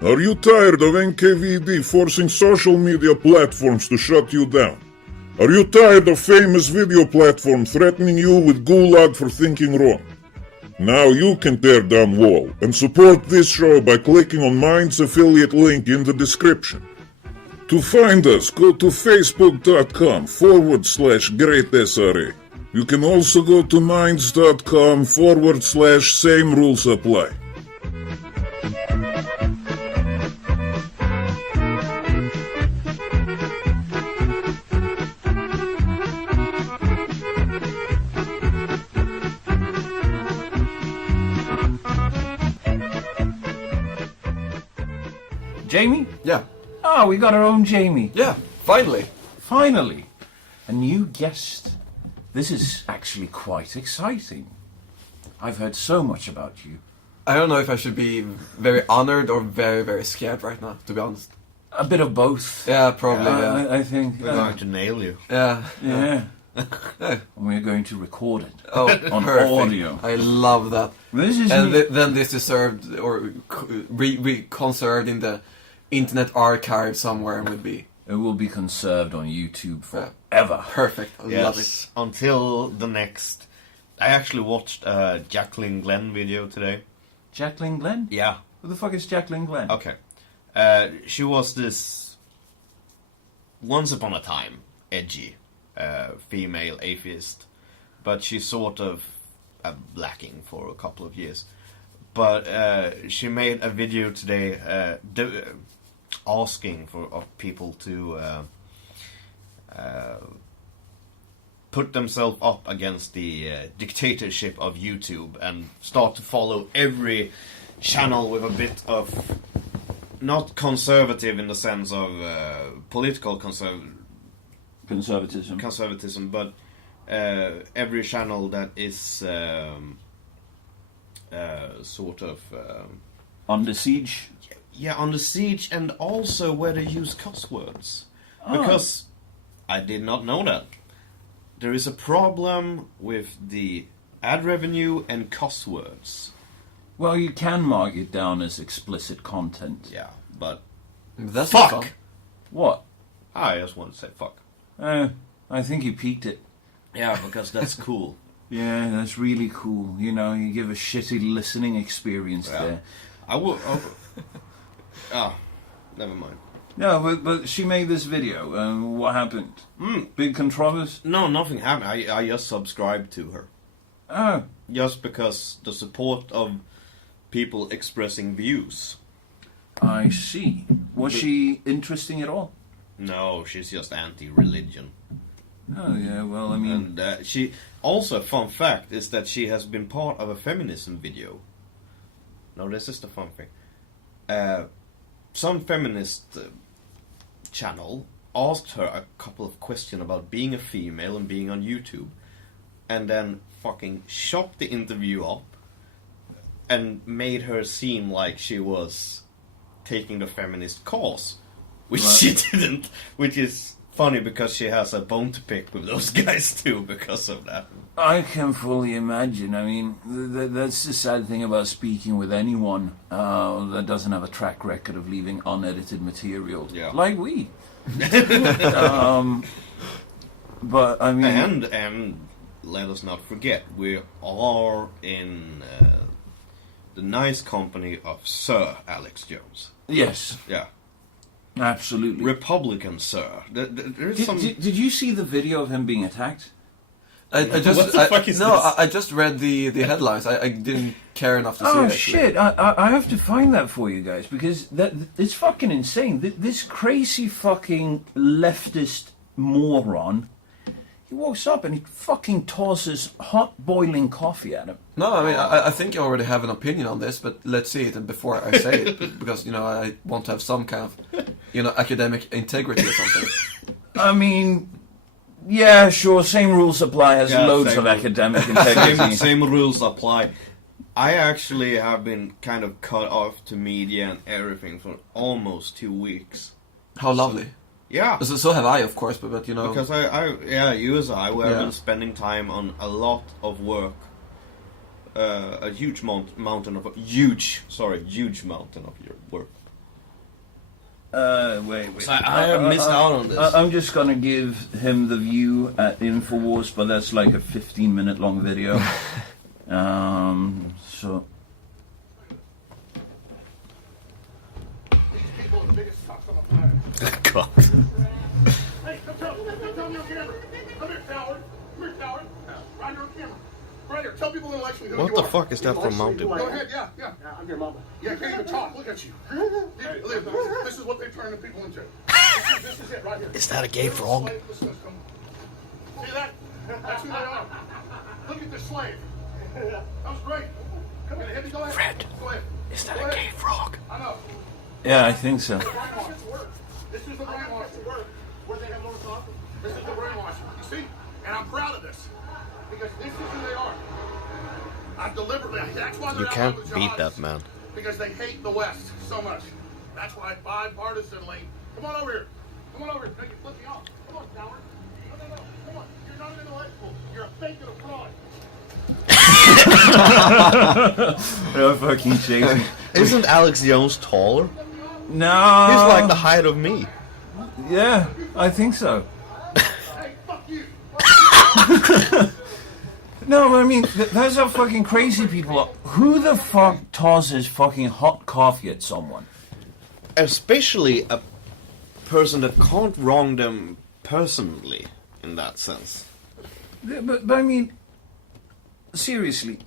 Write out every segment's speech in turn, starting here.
Are you tired of NKVD forcing social media platforms to shut you down? Are you tired of famous video platforms threatening you with gulag for thinking wrong? Now you can tear down wall and support this show by clicking on Mind's affiliate link in the description. To find us, go to facebook.com/greatsra. You can also go to minds.com/same rules apply. Jamie? Yeah. Oh, we got our own Jamie. Yeah, finally. Finally. A new guest. This is actually quite exciting. I've heard so much about you. I don't know if I should be very honored or very, very scared right now, to be honest. A bit of both. Yeah, probably, yeah. I think. We're going to nail you. Yeah. Yeah. And we're going to record it on perfect. audio. I love that. This is And then this is served or conserved in the Internet Archive somewhere would be. It will be conserved on YouTube forever. Perfect. I love it. Until the next. I actually watched a Jacqueline Glenn video today. Jacqueline Glenn? Yeah. Who the fuck is Jacqueline Glenn? Okay. She was this once upon a time edgy female atheist, but she sort of lacking for a couple of years. But she made a video today asking of people to put themselves up against the dictatorship of YouTube and start to follow every channel with a bit of not conservative in the sense of political conservatism, but every channel that is sort of Under siege? Yeah, under siege, and also where they use cuss words. Because I did not know that. There is a problem with the ad revenue and cuss words. Well, you can mark it down as explicit content. Yeah, but That's fuck! fun. What? I just want to say fuck. I think you peaked it. Yeah, because that's cool. Yeah, that's really cool. You know, you give a shitty listening experience there. I will... never mind. No, but she made this video. What happened? Big controversy? No, nothing happened. I just subscribed to her. Oh. Just because the support of people expressing views. I see. Was she interesting at all? No, she's just anti-religion. Oh, yeah, well, I mean... And she... Also, a fun fact is that she has been part of a feminism video. No, this is the fun thing. Some feminist channel asked her a couple of questions about being a female and being on YouTube. And then fucking chopped the interview up and made her seem like she was taking the feminist cause. Which she didn't. Which is funny because she has a bone to pick with those guys too because of that. I can fully imagine. I mean, that's the sad thing about speaking with anyone that doesn't have a track record of leaving unedited material. Yeah. Like we. But, I mean... And let us not forget, we are in the nice company of Sir Alex Jones. Yes. Yeah. Absolutely. Republican Sir. Did you see the video of him being attacked? I just What the fuck is this? I just read the headlines. I didn't care enough to see it. Oh shit! I have to find that for you guys because it's fucking insane. This crazy fucking leftist moron. He walks up and he fucking tosses hot boiling coffee at him. No, I mean I think you already have an opinion on this, but let's see it and before I say it because I want to have some kind of academic integrity or something. I mean. Yeah, sure. Same rules apply. Has loads of academic integrity. Same rules apply. I actually have been kind of cut off to media and everything for almost 2 weeks. How lovely. Yeah. So have I, of course, but Because you as I have been spending time on a lot of work. A huge mountain of your work. Wait. So I have missed out on this. I'm just gonna give him the view at Infowars, but that's like a 15-minute long video. So. These people are the biggest cocks on the planet. God. Hey, come tell me on camera. Come here, coward. Come here, coward. Right here on camera. Right here. Tell people intellectually who you are. What the fuck is that from Mountain? Go ahead, yeah. I'm your mama. Yeah, I can't even talk. Look at you. This is what they turn the people into. This is it right here. Is that a gay frog? Listen, see that? That's who they are. Look at the slave. That was great. Come here, Hippie, go ahead. Fred, Go ahead. is that a gay frog? I know. Yeah, I think so. This is the brainwashing. Where they have more coffee. This is the brainwashing. You see? And I'm proud of this. Because this is who they are. I deliberately, that's why they're You out can't on the beat jihadists. that, man. Because they hate the West so much. That's why bipartisanly. Come on over here. Come on over here. Make it flip me off. Come on, coward. No. Come on. You're not an intellectual. You're a fake and a fraud. They're fucking chasing. Isn't Alex Jones taller? No. He's like the height of me. Yeah, I think so. Hey, fuck you. No, I mean, those are fucking crazy people. Who the fuck tosses fucking hot coffee at someone? Especially a person that can't wrong them personally, in that sense. But I mean, seriously,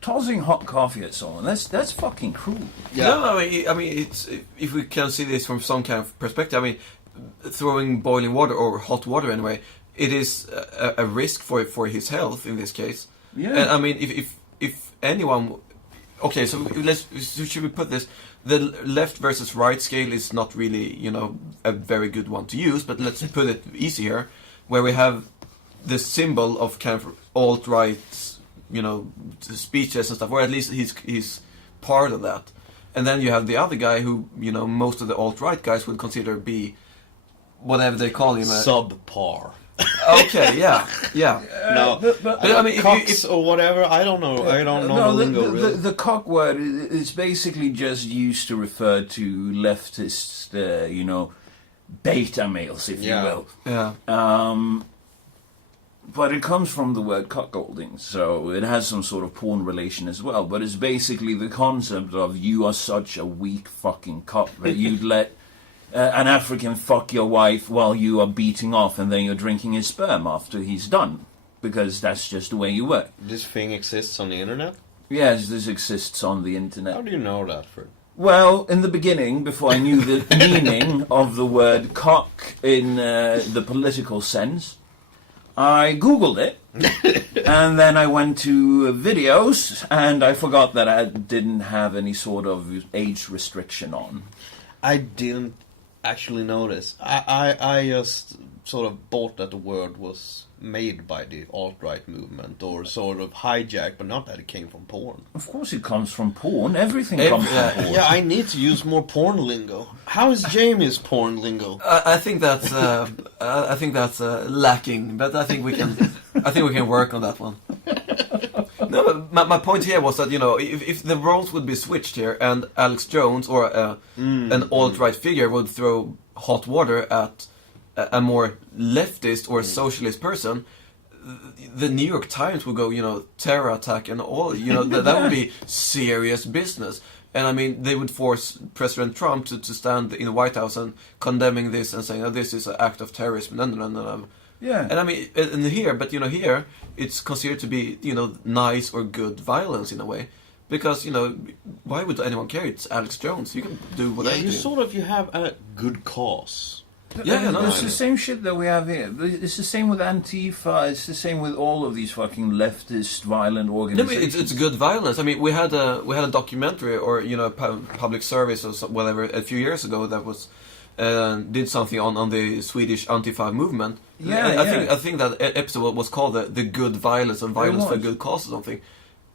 tossing hot coffee at someone, that's fucking cruel. No, I mean, it's if we can see this from some kind of perspective. I mean, throwing boiling water or hot water anyway, it is a risk for his health in this case. Yeah. And I mean, if anyone, okay, so should we put this? The left versus right scale is not really, a very good one to use. But let's put it easy here, where we have the symbol of kind of alt-right, speeches and stuff, or at least he's part of that. And then you have the other guy who, most of the alt-right guys would consider be whatever they call him. Subpar. Okay, yeah. No, but I mean, cocks or whatever, I don't know. I don't know the lingo, really. The cock word is basically just used to refer to leftist, beta males, if you will. Yeah. But it comes from the word cuckolding, so it has some sort of porn relation as well. But it's basically the concept of you are such a weak fucking cock that you'd let an African fuck your wife while you are beating off, and then you're drinking his sperm after he's done, because that's just the way you work. This thing exists on the internet? Yes, this exists on the internet. How do you know that, Fred? Well, in the beginning, before I knew the meaning of the word cock in the political sense, I Googled it, and then I went to videos, and I forgot that I didn't have any sort of age restriction on. I didn't actually notice. I just sort of thought that the word was made by the alt-right movement, or sort of hijacked, but not that it came from porn. Of course it comes from porn. Everything comes from porn. Yeah, I need to use more porn lingo. How is Jamie's porn lingo? I think that's lacking, but I think we can work on that one. No, but my point here was that if the roles would be switched here, and Alex Jones or an alt-right figure would throw hot water at a more leftist or socialist person, the New York Times would go, terror attack and all, that would be serious business. And I mean, they would force President Trump to stand in the White House and condemning this and saying, this is an act of terrorism. Yeah. And I mean, here it's considered to be, nice or good violence in a way. Because, why would anyone care? It's Alex Jones. You can do whatever you have a good cause. It's the same shit that we have here. It's the same with Antifa. It's the same with all of these fucking leftist violent organizations. No, it's good violence. I mean, we had a documentary or public service or whatever a few years ago that was did something on the Swedish Antifa movement. I think that episode was called the good violence or violence for good cause or something.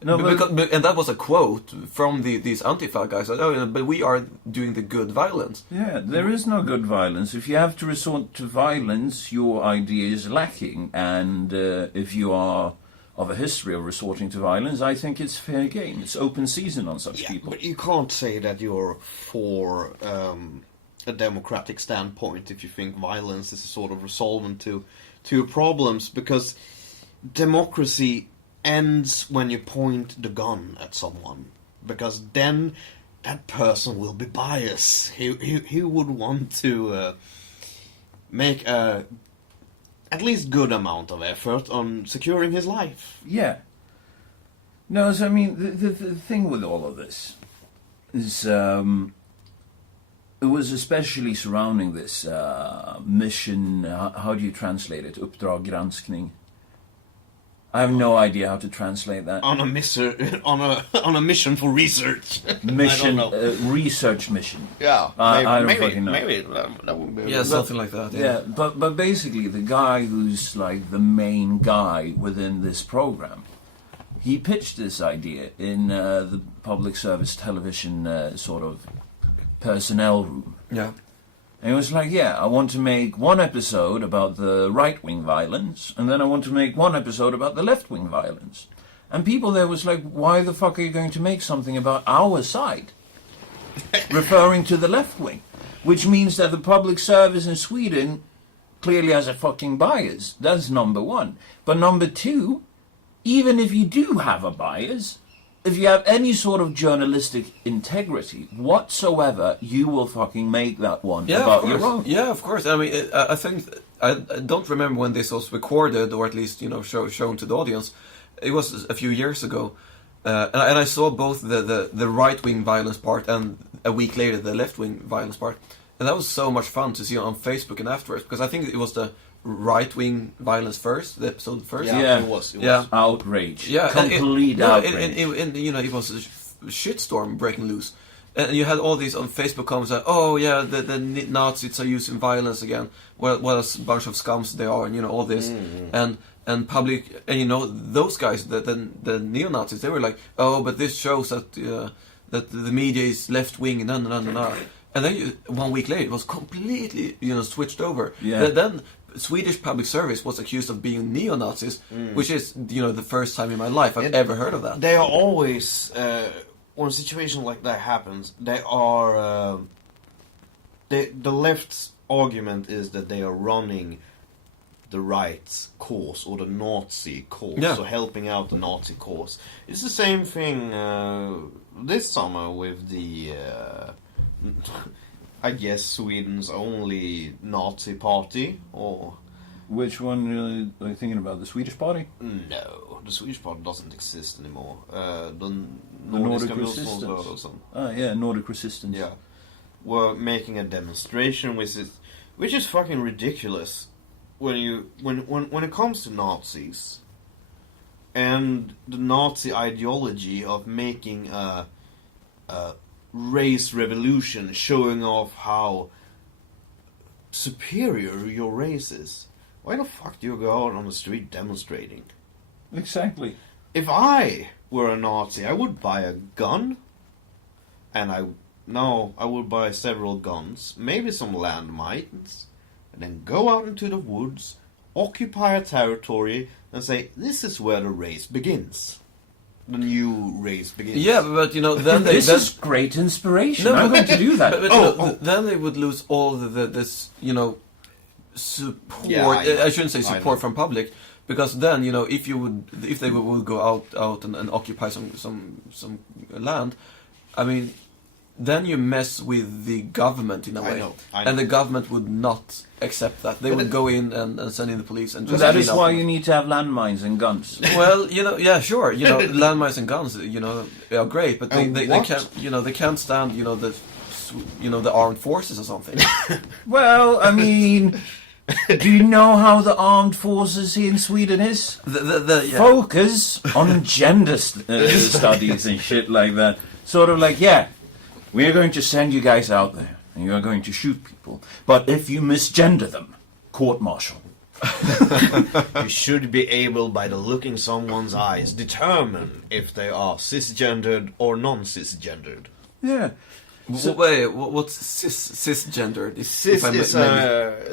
No, and that was a quote from these Antifa guys. But we are doing the good violence. Yeah, there is no good violence. If you have to resort to violence, your idea is lacking. And if you are of a history of resorting to violence, I think it's fair game. It's open season on such people. But you can't say that you're for a democratic standpoint if you think violence is a sort of resolvent to your problems, because democracy ends when you point the gun at someone, because then that person will be biased. He would want to make a at least good amount of effort on securing his life. Yeah. No, so I mean, the thing with all of this is, it was especially surrounding this mission, how do you translate it? Uppdrag granskning. I have no idea how to translate that. On a mission for research. Mission, I don't know. research mission. Yeah, I don't maybe, fucking know. maybe that would be. Yeah, something like that. Yeah, but basically the guy who's like the main guy within this program, he pitched this idea in the public service television sort of personnel room. Yeah. And he was like, yeah, I want to make one episode about the right-wing violence, and then I want to make one episode about the left-wing violence. And people there was like, why the fuck are you going to make something about our side? Referring to the left-wing. Which means that the public service in Sweden clearly has a fucking bias. That's number one. But number two, even if you do have a bias, if you have any sort of journalistic integrity whatsoever, you will fucking make that one about your own. Yeah, of course. I mean, I think I don't remember when this was recorded, or at least shown to the audience. It was a few years ago, and I saw both the right wing violence part and a week later the left wing violence part, and that was so much fun to see on Facebook and afterwards, because I think it was the right-wing violence first, the episode first. Yeah. It was. Yeah. Outrage. Yeah, Complete outrage. It was a shitstorm breaking loose. And you had all these on Facebook comments like, oh yeah, the Nazis are using violence again. What a bunch of scums they are, and all this. And public, and those guys, the neo-Nazis, they were like, oh, but this shows that that the media is left-wing, and And then 1 week later, it was completely, switched over. Yeah. Then Swedish public service was accused of being neo-Nazis, which is, the first time in my life I've ever heard of that. They are always, when a situation like that happens, they are, the left's argument is that they are running the right's cause, or the Nazi cause, Yeah. so helping out the Nazi cause. It's the same thing this summer with the, I guess, Sweden's only Nazi party, or... Which one are you thinking about? The Swedish party? No, the Swedish party doesn't exist anymore. The Nordic Resistance. Yeah, Nordic Resistance. Yeah, were making a demonstration, which is fucking ridiculous. When it comes to Nazis and the Nazi ideology of making a race revolution, showing off how superior your race is. Why the fuck do you go out on the street demonstrating? Exactly. If I were a Nazi, I would buy a gun, and I would buy several guns, maybe some landmines, and then go out into the woods, occupy a territory, and say, this is where the race begins. The new race begins. Yeah, but then they... This is great inspiration. I'm going to do that. But then they would lose all this support. Yeah, I shouldn't say support from public, because then if they would go out and occupy some land, I mean, then you mess with the government in a way, I know. and the government would not accept that. They would go in and send in the police and just. That is clean up. why you need to have landmines and guns. Well, yeah, sure. Landmines and guns, are great, but they what? can't, they can't stand, the armed forces or something. Well, I mean, do you know how the armed forces here in Sweden is? Yeah. Focus on gender studies and shit like that. Sort of like, yeah, we are going to send you guys out there, and you are going to shoot people. But if you misgender them, court-martial. You should be able, by the look in someone's eyes, determine if they are cisgendered or non-cisgendered. Yeah. Wait, what's cisgendered?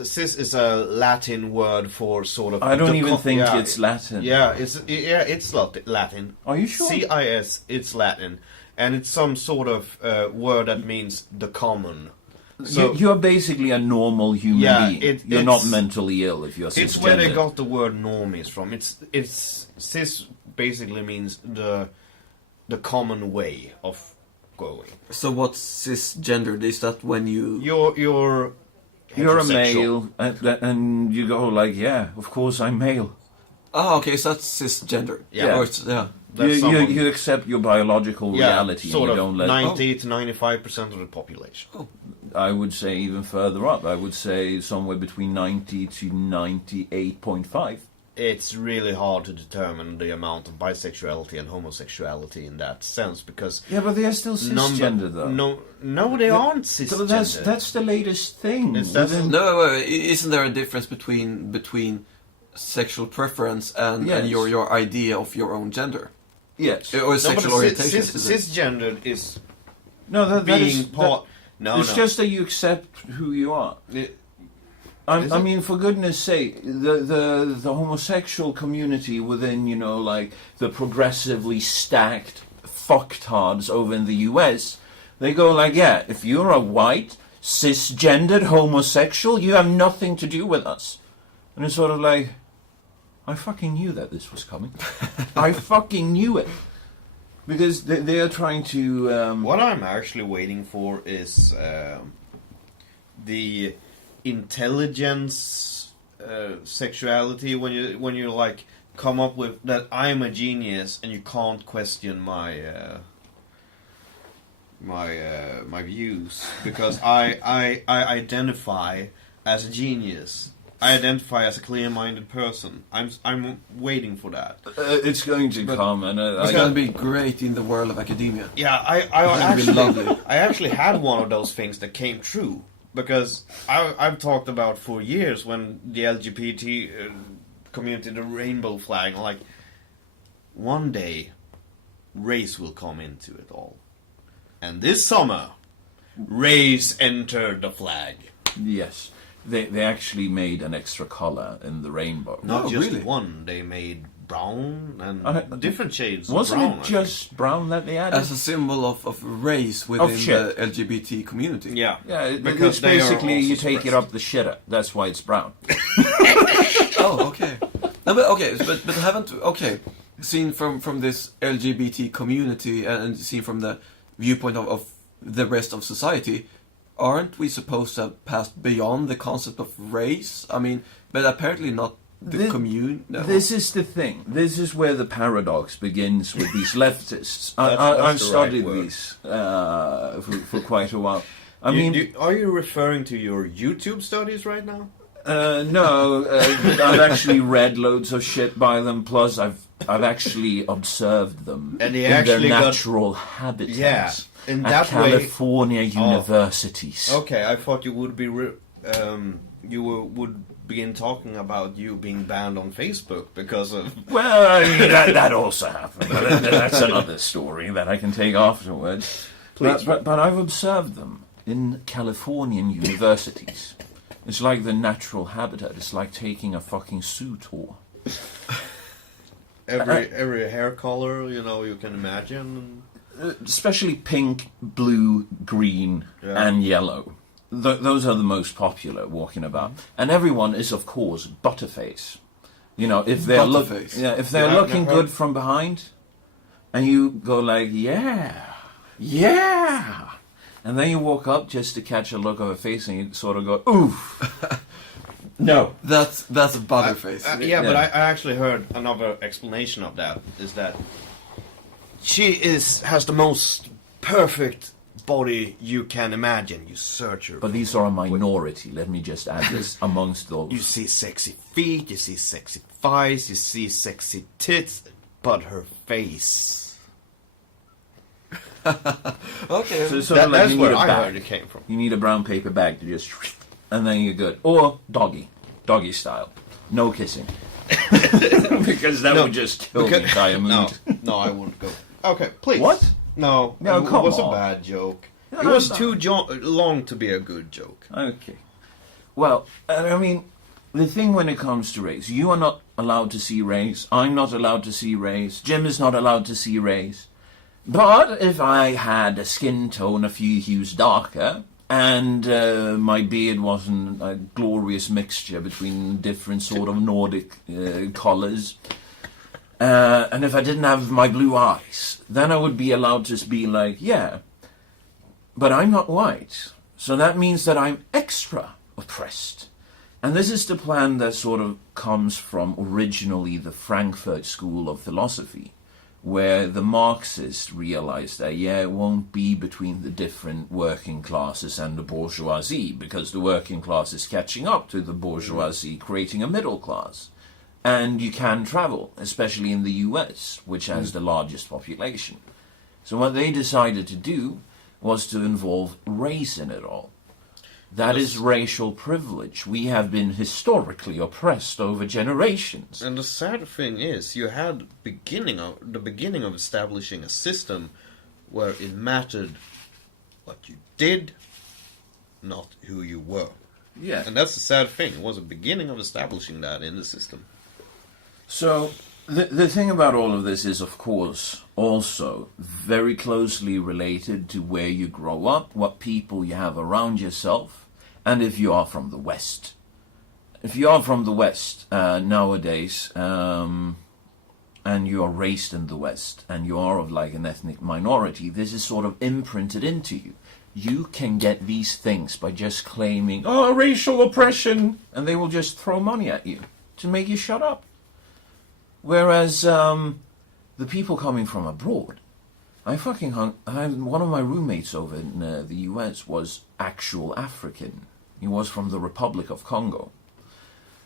Cis is a Latin word for sort of... I don't even think it's Latin. Yeah, it's Latin. Are you sure? CIS, it's Latin. And it's some sort of word that means the common. So- you're basically a normal human Yeah, being. You're not mentally ill if you're cisgender. It's where they got the word normies from. It's cis basically means the common way of going. So what's cisgendered? Is that when you... You're You're a heterosexual. male, and you go like, yeah, of course I'm male. Oh, okay, so that's cisgendered. Yeah. Or it's, yeah. That's You someone- you accept your biological reality, sort and you of don't let. 90 to 95% of the population. I would say even further up. I would say somewhere between 90 to 98.5. It's really hard to determine the amount of bisexuality and homosexuality in that sense because Yeah, but they are still cisgender, though. no, they aren't cisgender. So that's the latest thing. It's- that's- Within- No, isn't there a difference between sexual preference and Yes. your idea of your own gender? yes. Or No, but sexual orientation? is it? cisgendered is No, that being is part. No, it's just that you accept who you are. It- I Is it? mean, for goodness sake, the homosexual community within, like the progressively stacked fucktards over in the US, they go like, yeah, if you're a white, cisgendered homosexual, you have nothing to do with us. And it's sort of like, I fucking knew that this was coming. I fucking knew it. Because they are trying to... What I'm actually waiting for is the intelligence sexuality when you like come up with that I'm a genius and you can't question my my views because I identify as a genius. I identify as a clear-minded person. I'm waiting for that. it's going to come, and It's going to be great in the world of academia. Yeah, I That'd be lovely. actually had one of those things that came true because I've talked about for years when the LGBT community, the rainbow flag, like one day race will come into it all, and this summer race entered the flag. Yes. They actually made an extra color in the rainbow. Not Oh, just really? one. They made brown and different shades. of Wasn't brown, it I just brown that they added? As a symbol of race within shit. the LGBT community. think. Yeah, Yeah, because it's they are basically also you take it suppressed. up the shitter. That's why it's brown. Oh, okay. No, but okay, but haven't seen from this LGBT community and seen from the viewpoint of the rest of society, aren't we supposed to have passed beyond the concept of race? I mean, but apparently not the This- commune. No. This is the thing. This is where the paradox begins with these leftists. That's I've the right studied word. these for quite a while. I mean, are you referring to your YouTube studies right now? no, I've actually read loads of shit by them. Plus, I've actually observed them And they in their actually got- natural habitats. Yeah, in at that way- California universities. Okay, I thought you would be would begin talking about you being banned on Facebook because of. Well, I mean, that also happened. But that's another story that I can take afterwards. Please. But I've observed them in Californian universities. It's like the natural habitat. It's like taking a fucking zoo tour. Every hair color, you can imagine. Especially pink, blue, green, Yeah. and yellow. Those are the most popular walking about. And everyone is, of course, butterface. If they're Butterface. if they're Yeah, looking I've good heard- from behind, and you go like, yeah, and then you walk up just to catch a look of a face, and you sort of go, oof. No. That's a butterface. Yeah, but Yeah. I actually heard another explanation of that. Is that she has the most perfect body you can imagine. You search her. But these are a minority. Let me just add this amongst those. You see sexy feet, you see sexy thighs, you see sexy tits, but her face. Okay. So it's sort of like That's you where need a I bag. heard it came from. You need a brown paper bag to just, and then you're good. Or doggy style, no kissing, because that No, would just kill the entire mood. No, I wouldn't go. Okay, please. What? No, No, it come was on. a bad joke. No, It was no. too long to be a good joke. Okay. Well, I mean, the thing when it comes to race, you are not allowed to see race. I'm not allowed to see race. Jim is not allowed to see race. But if I had a skin tone a few hues darker, and my beard wasn't a glorious mixture between different sort of Nordic colours. And if I didn't have my blue eyes, then I would be allowed to be like, yeah, but I'm not white. So that means that I'm extra oppressed. And this is the plan that sort of comes from originally the Frankfurt School of Philosophy, where the Marxists realized that, yeah, it won't be between the different working classes and the bourgeoisie, because the working class is catching up to the bourgeoisie, creating a middle class. And you can travel, especially in the US, which has the largest population. So what they decided to do was to involve race in it all. That is racial privilege. We have been historically oppressed over generations. And the sad thing is, you had the beginning of establishing a system where it mattered what you did, not who you were. Yeah. And that's the sad thing. It was the beginning of establishing that in the system. So the thing about all of this is, of course, also very closely related to where you grow up, what people you have around yourself, and if you are from the West. If you are from the West nowadays, and you are raised in the West, and you are of like an ethnic minority, this is sort of imprinted into you. You can get these things by just claiming, oh, racial oppression, and they will just throw money at you to make you shut up. Whereas the people coming from abroad, one of my roommates over in the US was actual African. He was from the Republic of Congo.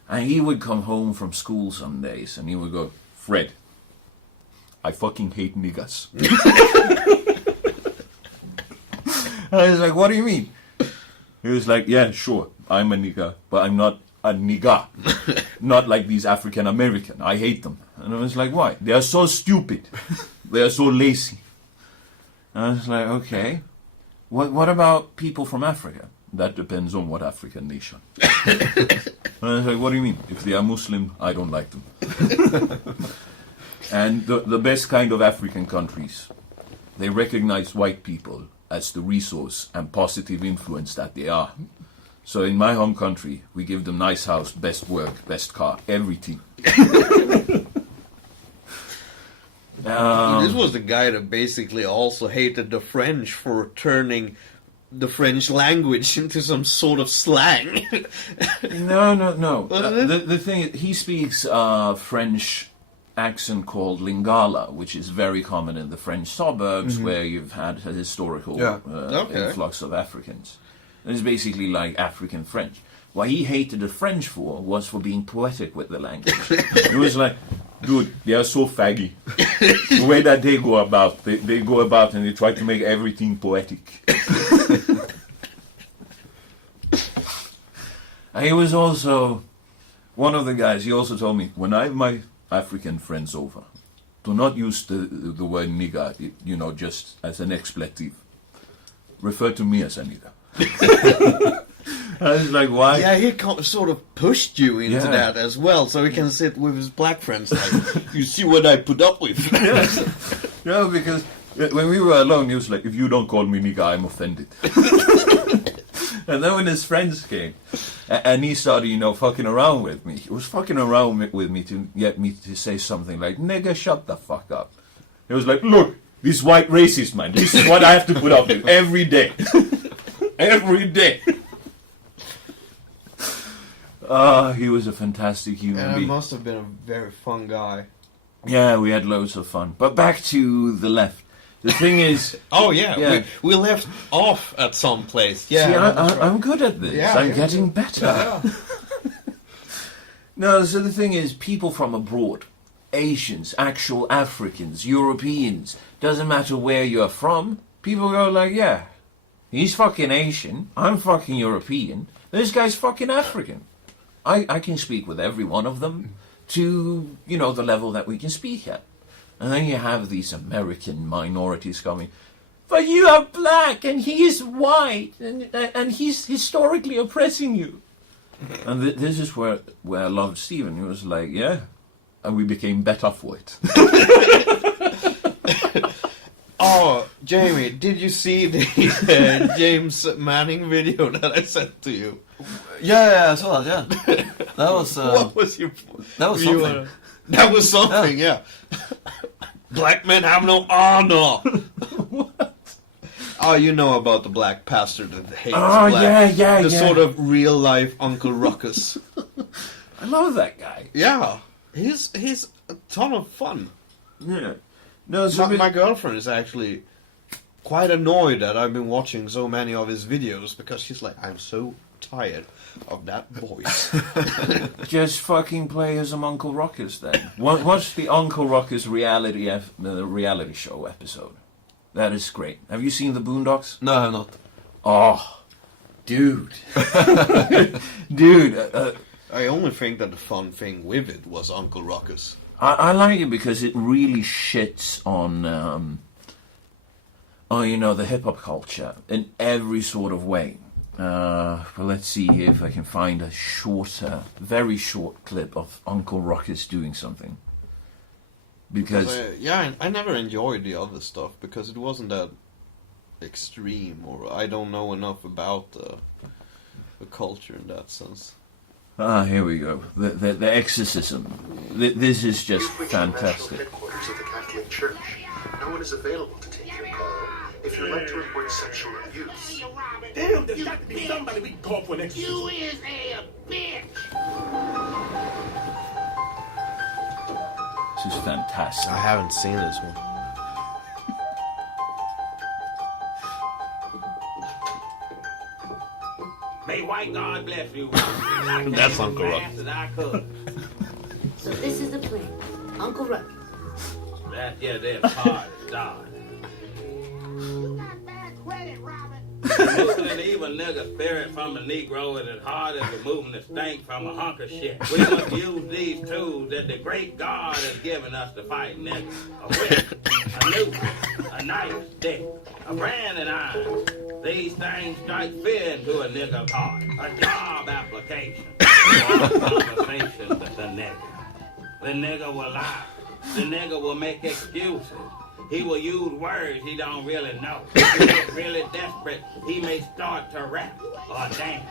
And he would come home from school some days and he would go, Fred, I fucking hate niggas. I was like, what do you mean? He was like, yeah, sure, I'm a nigga, but I'm not a nigga. Not like these African American. I hate them. And I was like, why? They are so stupid. They are so lazy. And I was like, okay. What about people from Africa? That depends on what African nation. And I was like, what do you mean? If they are Muslim, I don't like them. And the best kind of African countries, they recognize white people as the resource and positive influence that they are. So in my home country, we give them nice house, best work, best car, everything. This was the guy that basically also hated the French for turning the French language into some sort of slang. No. The thing is, he speaks French accent called Lingala, which is very common in the French suburbs where you've had a historical influx of Africans. It's basically like African French. What he hated the French for was for being poetic with the language. It was like, dude, they are so faggy. The way that they go about, they go about and they try to make everything poetic. And he was also one of the guys. He also told me, when I have my African friends over, do not use the word nigger, just as an expletive. Refer to me as a nigger. I was like, why? Yeah, he sort of pushed you into that as well, so he can sit with his black friends like, you see what I put up with. No, because when we were alone, he was like, if you don't call me nigger, I'm offended. And then when his friends came, and he started, fucking around with me, he was fucking around with me to get me to say something like, nigga, shut the fuck up. He was like, look, this white racist, man, this is what I have to put up with every day. Every day. He was a fantastic human being. He must have been a very fun guy. Yeah, we had loads of fun. But back to the left. The thing is... Oh, yeah. We left off at some place. Yeah. See, I'm good at this. Yeah, I'm getting better. Yeah. No, so the thing is, people from abroad, Asians, actual Africans, Europeans, doesn't matter where you're from, people go like, yeah, he's fucking Asian, I'm fucking European, this guy's fucking African. I can speak with every one of them to, the level that we can speak at. And then you have these American minorities coming, but you are black and he is white and he's historically oppressing you. And this is where I loved Stephen. He was like, yeah, and we became better for it. Oh, Jamie, did you see the James Manning video that I sent to you? Yeah, I saw that. Yeah, that was. What was your? That was view something. on it? That was something. Yeah. Black men have no honor. What? Oh, you know about the black pastor that hates black. yeah. The sort of real life Uncle Ruckus. I love that guy. Yeah, he's a ton of fun. Yeah. No, so My girlfriend is actually quite annoyed that I've been watching so many of his videos because she's like, I'm so tired of that voice. just fucking play as Uncle Ruckus then. Watch the Uncle Ruckus reality show episode. That is great. Have you seen the Boondocks? No, I have not. Oh, dude. Dude. I only think that the fun thing with it was Uncle Ruckus. I like it because it really shits on, the hip-hop culture in every sort of way. Well, let's see here if I can find a very short clip of Uncle Ruckus doing something. Because I never enjoyed the other stuff because it wasn't that extreme, or I don't know enough about the culture in that sense. here we go. The exorcism. This is just fantastic. Headquarters of the Catholic Church. No one is available to take your call. If you'd like to report sexual abuse. Damn, there's got to be somebody we can call for an exorcism. You is a bitch. This is fantastic. I haven't seen this one. May white God bless you. That's Uncle Ruckus. So this is the plan. Uncle Ruckus. That's their part done. You got bad credit, Robin. Removing an evil nigga spirit from a Negro is as hard as removing the stank from a hunk of shit. We must use these tools that the great God has given us to fight niggas. A whip, a noose, a knife, stick, a branding iron. These things strike fear into a nigga's heart. A job application. A conversation with the nigga. The nigga will lie. The nigga will make excuses. He will use words he don't really know. If he gets really desperate, he may start to rap or dance.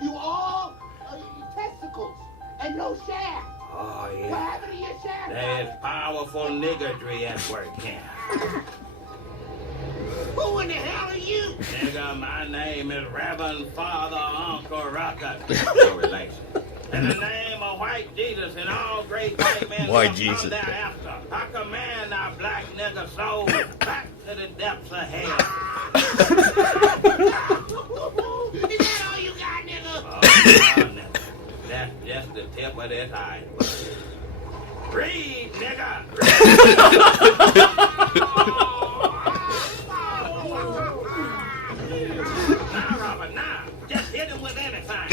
You all are testicles and no shaft. Oh, What yeah. happened to your shaft? There's powerful niggadry at work here. Who in the hell are you? Nigga, my name is Reverend Father Uncle Ruckus. No relation. In the name of white Jesus and all great white men White who Jesus. come thereafter, I command our black nigga soul back to the depths of hell. Is that all you got, nigga? Oh, no, nigga. That's just the tip of this iceberg. Breathe, nigga. Now, Robert, now. Just hit him with anything.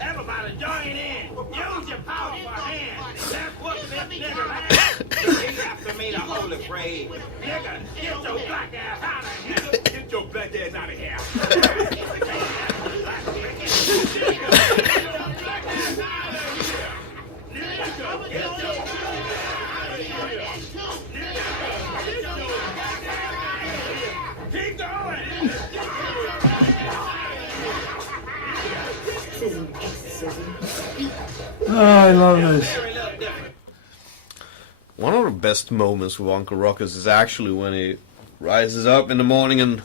Everybody join in. Use your powerful hand. That's what this nigga has. Repeat after me the holy phrase. Nigga, get your black ass out of here. Get your black ass out of here. Get your black ass out of here. Nigga, get your black ass out of here. Keep going. I love this. Very little different. One of the best moments with Uncle Ruckus is actually when he rises up in the morning and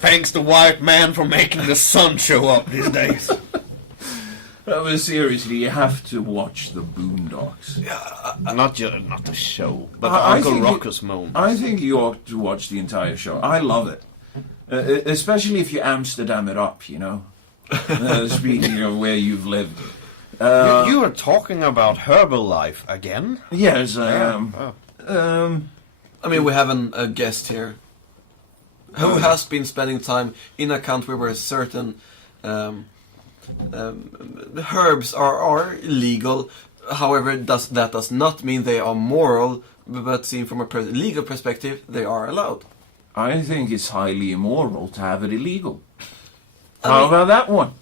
thanks the white man for making the sun show up these days. But seriously, you have to watch the Boondocks. Not the show, but the I Uncle think Ruckus moment. I think you ought to watch the entire show. I love it. Especially if you Amsterdam it up, you know. Speaking of where you've lived. You are talking about Herbalife again? Yes, I am. Oh. I mean, we have a guest here who has been spending time in a country where certain herbs are illegal. However, that does not mean they are moral, but seen from a legal perspective, they are allowed. I think it's highly immoral to have it illegal. How about that one?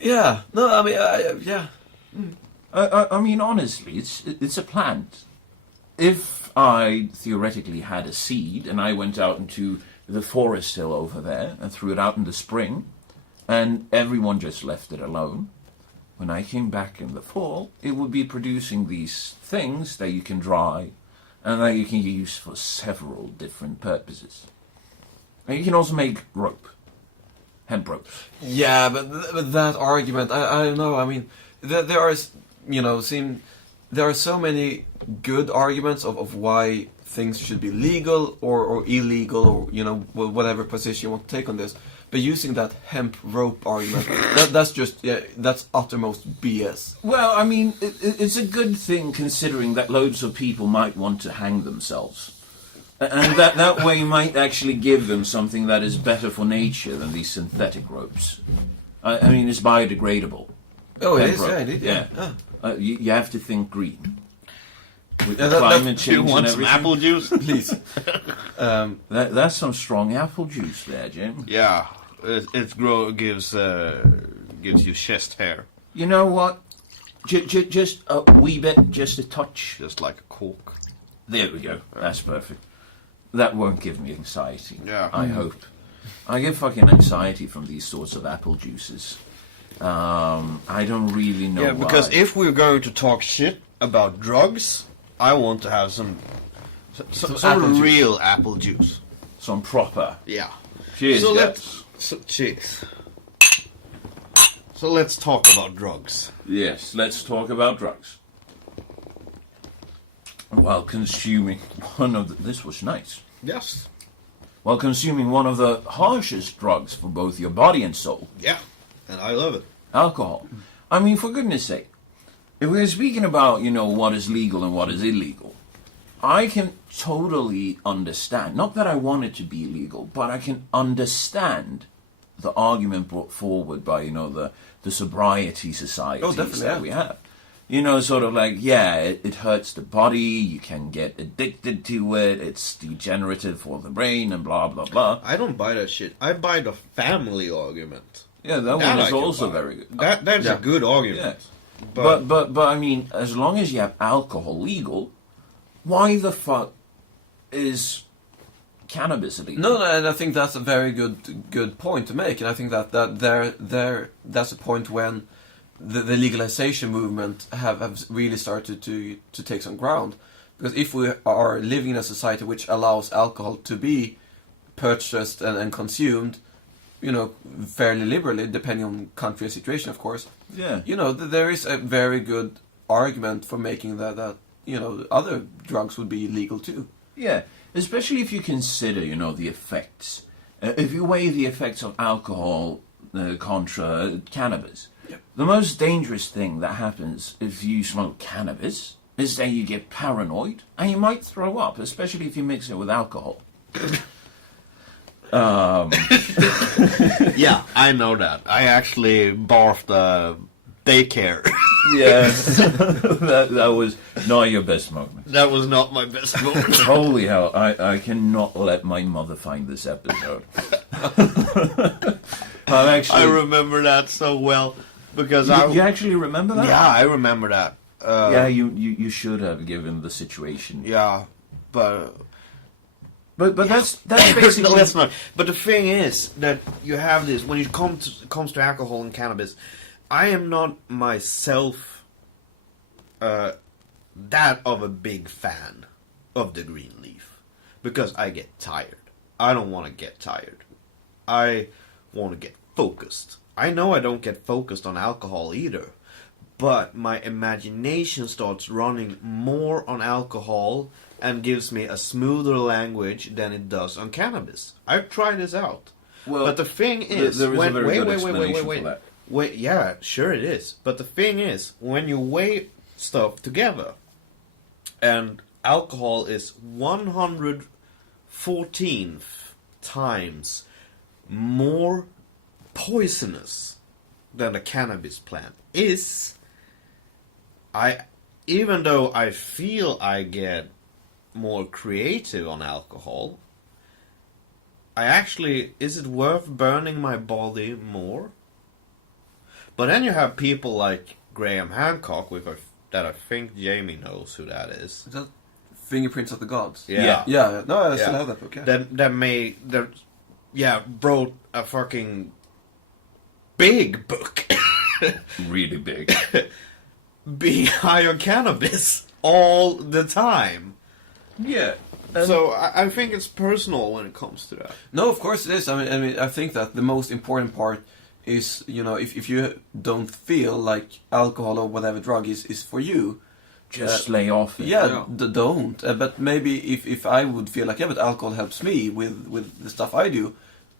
Yeah. No, I mean, yeah. I mean, honestly, it's a plant. If I theoretically had a seed and I went out into the forest hill over there and threw it out in the spring, and everyone just left it alone, when I came back in the fall, it would be producing these things that you can dry and that you can use for several different purposes. And you can also make rope. Hemp rope. Yeah, but that argument, I don't know. I mean, there are, there are so many good arguments of why things should be legal or illegal, or whatever position you want to take on this. But using that hemp rope argument, that's uttermost BS. Well, I mean, it's a good thing considering that loads of people might want to hang themselves. And that way you might actually give them something that is better for nature than these synthetic ropes. I mean, it's biodegradable. Oh, it Hemp is? rope. Yeah, it is. Yeah. Ah. You have to think green. With Yeah, the climate change You want and some everything. apple juice? Please. That's some strong apple juice there, Jim. Yeah, gives you chest hair, You know what? Just a wee bit, just a touch. just like a cork. There we go. That's perfect. That won't give me anxiety. Yeah. I hope. I get fucking anxiety from these sorts of apple juices. I don't really know Yeah, why. because if we're going to talk shit about drugs, I want to have some apple juice. real apple juice. Some proper. Yeah. Cheers, So guys. cheers. So let's talk about drugs. Yes, let's talk about drugs. While consuming one of the... This was nice. Yes. While consuming one of the harshest drugs for both your body and soul, Yeah. And I love it. alcohol. I mean, for goodness sake, if we're speaking about, what is legal and what is illegal, I can totally understand, not that I want it to be illegal, but I can understand the argument brought forward by, the sobriety societies definitely, that yeah. we have. Sort of like, it hurts the body, you can get addicted to it, it's degenerative for the brain, and blah, blah, blah. I don't buy that shit. I buy the family argument. Yeah, that That one I is can also buy. very good. That's Yeah. a good argument. Yeah. But I mean, as long as you have alcohol legal, why the fuck is cannabis illegal? No, and I think that's a very good point to make, and I think that that's a point when the legalization movement have really started to take some ground, because if we are living in a society which allows alcohol to be purchased and consumed, fairly liberally, depending on country and situation, of course. Yeah. There is a very good argument for making that other drugs would be legal too. Yeah, especially if you consider, the effects. If you weigh the effects of alcohol contra cannabis, Yep. the most dangerous thing that happens if you smoke cannabis is that you get paranoid and you might throw up, especially if you mix it with alcohol. Yeah, I know that. I actually barfed daycare. Yes, that was not your best moment. That was not my best moment. Holy hell, I cannot let my mother find this episode. I remember that so well because You actually remember that? Yeah, I remember that. Yeah, you should have given the situation. Yeah, but But that's basically... no, that's not. But the thing is that you have this when it comes to alcohol and cannabis. I am not myself that of a big fan of the green leaf because I get tired. I don't want to get tired. I want to get focused. I know I don't get focused on alcohol either, but my imagination starts running more on alcohol and gives me a smoother language than it does on cannabis. I've tried this out. Well, But the thing is, there is a very good explanation wait. for that. Wait, yeah, sure it is. But the thing is, when you weigh stuff together, and alcohol is 114th times more poisonous than the cannabis plant is, even though I feel I get more creative on alcohol, is it worth burning my body more? But then you have people like Graham Hancock, that I think Jamie knows who that is. Is that Fingerprints of the Gods? Yeah. Yeah. No, I still Yeah. have that book. Yeah. Wrote a fucking big book. Really big. Being high on cannabis all the time. Yeah. So I think it's personal when it comes to that. No, of course it is. I mean, I think that the most important part is, if you don't feel like alcohol or whatever drug is for you, Just lay off it. yeah, don't. But maybe if I would feel like, but alcohol helps me with the stuff I do,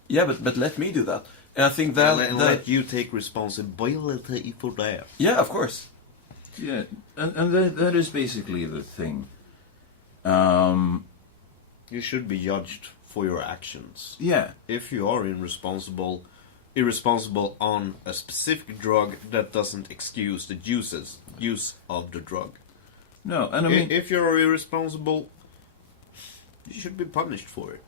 but let me do that. And I think that let you take responsibility for that. Yeah, of course. Yeah, and that is basically the thing. You should be judged for your actions. Yeah. If you are irresponsible on a specific drug, that doesn't excuse the use of the drug. No, and I mean, if you're irresponsible, you should be punished for it.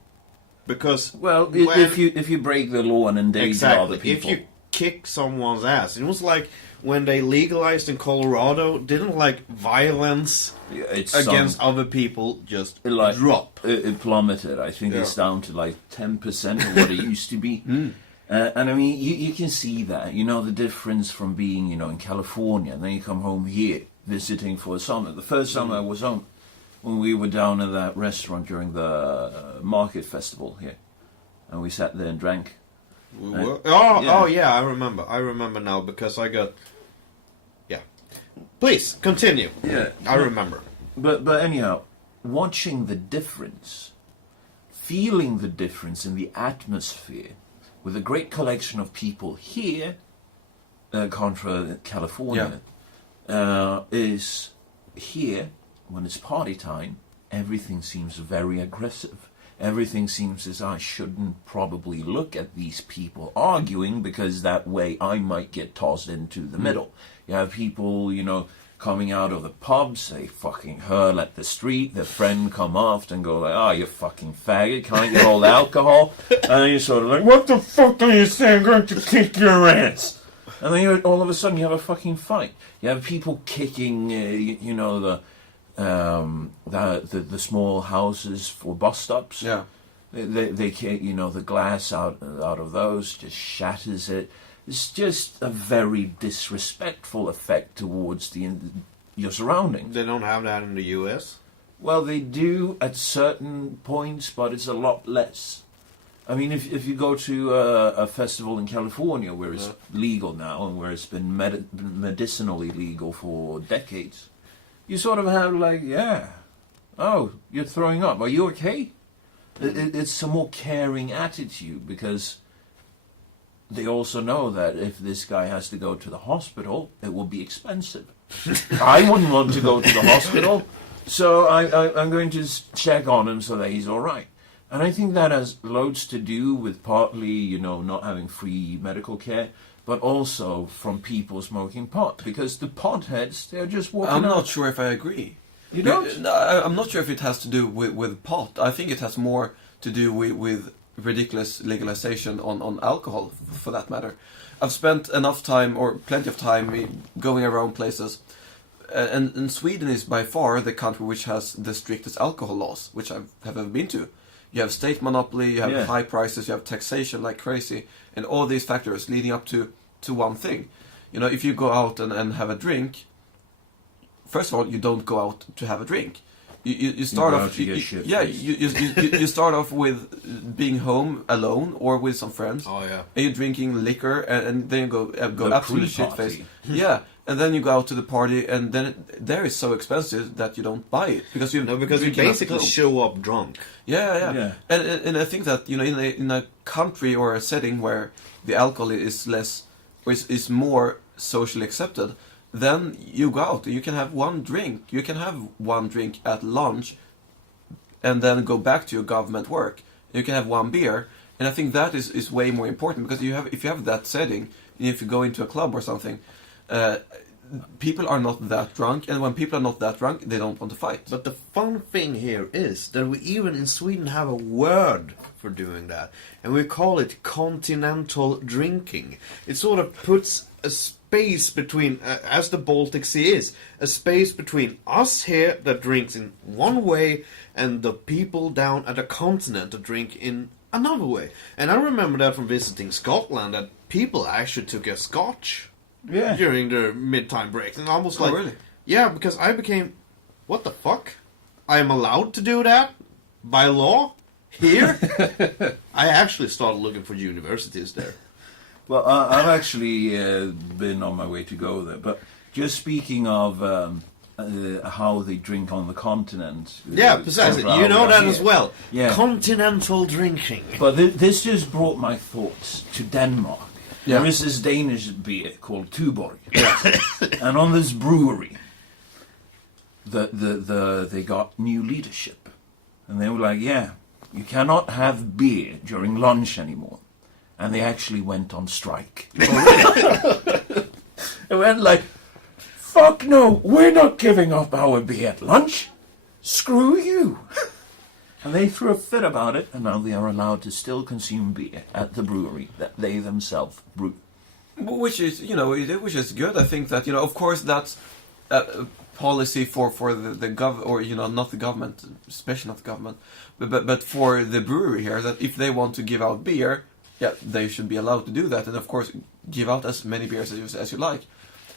Because if you break the law and endanger other people, if you kick someone's ass, it was like when they legalized in Colorado, didn't like violence against other people just drop? It plummeted. I think it's down to like 10% of what it used to be. And I mean, you can see that, the difference from being, in California, and then you come home here visiting for a summer. The first summer I was home when we were down at that restaurant during the market festival here, and we sat there and drank. We were? Oh yeah, I remember now because I got. Yeah, please continue. Yeah, I remember. But anyhow, watching the difference, feeling the difference in the atmosphere, with a great collection of people here, contra California, is here when it's party time. Everything seems very aggressive. Everything seems as I shouldn't probably look at these people arguing because that way I might get tossed into the middle. You have people, coming out of the pubs, they fucking hurl at the street, their friend come off and go like, you fucking faggot, can I get all the alcohol? And you're sort of like, what the fuck are you saying? I'm going to kick your ass. And then all of a sudden you have a fucking fight. You have people kicking, the small houses for bus stops. Yeah. They kick, the glass out of those, just shatters it. It's just a very disrespectful effect towards your surroundings. They don't have that in the U.S.? Well, they do at certain points, but it's a lot less. I mean, if you go to a festival in California where it's legal now and where it's been medicinally legal for decades, you sort of have like, you're throwing up. Are you okay? It's a more caring attitude because they also know that if this guy has to go to the hospital, it will be expensive. I wouldn't want to go to the hospital, so I'm going to check on him so that he's all right. And I think that has loads to do with partly, not having free medical care, but also from people smoking pot. Because the potheads, they're just walking I'm out. not sure if I agree. You don't? No, I'm not sure if it has to do with pot. I think it has more to do with ridiculous legalization on alcohol, for that matter. I've spent enough time, or plenty of time, going around places. And Sweden is by far the country which has the strictest alcohol laws, which I have ever been to. You have state monopoly, you have high prices, you have taxation like crazy, and all these factors leading up to one thing. If you go out and have a drink, first of all, you don't go out to have a drink. You start off. You start off with being home alone or with some friends. Oh yeah. And you're drinking liquor, and then you go The absolutely shit face. Yeah, and then you go out to the party, and then there is so expensive that you don't buy it because you basically show up drunk. Yeah. And I think that in a country or a setting where the alcohol is less or is more socially accepted, then you go out. You can have one drink. You can have one drink at lunch, and then go back to your government work. You can have one beer, and I think that is way more important because if you have that setting, if you go into a club or something, people are not that drunk, and when people are not that drunk, they don't want to fight. But the fun thing here is that we even in Sweden have a word for doing that, and we call it continental drinking. It sort of puts a spin space between, as the Baltic Sea is, a space between us here that drinks in one way and the people down at the continent that drink in another way. And I remember that from visiting Scotland, that people actually took a scotch during their mid-time breaks. And I was like, really? Yeah, because I became, what the fuck? I am allowed to do that? By law? Here? I actually started looking for universities there. Well, I've actually been on my way to go there. But just speaking of how they drink on the continent. Yeah, precisely. You know that as well. Yeah. Continental drinking. But this just brought my thoughts to Denmark. Yeah. There is this Danish beer called Tuborg. And on this brewery, they got new leadership. And they were like, yeah, you cannot have beer during lunch anymore. And they actually went on strike. They went like, fuck no, we're not giving up our beer at lunch. Screw you. And they threw a fit about it, and now they are allowed to still consume beer at the brewery that they themselves brew. Which is, which is good. I think that, of course, that's a policy for the or not the government, especially not the government, but for the brewery here, that if they want to give out beer, yeah, they should be allowed to do that, and of course give out as many beers as you like.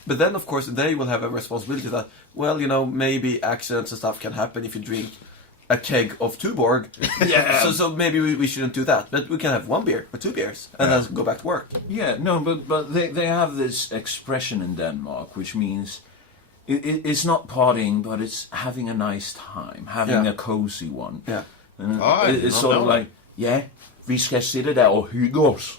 But then, of course, they will have a responsibility that, well, maybe accidents and stuff can happen if you drink a keg of Tuborg. Yeah. So maybe we shouldn't do that. But we can have 1 beer or 2 beers and then go back to work. Yeah, no, but they have this expression in Denmark, which means it's not partying, but it's having a nice time, having a cozy one. Yeah. And I did it's not sort know of like, vi skal sitte der og hygge os.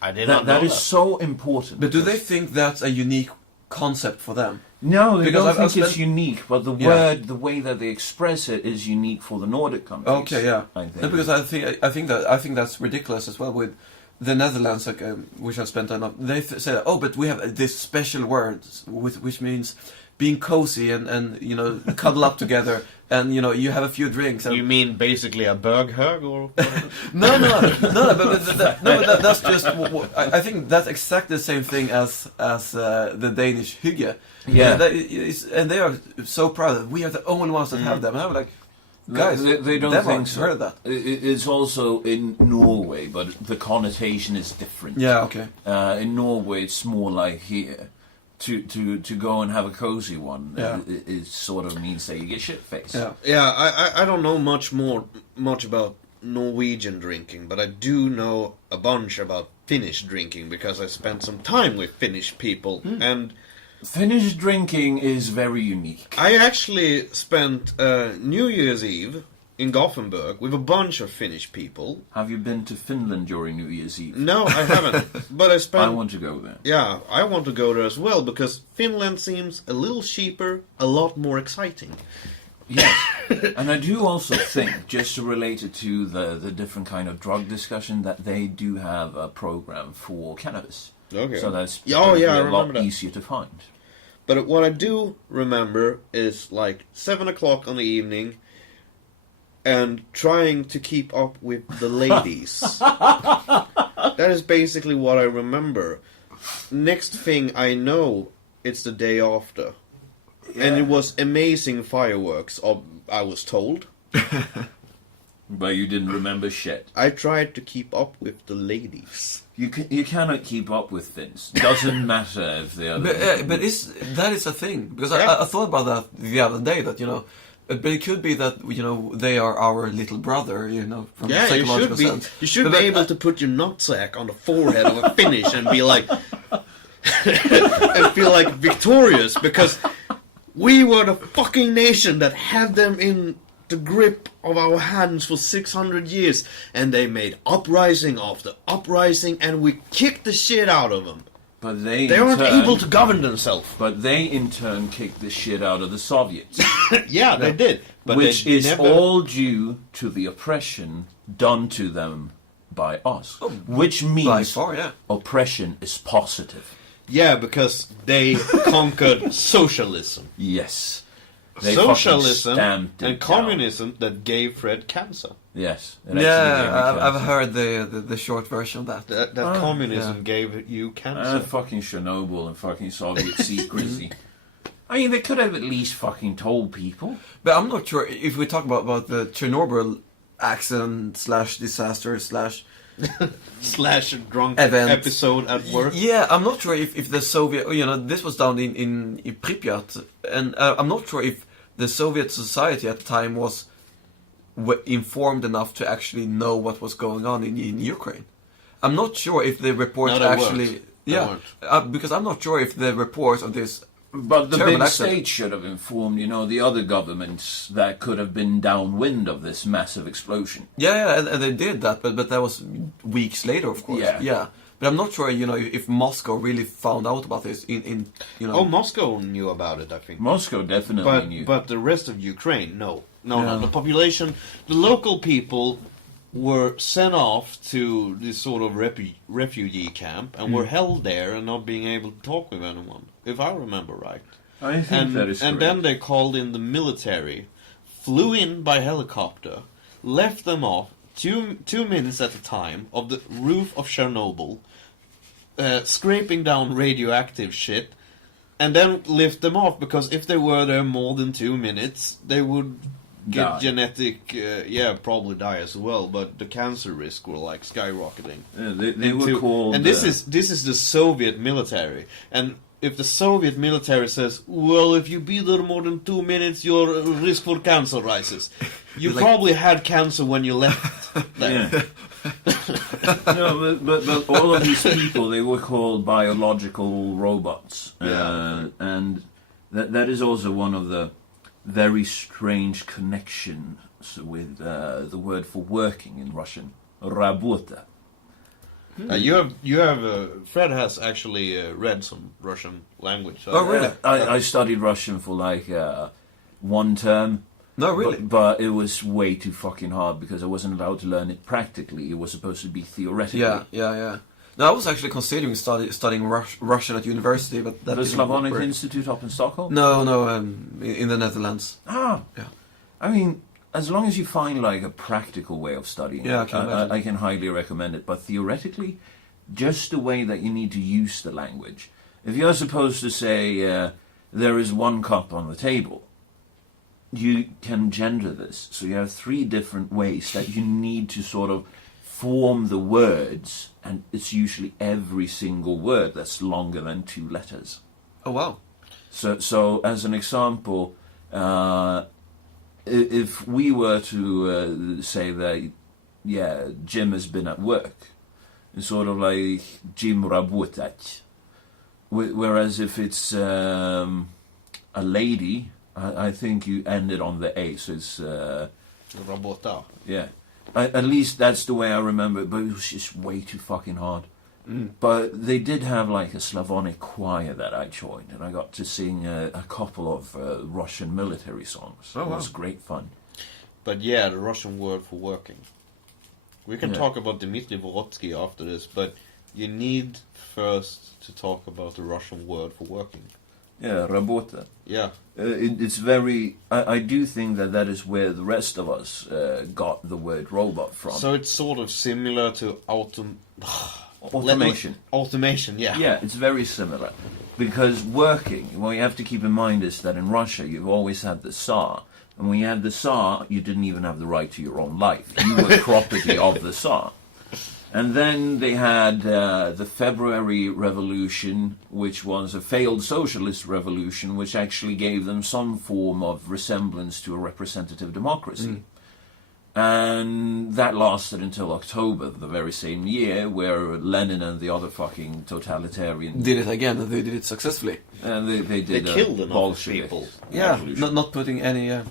I did not know That is so important. But do they think that's a unique concept for them? No, they Because don't I've think it's spent- unique, but the word, the way that they express it is unique for the Nordic countries. Okay, yeah. I think. No, because I think that's ridiculous as well with the Netherlands, like, which I've spent enough. They say, oh, but we have this special word, which means being cozy and cuddle up together, and you have a few drinks. And You mean basically a böghög or no, but that's just. I think that's exactly the same thing as the Danish hygge. Yeah. And they are so proud that we are the only ones that have them. And I'm like, guys, they don't Denmark think so. heard that. It's also in Norway, but the connotation is different. Yeah, okay. In Norway, it's more like here. To go and have a cozy one, it sort of means that you get shit faced. Yeah. Yeah, I don't know much about Norwegian drinking, but I do know a bunch about Finnish drinking because I spent some time with Finnish people, and Finnish drinking is very unique. I actually spent New Year's Eve in Gothenburg with a bunch of Finnish people. Have you been to Finland during New Year's Eve? No, I haven't, but I spent... I want to go there. Yeah, I want to go there as well, because Finland seems a little cheaper, a lot more exciting. Yes, and I do also think, just to relate it to the different kind of drug discussion, that they do have a program for cannabis. Okay. So that's I a remember lot that. easier to find. But what I do remember is like 7 o'clock on the evening and trying to keep up with the ladies. That is basically what I remember. Next thing I know, it's the day after. And it was amazing fireworks, I was told. But you didn't remember shit. I tried to keep up with the ladies. You cannot keep up with Finns. Doesn't matter if they are... But that is a thing, because I thought about that the other day, that but it could be that they are our little brother, from Yeah, you psychological should be. sense. You should But- be able to put your nutsack on the forehead of a Finnish and be like, and feel like victorious, because we were the fucking nation that had them in the grip of our hands for 600 years, and they made uprising after uprising, and we kicked the shit out of them. But they weren't able to govern themselves. But they in turn kicked the shit out of the Soviets. Yeah, they did. But which they is never... all due to the oppression done to them by us. Which By means far, yeah. oppression is positive. Yeah, because they conquered socialism. Yes. They fucking Socialism stamped it and down. communism that gave Fred cancer. Yes. it actually gave me Yeah, I've cancer. heard the short version of that. That communism yeah. gave you cancer. Fucking Chernobyl and fucking Soviet secrecy. I mean, they could have at least fucking told people. But I'm not sure if we talk about the Chernobyl accident / disaster / Slash drunk Event. episode at work. Yeah, I'm not sure if the Soviet, this was down in Pripyat, and I'm not sure if the Soviet society at the time was informed enough to actually know what was going on in Ukraine. I'm not sure if the report No, they actually, weren't. They weren't. because I'm not sure if the report of this. But the Terrible big accident. state should have informed, the other governments that could have been downwind of this massive explosion. Yeah, and they did that, but that was weeks later, of course. Yeah. But I'm not sure, if Moscow really found out about this in Oh, Moscow knew about it, I think. Moscow definitely knew. But the rest of Ukraine, no. No, Yeah. the population, the local people were sent off to this sort of refugee camp and were held there and not being able to talk with anyone, if I remember right. I think that is And correct. then they called in the military, flew in by helicopter, left them off 2 minutes at a time of the roof of Chernobyl, scraping down radioactive shit, and then lift them off, because if they were there more than 2 minutes, they would get Die. genetic, probably die as well, but the cancer risk were like skyrocketing. They were called... And this is the Soviet military. And if the Soviet military says, well, if you be there more than 2 minutes, your risk for cancer rises. You probably had cancer when you left there. Yeah. No, but all of these people, they were called biological robots. Yeah. And that is also one of the very strange connections with the word for working in Russian, rabota. You have Fred has actually read some Russian language. So Oh, really? I studied Russian for like 1 term. No, really. But it was way too fucking hard because I wasn't allowed to learn it practically. It was supposed to be theoretically. Yeah. No, I was actually considering studying Russian at university, but that The didn't Slavonic work. Institute up in Stockholm? No, in the Netherlands. Ah. Yeah. I mean, as long as you find like a practical way of studying Yeah, I it, can imagine. I can highly recommend it. But theoretically, just the way that you need to use the language. If you're supposed to say, there is 1 cup on the table, you can gender this. So you have 3 different ways that you need to sort of form the words, and it's usually every single word that's longer than 2 letters. Oh, wow. So as an example, if we were to say that, Jim has been at work, it's sort of like Jim работать. Whereas if it's a lady, I think you end it on the A, so it's... Robota. Yeah. At least that's the way I remember it, but it was just way too fucking hard. But they did have like a Slavonic choir that I joined, and I got to sing a couple of Russian military songs. Oh, It wow. was great fun. But yeah, the Russian word for working. We can Yeah. talk about Dmitry Vorotsky after this, but you need first to talk about the Russian word for working. Yeah, работа. Yeah. It's very... I do think that is where the rest of us got the word robot from. So it's sort of similar to Automation. Automation, yeah. Yeah, it's very similar. Because working, what you have to keep in mind is that in Russia you've always had the Tsar. And when you had the Tsar, you didn't even have the right to your own life. You were property of the Tsar. And then they had the February Revolution, which was a failed socialist revolution, which actually gave them some form of resemblance to a representative democracy. And that lasted until October the very same year, where Lenin and the other fucking totalitarian... Did it again, and they did it successfely. And they did They killed enough Bolshevik people. Yeah, revolution. not putting any...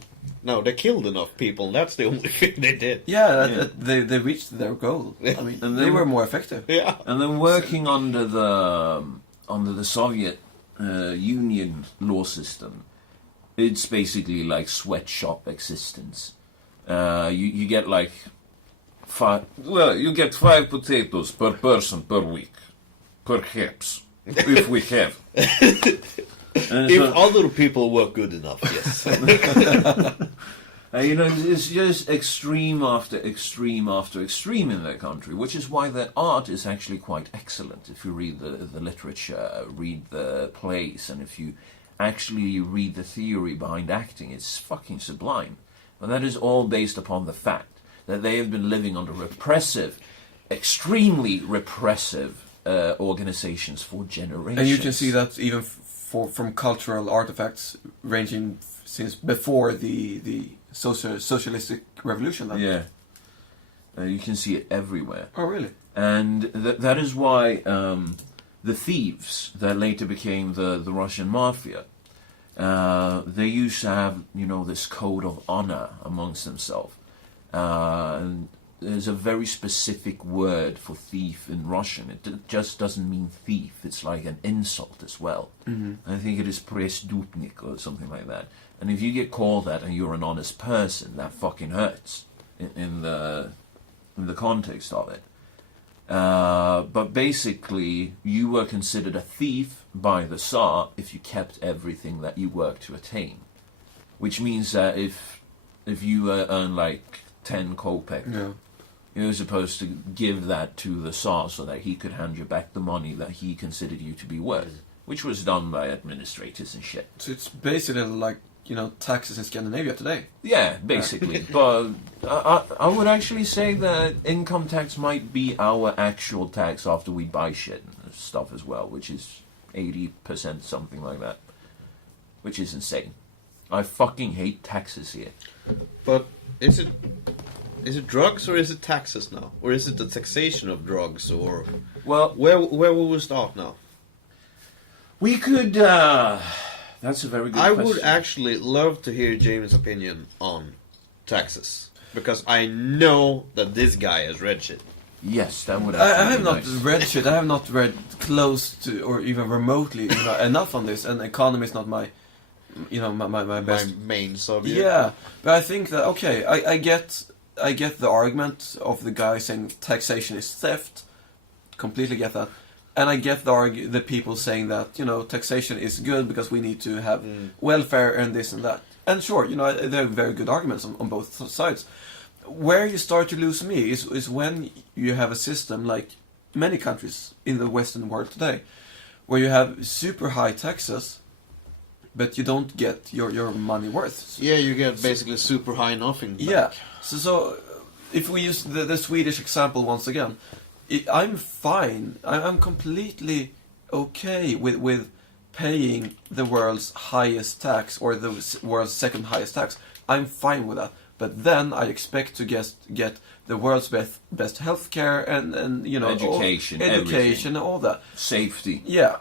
No, they killed enough people, and that's the only thing they did. They reached their goal. I mean, And they then- were more effective. Yeah. And then working under the Soviet Union law system, it's basically like sweatshop existence. You get like 5. Well, you get 5 potatoes per person per week, perhaps, if we have. If other people were good enough, yes. It's just extreme after extreme after extreme in their country, which is why their art is actually quite excellent. If you read the literature, read the plays, and if you actually read the theory behind acting, it's fucking sublime. And that is all based upon the fact that they have been living under repressive, extremely repressive organizations for generations. And you can see that even from cultural artifacts ranging since before the socialistic revolution. Then. Yeah. You can see it everywhere. Oh, really? And that is why the thieves that later became the Russian mafia, they used to have, this code of honor amongst themselves. And there's a very specific word for thief in Russian. It just doesn't mean thief. It's like an insult as well. Mm-hmm. I think it is prestupnik or something like that. And if you get called that and you're an honest person, that fucking hurts in the context of it. But basically, you were considered a thief by the Tsar if you kept everything that you worked to attain. Which means that if you earn like 10 kopek, you were supposed to give that to the Tsar so that he could hand you back the money that he considered you to be worth. Which was done by administrators and shit. So it's basically like, taxes in Scandinavia today. Yeah, basically. But I would actually say that income tax might be our actual tax after we buy shit and stuff as well, which is 80%, something like that. Which is insane. I fucking hate taxes here. But is it drugs or is it taxes now? Or is it the taxation of drugs? Or Well, where will we start now? we could... that's a very good I question. would actually love to hear James' opinion on taxes. Because I know that this guy has read shit. Yes, that would I actually have be not nice. read shit. I have not read close to or even remotely enough on this. And economy is not my, my best. My main subject. Yeah, but I think that I get the argument of the guy saying taxation is theft. Completely get that, and I get the people saying that taxation is good because we need to have welfare and this and that. And sure, there are very good arguments on both sides. Where you start to lose me is when you have a system like many countries in the Western world today, where you have super high taxes, but you don't get your money worth. Yeah, you get basically super high nothing back. Yeah. So if we use the Swedish example once again, I'm fine. I'm completely okay with paying the world's highest tax or the world's second highest tax. I'm fine with that. But then I expect to get the world's best healthcare and Education, and all that. Safety. Yeah,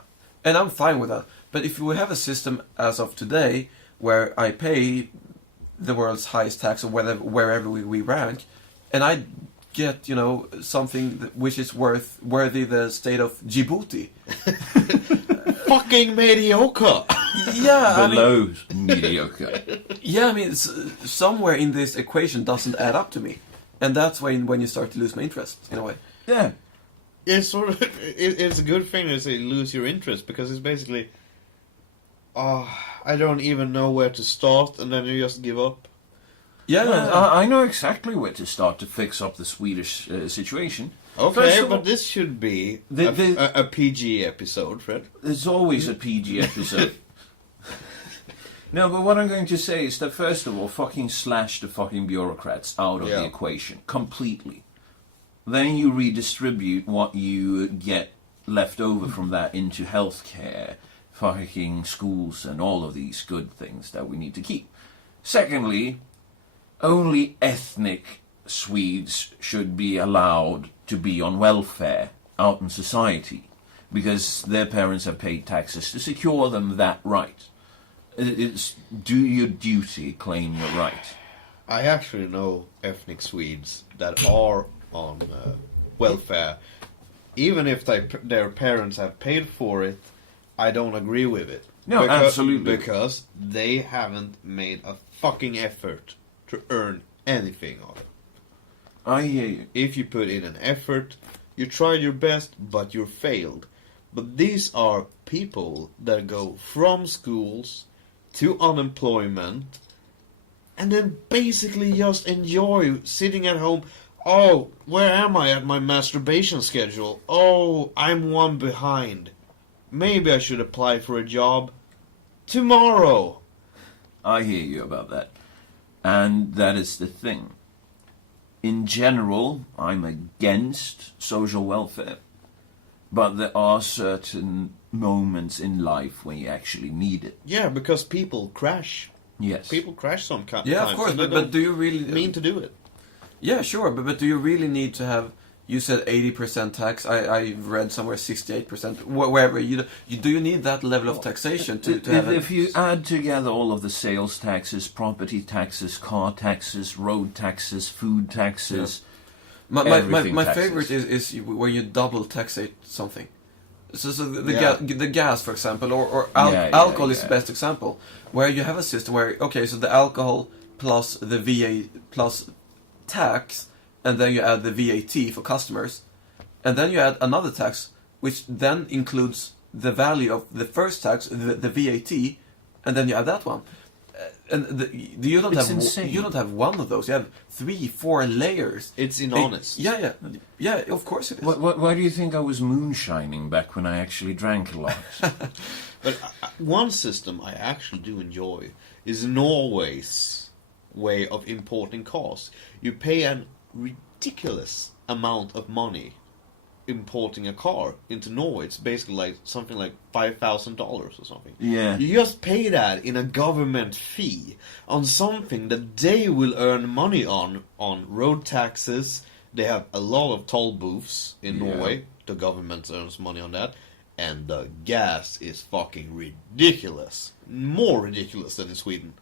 and I'm fine with that. But if we have a system as of today where I pay the world's highest tax or wherever we rank, and I get something which is worthy the state of Djibouti. Fucking mediocre. Yeah, Below mediocre. Yeah, I mean, somewhere in this equation doesn't add up to me, and that's when you start to lose my interest in a way. Yeah. It's sort of it's a good thing to say lose your interest because it's basically, I don't even know where to start, and then you just give up. Yeah, I know exactly where to start to fix up the Swedish situation. Okay, First of all, but this should be the- a PG episode, Fred. There's always a PG episode. No, but what I'm going to say is that first of all, fucking slash the fucking bureaucrats out of the equation completely. Then you redistribute what you get left over from that into healthcare, fucking schools, and all of these good things that we need to keep. Secondly, only ethnic Swedes should be allowed to be on welfare out in society because their parents have paid taxes to secure them that right. It's do your duty, claim your right. I actually know ethnic Swedes that are on welfare. Even if their parents have paid for it, I don't agree with it. No, absolutely. Because they haven't made a fucking effort to earn anything of it. I hear you. If you put in an effort, you tried your best, but you failed. But these are people that go from schools to unemployment and then basically just enjoy sitting at home. Oh, where am I at my masturbation schedule? Oh, I'm one behind. Maybe I should apply for a job tomorrow. I hear you about that. And that is the thing. In general, I'm against social welfare. But there are certain moments in life when you actually need it. Yeah, because people crash. Yes. People crash sometimes. Yeah, of course, and they but do you really mean to do it? Yeah, sure, but do you really need to have? You said 80% tax. I read somewhere 68%. Wherever do you need that level of taxation to have? If you add together all of the sales taxes, property taxes, car taxes, road taxes, food taxes, my taxes. favorite is where you double taxate something. So the gas, for example, or alcohol is the best example, where you have a system where so the alcohol plus the VA plus tax, and then you add the VAT for customers, and then you add another tax which then includes the value of the first tax, the VAT, and then you add that one. You don't have one of those. You have 3-4 layers. It's dishonest. Yeah. Of course it is. Why do you think I was moonshining back when I actually drank a lot? But one system I actually do enjoy is Norway's way of importing cars. You pay a ridiculous amount of money importing a car into Norway. It's basically like something like $5,000 or something. Yeah. You just pay that in a government fee on something that they will earn money on road taxes. They have a lot of toll booths in Norway. The government earns money on that. And the gas is fucking ridiculous. More ridiculous than in Sweden.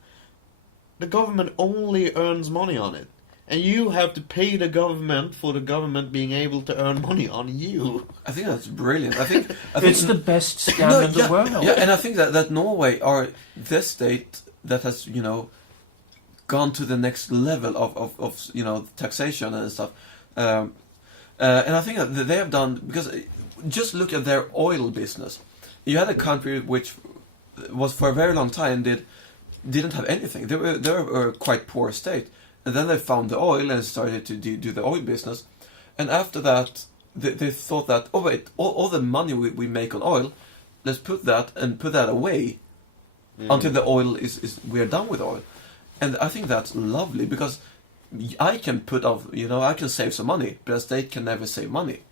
The government only earns money on it. And you have to pay the government for the government being able to earn money on you. I think that's brilliant. I think it's the best scam in the world. Yeah, and I think that Norway are the state that has gone to the next level of taxation and stuff. And I think that they have done, because just look at their oil business. You had a country which was for a very long time didn't have anything. They were a quite poor state. And then they found the oil and started to do the oil business. And after that, they thought that, oh wait, all the money we make on oil, let's put that away until the oil is we are done with oil. And I think that's lovely, because I can put off, I can save some money, but a state can never save money.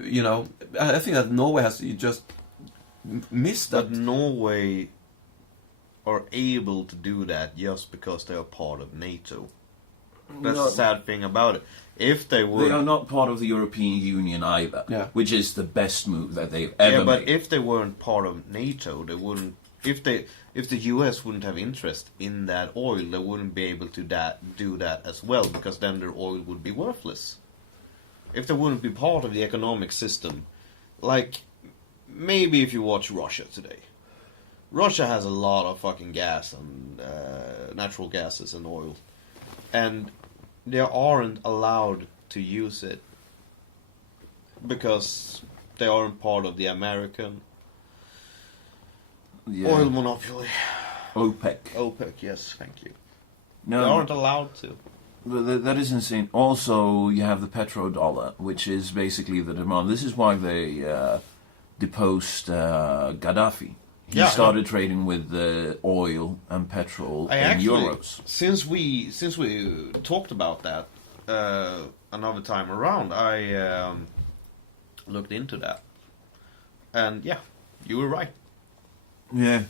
I think that Norway has just missed that. But Norway are able to do that just because they are part of NATO. That's the sad thing about it. If they were... They are not part of the European Union either, which is the best move that they've ever made. But if they weren't part of NATO, they wouldn't... If the US wouldn't have interest in that oil, they wouldn't be able to do that as well, because then their oil would be worthless. If they wouldn't be part of the economic system, like maybe if you watch Russia today. Russia has a lot of fucking gas and natural gases and oil. And they aren't allowed to use it because they aren't part of the American oil monopoly. OPEC, yes, thank you. No, they aren't allowed to. That is insane. Also, you have the petrodollar, which is basically the demand. This is why they deposed Gaddafi. He started trading with oil and petrol in euros. Since we talked about that another time around, I looked into that, and you were right. Yeah,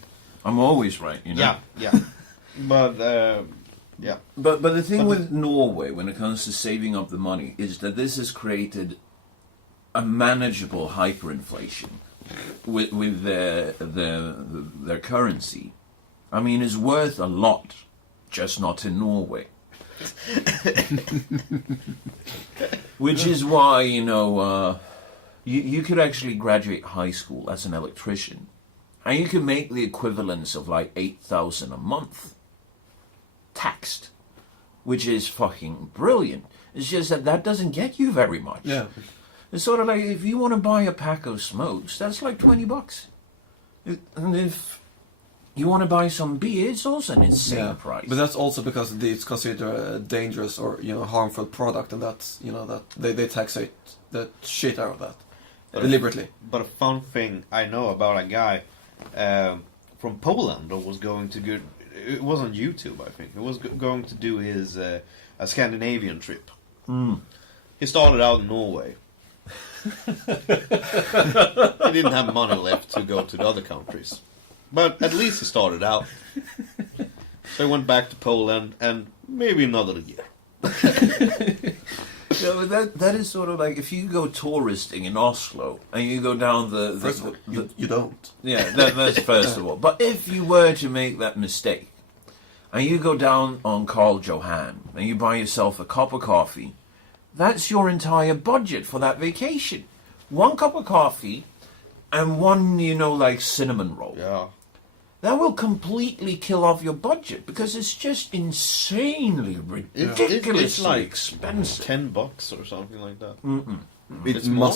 I'm always right, Yeah. But But the thing with Norway, when it comes to saving up the money, is that this has created a manageable hyperinflation with their currency. I mean, it's worth a lot, just not in Norway. Which is why, you could actually graduate high school as an electrician, and you could make the equivalence of like 8,000 a month taxed, which is fucking brilliant. It's just that doesn't get you very much. Yeah. It's sort of like if you want to buy a pack of smokes, that's like $20. And if you want to buy some beer, it's also an insane price. But that's also because it's considered a dangerous or harmful product, and that's that they taxate the shit out of that deliberately. But a fun thing I know about a guy from Poland who was going to go. It was on YouTube, I think. He was going to do his a Scandinavian trip. He started out in Norway. He didn't have money left to go to the other countries. But at least he started out. So he went back to Poland and maybe another year. That is sort of like if you go touristing in Oslo and you go down First of all, you don't. Yeah, that's first of all. But if you were to make that mistake and you go down on Karl Johan and you buy yourself a cup of coffee, that's your entire budget for that vacation. One cup of coffee and one, like cinnamon roll. Yeah. That will completely kill off your budget because it's just insanely, ridiculously it's like expensive. $10 or something like that.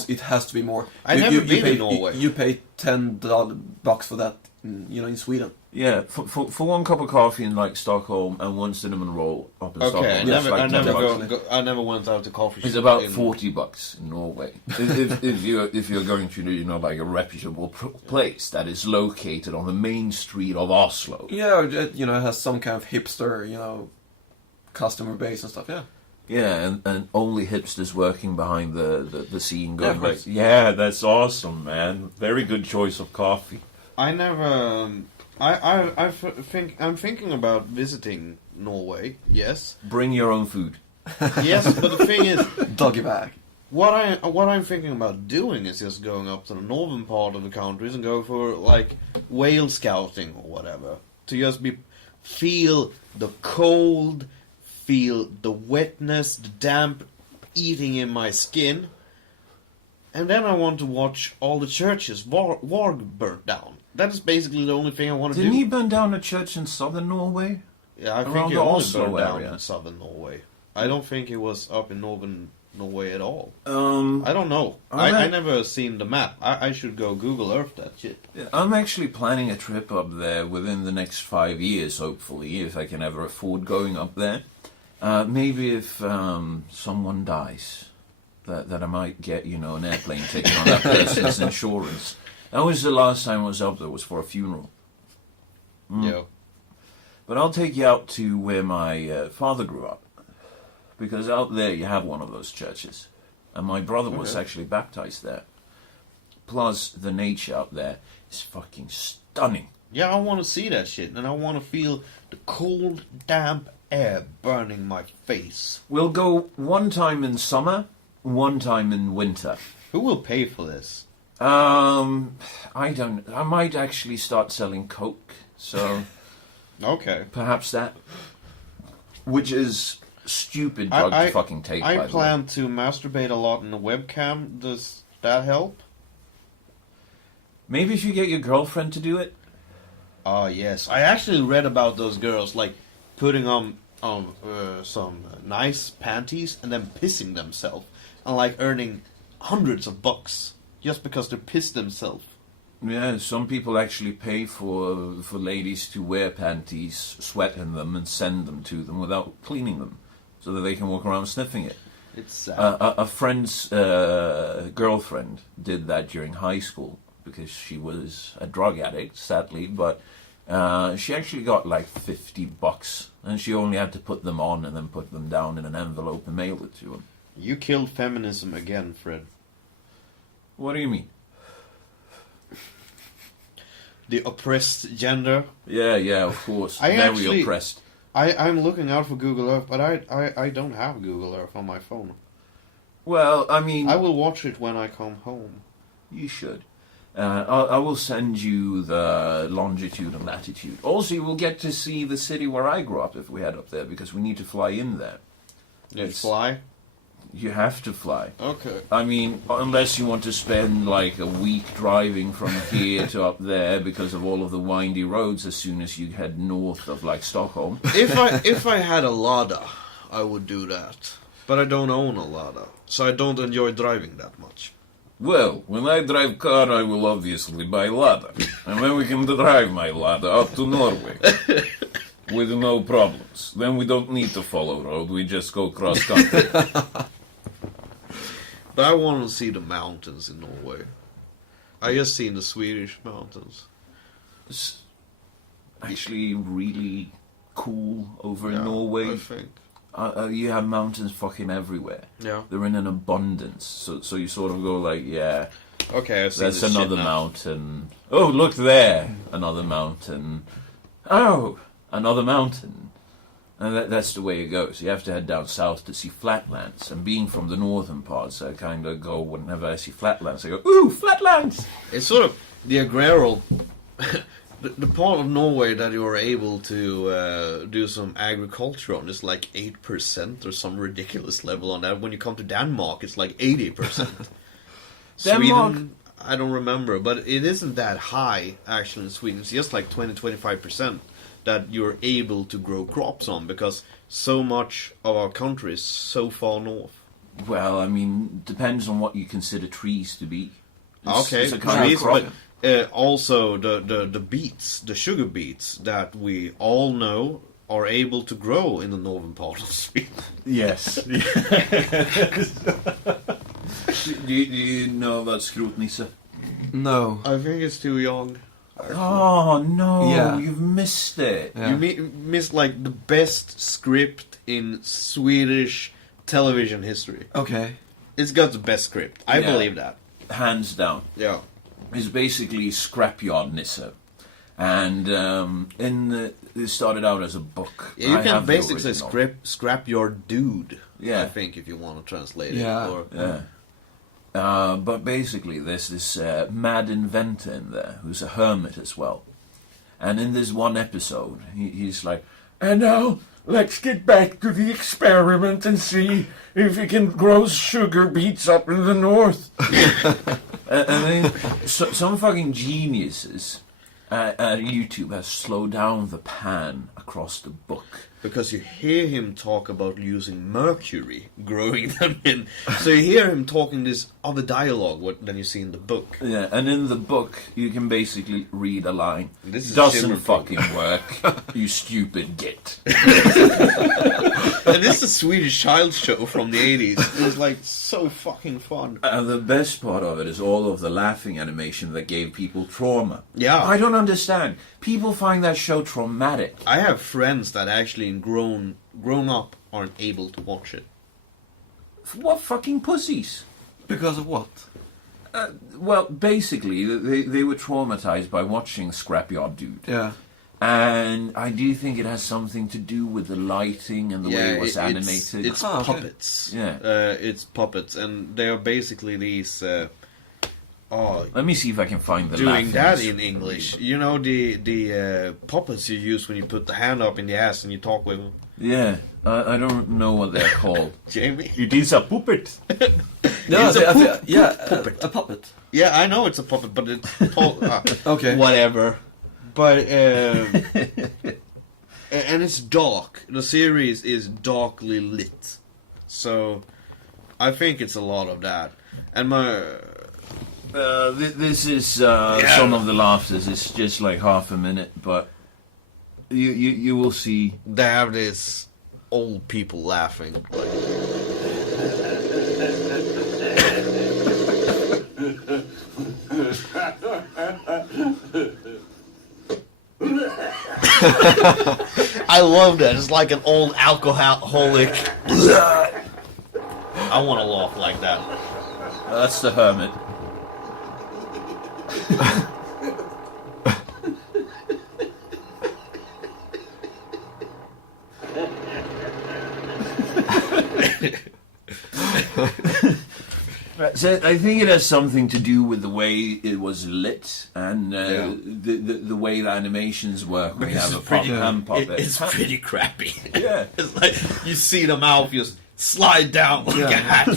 It has to be more. I've never been pay, in Norway. You pay $10 for that, in Sweden. Yeah, for one cup of coffee in like Stockholm and one cinnamon roll up in Stockholm. Okay, I never went out to coffee shop. It's about $40 in Norway. if you're going to like a reputable place that is located on the main street of Oslo. Yeah, it has some kind of hipster, customer base and stuff. Yeah. Yeah, and only hipsters working behind the scene going Yeah, like, yeah, that's awesome, man. Very good choice of coffee. I never. I'm thinking about visiting Norway. Yes. Bring your own food. Yes, but the thing is, Doggy bag. what I'm thinking about doing is just going up to the northern part of the countries and go for like whale scouting or whatever to just feel the cold, feel the wetness, the damp eating in my skin, and then I want to watch all the churches war burnt down. That is basically the only thing I want to do. Didn't he burn down a church in southern Norway? Yeah, I think Around it the only Oslo burned down area. in southern Norway. I don't think it was up in northern Norway at all. I I don't know. I I never seen the map. I should go Google Earth that shit. I'm actually planning a trip up there within the next 5 years, hopefully, if I can ever afford going up there. Maybe if someone dies, that I might get, an airplane ticket on that person's insurance. That was the last time I was up there, was for a funeral. Yeah. But I'll take you out to where my father grew up. Because out there you have one of those churches. And my brother was actually baptized there. Plus, the nature out there is fucking stunning. Yeah, I want to see that shit, and I want to feel the cold, damp air burning my face. We'll go one time in summer, one time in winter. Who will pay for this? I don't. I might actually start selling coke, so Okay. perhaps that. Which is stupid drug to fucking take. I by plan to masturbate a lot in the webcam. Does that help? the way. Maybe if you get your girlfriend to do it. Ah, yes. I actually read about those girls, like, putting on some nice panties and then pissing themselves. And, like, earning hundreds of bucks just because they piss themselves. Yeah, some people actually pay for ladies to wear panties, sweat in them, and send them to them without cleaning them, so that they can walk around sniffing it. It's sad. A friend's girlfriend did that during high school because she was a drug addict, sadly, but she actually got like $50, and she only had to put them on and then put them down in an envelope and mail it to him. You killed feminism again, Fred. What do you mean? The oppressed gender. Yeah, of course. I Very actually- oppressed. I'm looking out for Google Earth, but I don't have Google Earth on my phone. Well, I mean, I will watch it when I come home. you should. I will send you the longitude and latitude. Also, you will get to see the city where I grew up if we head up there, because we need to fly in there. You It's- fly? You have to fly. Okay. I mean, unless you want to spend like a week driving from here to up there because of all of the windy roads as soon as you head north of like Stockholm. If I had a Lada, I would do that. But I don't own a Lada, so I don't enjoy driving that much. Well, when I drive car, I will obviously buy Lada. And then we can drive my Lada up to Norway. With no problems. Then we don't need to follow road, we just go cross country. But I want to see the mountains in Norway. I just seen the Swedish mountains. It's actually really cool over in Norway. I think. You have mountains fucking everywhere. Yeah. They're in an abundance. So you sort of go like, yeah, Okay, I've seen that's this another shit now. mountain. Oh, look there. Another mountain. Oh, another mountain. And that's the way it goes. You have to head down south to see flatlands. And being from the northern parts, I kind of go, whenever I see flatlands, I go, ooh, flatlands! It's sort of the agrarial, the part of Norway that you're able to do some agriculture on is like 8% or some ridiculous level on that. When you come to Denmark, it's like 80%. Denmark- Sweden, I don't remember, but it isn't that high actually in Sweden. It's just like 20-25% that you're able to grow crops on because so much of our country is so far north. Well, I mean, depends on what you consider trees to be. Okay, it's a kind trees, of crop. but also the beets, the sugar beets that we all know are able to grow in the northern part of Sweden. Yes. do you know about Skrotnisse? No. I think it's too young. Oh, no, Yeah. you've missed it. Yeah. You missed like the best script in Swedish television history. Okay. It's got the best script. I Yeah. believe that. Hands down. Yeah. It's basically Scrapyard Nisse. And it started out as a book. You I can have the basically say original. scrap your dude. Yeah. I think if you want to translate Yeah. it. Or, Yeah. But basically, there's this mad inventor in there who's a hermit as well. And in this one episode, he's like, and now let's get back to the experiment and see if we can grow sugar beets up in the north. and then some fucking geniuses at YouTube have slowed down the pan across the book. because you hear him talk about using mercury, growing them in. So you hear him talking this other dialogue than you see in the book. Yeah, and in the book, you can basically read a line. This is Doesn't Shimmer fucking work, you stupid git. And this is a Swedish child show from the 80s. It was like so fucking fun. And the best part of it is all of the laughing animation that gave people trauma. Yeah. I don't understand. People find that show traumatic. I have friends that actually grown up aren't able to watch it. What fucking pussies? Because of what? Well, basically, they were traumatized by watching Scrapyard Dude. Yeah. And I do think it has something to do with the lighting and the way it was animated. It's Ah, okay. puppets. Yeah. It's puppets, and they are basically these. Let me see if I can find the Doing laughing that s- in English. You know the puppets you use when you put the hand up in the ass and you talk with them. Yeah, I don't know what they're called. Jamie. It is a puppet. No, It's a a puppet. Yeah, I know it's a puppet, but it's Okay. whatever. But and it's dark. The series is darkly lit, so I think it's a lot of that. And my This is some of the laughters. It's just like half a minute, but you will see. they have this old people laughing. I love that. It's like an old alcoholic. I want to laugh like that. That's the hermit. So I think it has something to do with the way it was lit and the way the animations work when you have a hand puppet. It's pretty crappy. Yeah. It's like you see the mouth just slide down like a hat.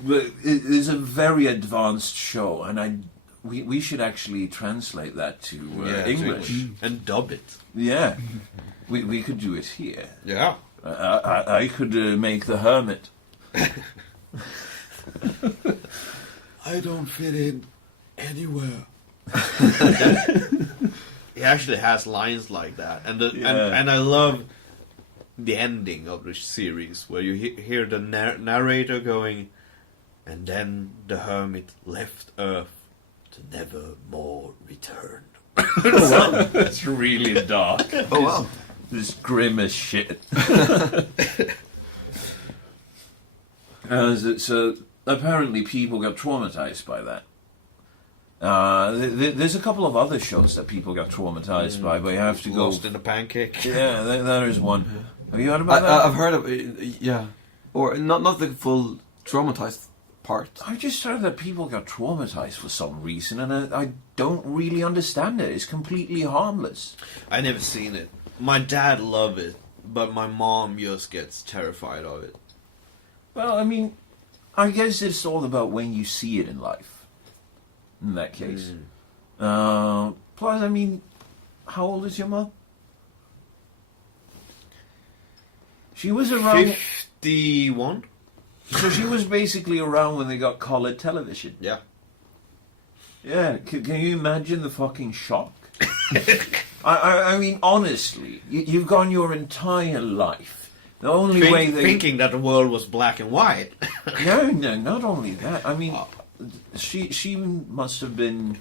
But it is a very advanced show, and we should actually translate that to English. And dub it. Yeah, we could do it here. Yeah. I could make the hermit. I don't fit in anywhere. He actually has lines like that, and and I love the ending of the series where you hear the narrator going, and then the hermit left Earth to never more return. That's really dark. Oh wow. This grim as shit. So apparently people got traumatized by that. There's a couple of other shows that people got traumatized by, but you have to go... Lost in a Pancake. Yeah, that is one. Have you heard about that? I've heard of it, yeah. Or not the full traumatized part. I just heard that people got traumatized for some reason, and I don't really understand it. It's completely harmless. I never seen it. My dad loved it, but my mom just gets terrified of it. Well, I mean, I guess it's all about when you see it in life. In that case. Plus, I mean, how old is your mom? She was around... 51? So she was basically around when they got colored television. Yeah. Yeah, can you imagine the fucking shock? I mean, honestly, you've gone your entire life. The only way they... Thinking that the world was black and white. No, not only that. I mean, she must have been...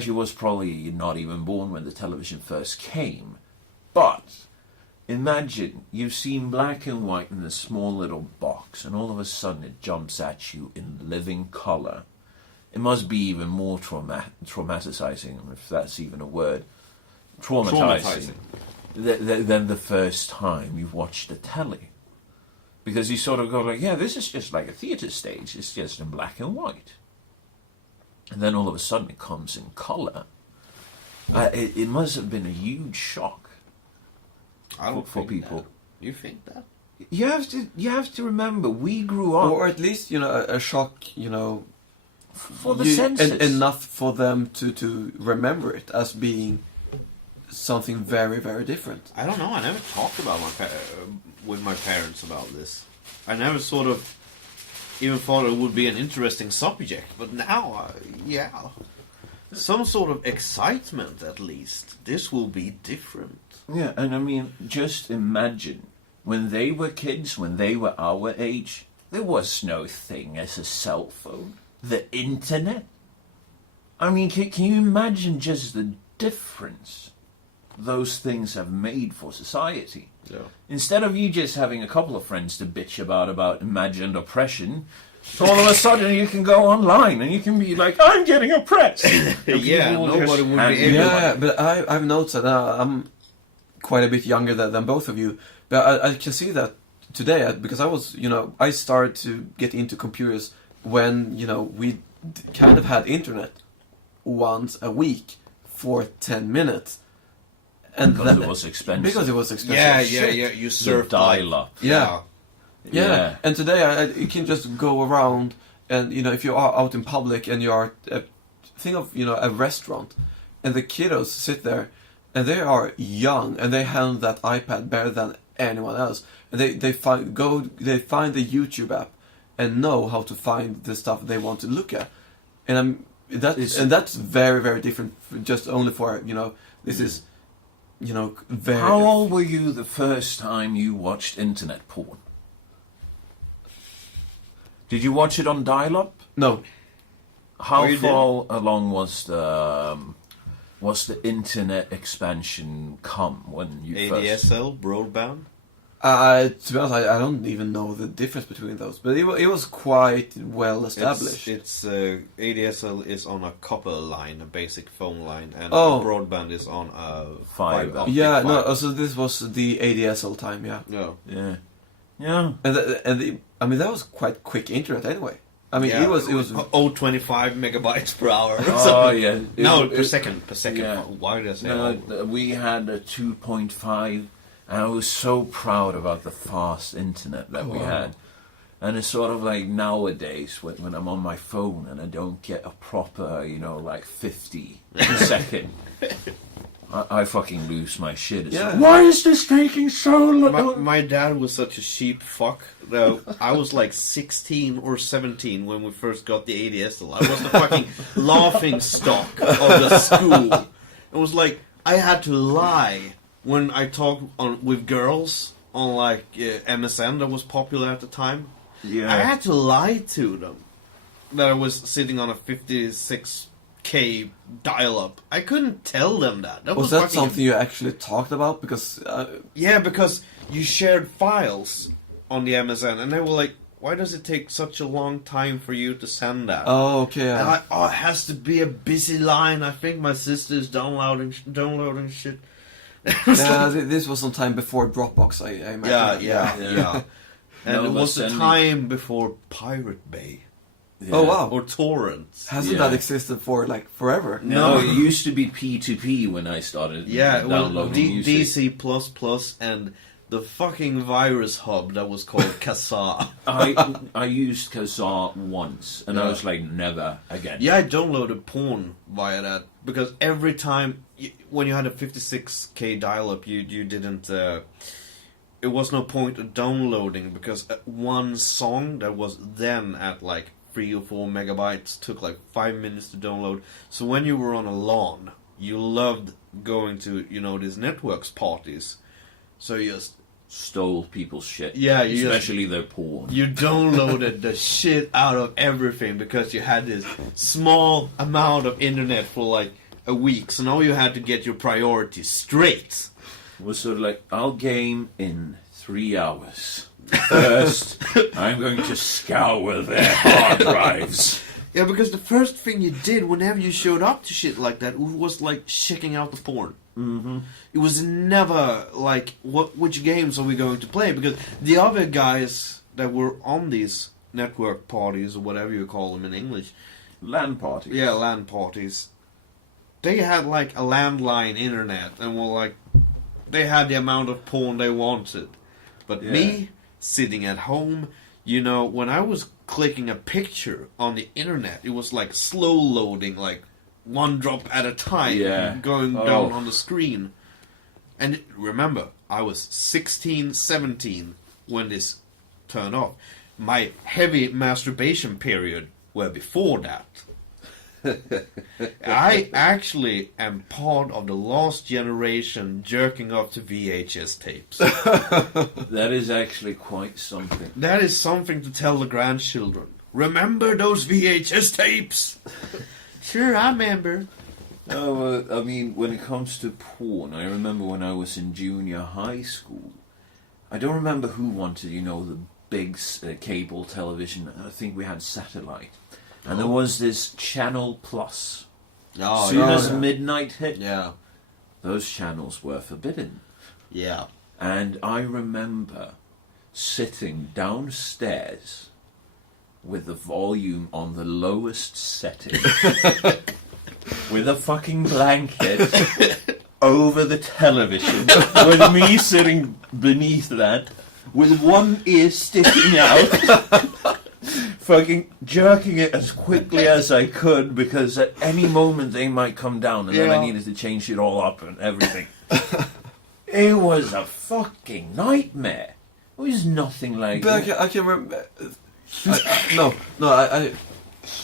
She was probably not even born when the television first came. But... imagine you've seen black and white in a small little box, and all of a sudden it jumps at you in living color. It must be even more traumatizing, if that's even a word. Traumatizing. Than the first time you've watched the telly. Because you sort of go like, yeah, this is just like a theatre stage. It's just in black and white. And then all of a sudden it comes in color. It must have been a huge shock. I don't for think people. That. You think that? You have to remember, we grew up... Or at least, a shock, for the senses. Enough for them to remember it as being something very, very different. I don't know. I never talked about with my parents about this. I never sort of even thought it would be an interesting subject. But now, yeah. Some sort of excitement, at least. This will be different. Yeah, and I mean, just imagine, when they were kids, when they were our age, there was no thing as a cell phone. The internet. I mean, can you imagine just the difference those things have made for society? Yeah. Instead of you just having a couple of friends to bitch about imagined oppression, all of a sudden you can go online and you can be like, I'm getting oppressed. Yeah, nobody would be able. Yeah, but I've noticed that I'm quite a bit younger than both of you, but I can see that today because I was, I started to get into computers when, we kind of had internet once a week for 10 minutes. And because it was expensive. Because it was expensive. Yeah. You surf dial-up. Yeah. And today you can just go around and, if you are out in public and you are, think of, a restaurant and the kiddos sit there and they are young and they handle that iPad better than anyone else. And they find the YouTube app and know how to find the stuff they want to look at. And that's very, very different just only for, this is, very... How old were you the first time you watched internet porn? Did you watch it on dial-up? No. How far along was the internet expansion come when you ADSL, broadband? To be honest, I don't even know the difference between those, but it was quite well established. It's ADSL is on a copper line, a basic phone line, and broadband is on a fiber. Yeah, no. So this was the ADSL time, yeah. Yeah. And that was quite quick internet anyway. I mean, it was 0.25 megabytes per hour. Oh yeah. Per second. Yeah. Why did I say that? We had a 2.5. And I was so proud about the fast internet that we had. And it's sort of like nowadays when I'm on my phone and I don't get a proper, 50 per second. I fucking lose my shit. It's Yeah. like, why is this taking so long? My dad was such a cheap fuck. Though I was like 16 or 17 when we first got the ADSL. I was the fucking laughing stock of the school. It was like I had to lie when I talked with girls on like MSN that was popular at the time. Yeah. I had to lie to them that I was sitting on a 56K dial-up. I couldn't tell them that. Was that fucking- something you actually talked about? Because Yeah, because you shared files on the MSN, and they were like, "Why does it take such a long time for you to send that?" oh, okay. And it has to be a busy line. I think my sister's downloading shit. Yeah, this was some time before Dropbox. I imagine. Yeah. And No, it but was the sending- time before Pirate Bay Oh wow. or torrents. Hasn't Yeah. that existed for like forever? No, it used to be P2P when I started Yeah, it was downloading music. DC++ and the fucking virus hub that was called Kazaa. I used Kazaa once, and I was like, never again. Yeah, I downloaded porn via that because every time when you had a 56K dial-up, you didn't. It was no point of downloading because one song that was then at like 3 or 4 megabytes took like 5 minutes to download. So when you were on a LAN, you loved going to these networks parties. So you just Stole people's shit. Yeah, you just- especially their porn. you downloaded the shit out of everything because you had this small amount of internet for like a week. So now you had to get your priorities straight. It was sort of like, I'll game in 3 hours. First, I'm going to scour their hard drives. Yeah, because the first thing you did whenever you showed up to shit like that was like checking out the porn. Mm-hmm. It was never like, which games are we going to play? Because the other guys that were on these network parties, or whatever you call them in English, LAN parties. yeah, LAN parties, they had like a landline internet and were like, they had the amount of porn they wanted. But Yeah. me, sitting at home, when I was clicking a picture on the internet, it was like slow loading, like one drop at a time, Yeah. going down Oh. on the screen. And remember, I was 16, 17 when this turned off. My heavy masturbation period were before that. I actually am part of the last generation jerking off to VHS tapes. That is actually quite something. That is something to tell the grandchildren. Remember those VHS tapes? Sure, I remember. No, I mean, when it comes to porn, I remember when I was in junior high school. I don't remember who wanted, the big cable television. I think we had satellite. And there was this Channel Plus. Oh, As soon as midnight hit, Yeah. those channels were forbidden. Yeah. And I remember sitting downstairs with the volume on the lowest setting, with a fucking blanket over the television, with me sitting beneath that, with one ear sticking out, fucking jerking it as quickly as I could, because at any moment they might come down, and then I Yeah. needed to change it all up and everything. It was a fucking nightmare. It was nothing like But that. I can remember. I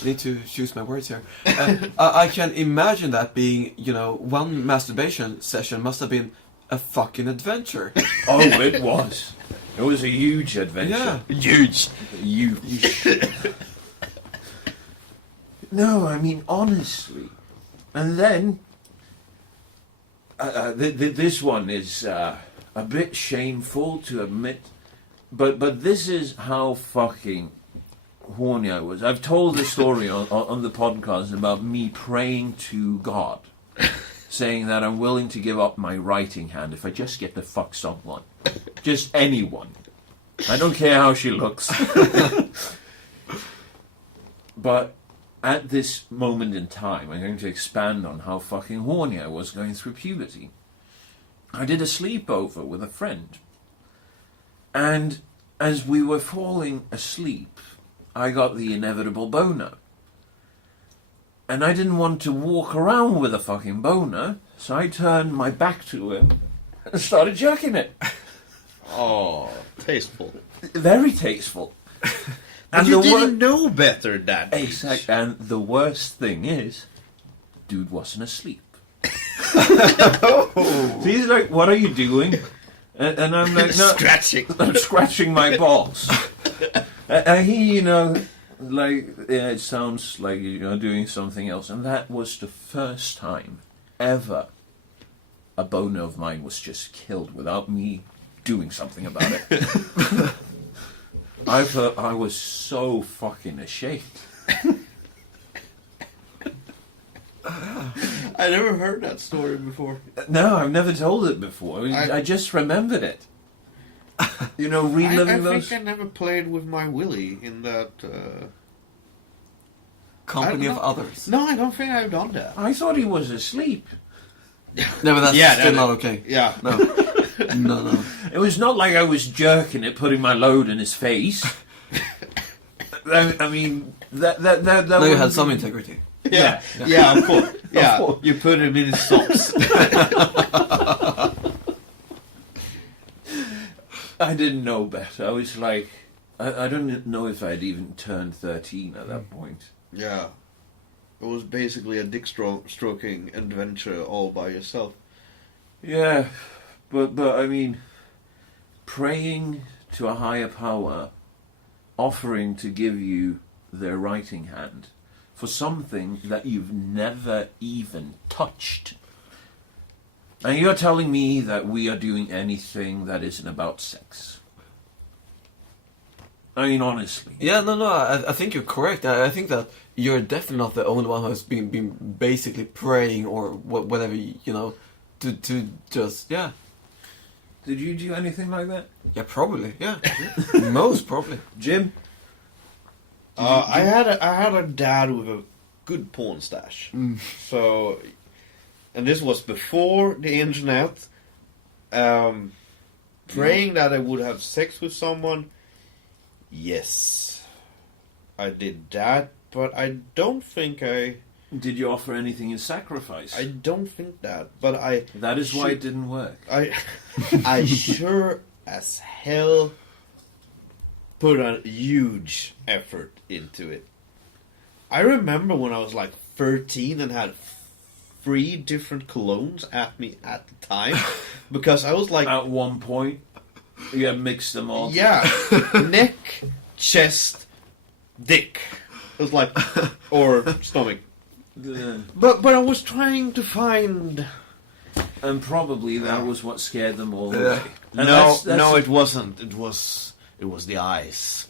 need to choose my words here. I can imagine that being, one masturbation session must have been a fucking adventure. Oh, it was. It was a huge adventure. Yeah. Huge. Huge. No, I mean, honestly. And then, this one is a bit shameful to admit, but this is how fucking horny I was. I've told the story on the podcast about me praying to God, saying that I'm willing to give up my writing hand if I just get to fuck someone. Just anyone. I don't care how she looks. But at this moment in time, I'm going to expand on how fucking horny I was going through puberty. I did a sleepover with a friend. And as we were falling asleep, I got the inevitable boner. And I didn't want to walk around with a fucking boner, So I turned my back to him and started jerking it. Oh, tasteful. Very tasteful. And the you wor- didn't know better that age. Exactly. And the worst thing is, dude wasn't asleep. So he's like, "What are you doing?" And I'm like, "No, Scratching. I'm scratching my balls." And he, you know, like, yeah, it sounds like you're doing something else. And that was the first time ever a boner of mine was just killed without me doing something about it. I thought I was so fucking ashamed. I never heard that story before. No, I've never told it before. I just remembered it. You know, reliving I those. think I never played with my willy in that. Company I of don't others. No, I don't think I've done that. I thought he was asleep. No, but that's still not okay. Yeah. No. No. It was not like I was jerking it, putting my load in his face. I mean, that No, you had wouldn't some be- integrity. Yeah, yeah, of course. Yeah, course. you put him in his socks. I didn't know better. I was like, I don't know if I'd even turned 13 at that point. Yeah. It was basically a dick stroking adventure all by yourself. Yeah, but I mean, praying to a higher power, offering to give you their writing hand for something that you've never even touched. And you're telling me that we are doing anything that isn't about sex. I mean, honestly. Yeah, no. I think you're correct. I think that you're definitely not the only one who's been basically praying or whatever, you know, to just Did you do anything like that? Yeah, probably. Yeah, most probably. Jim? I had a dad with a good porn stash. So, and this was before the internet. Praying that I would have sex with someone. Yes, I did that, but I don't think I. Did you offer anything in sacrifice? I don't think that, but I. That is why it didn't work. I sure as hell put a huge effort into it. I remember when I was like 13 and had 3 different colognes at me at the time because I was like At one point, you had mixed them all. yeah, neck, chest, dick. It was like or stomach. But I was trying to find. And probably that was what scared them all Yeah. away. And No, that's no, it wasn't. It was the eyes.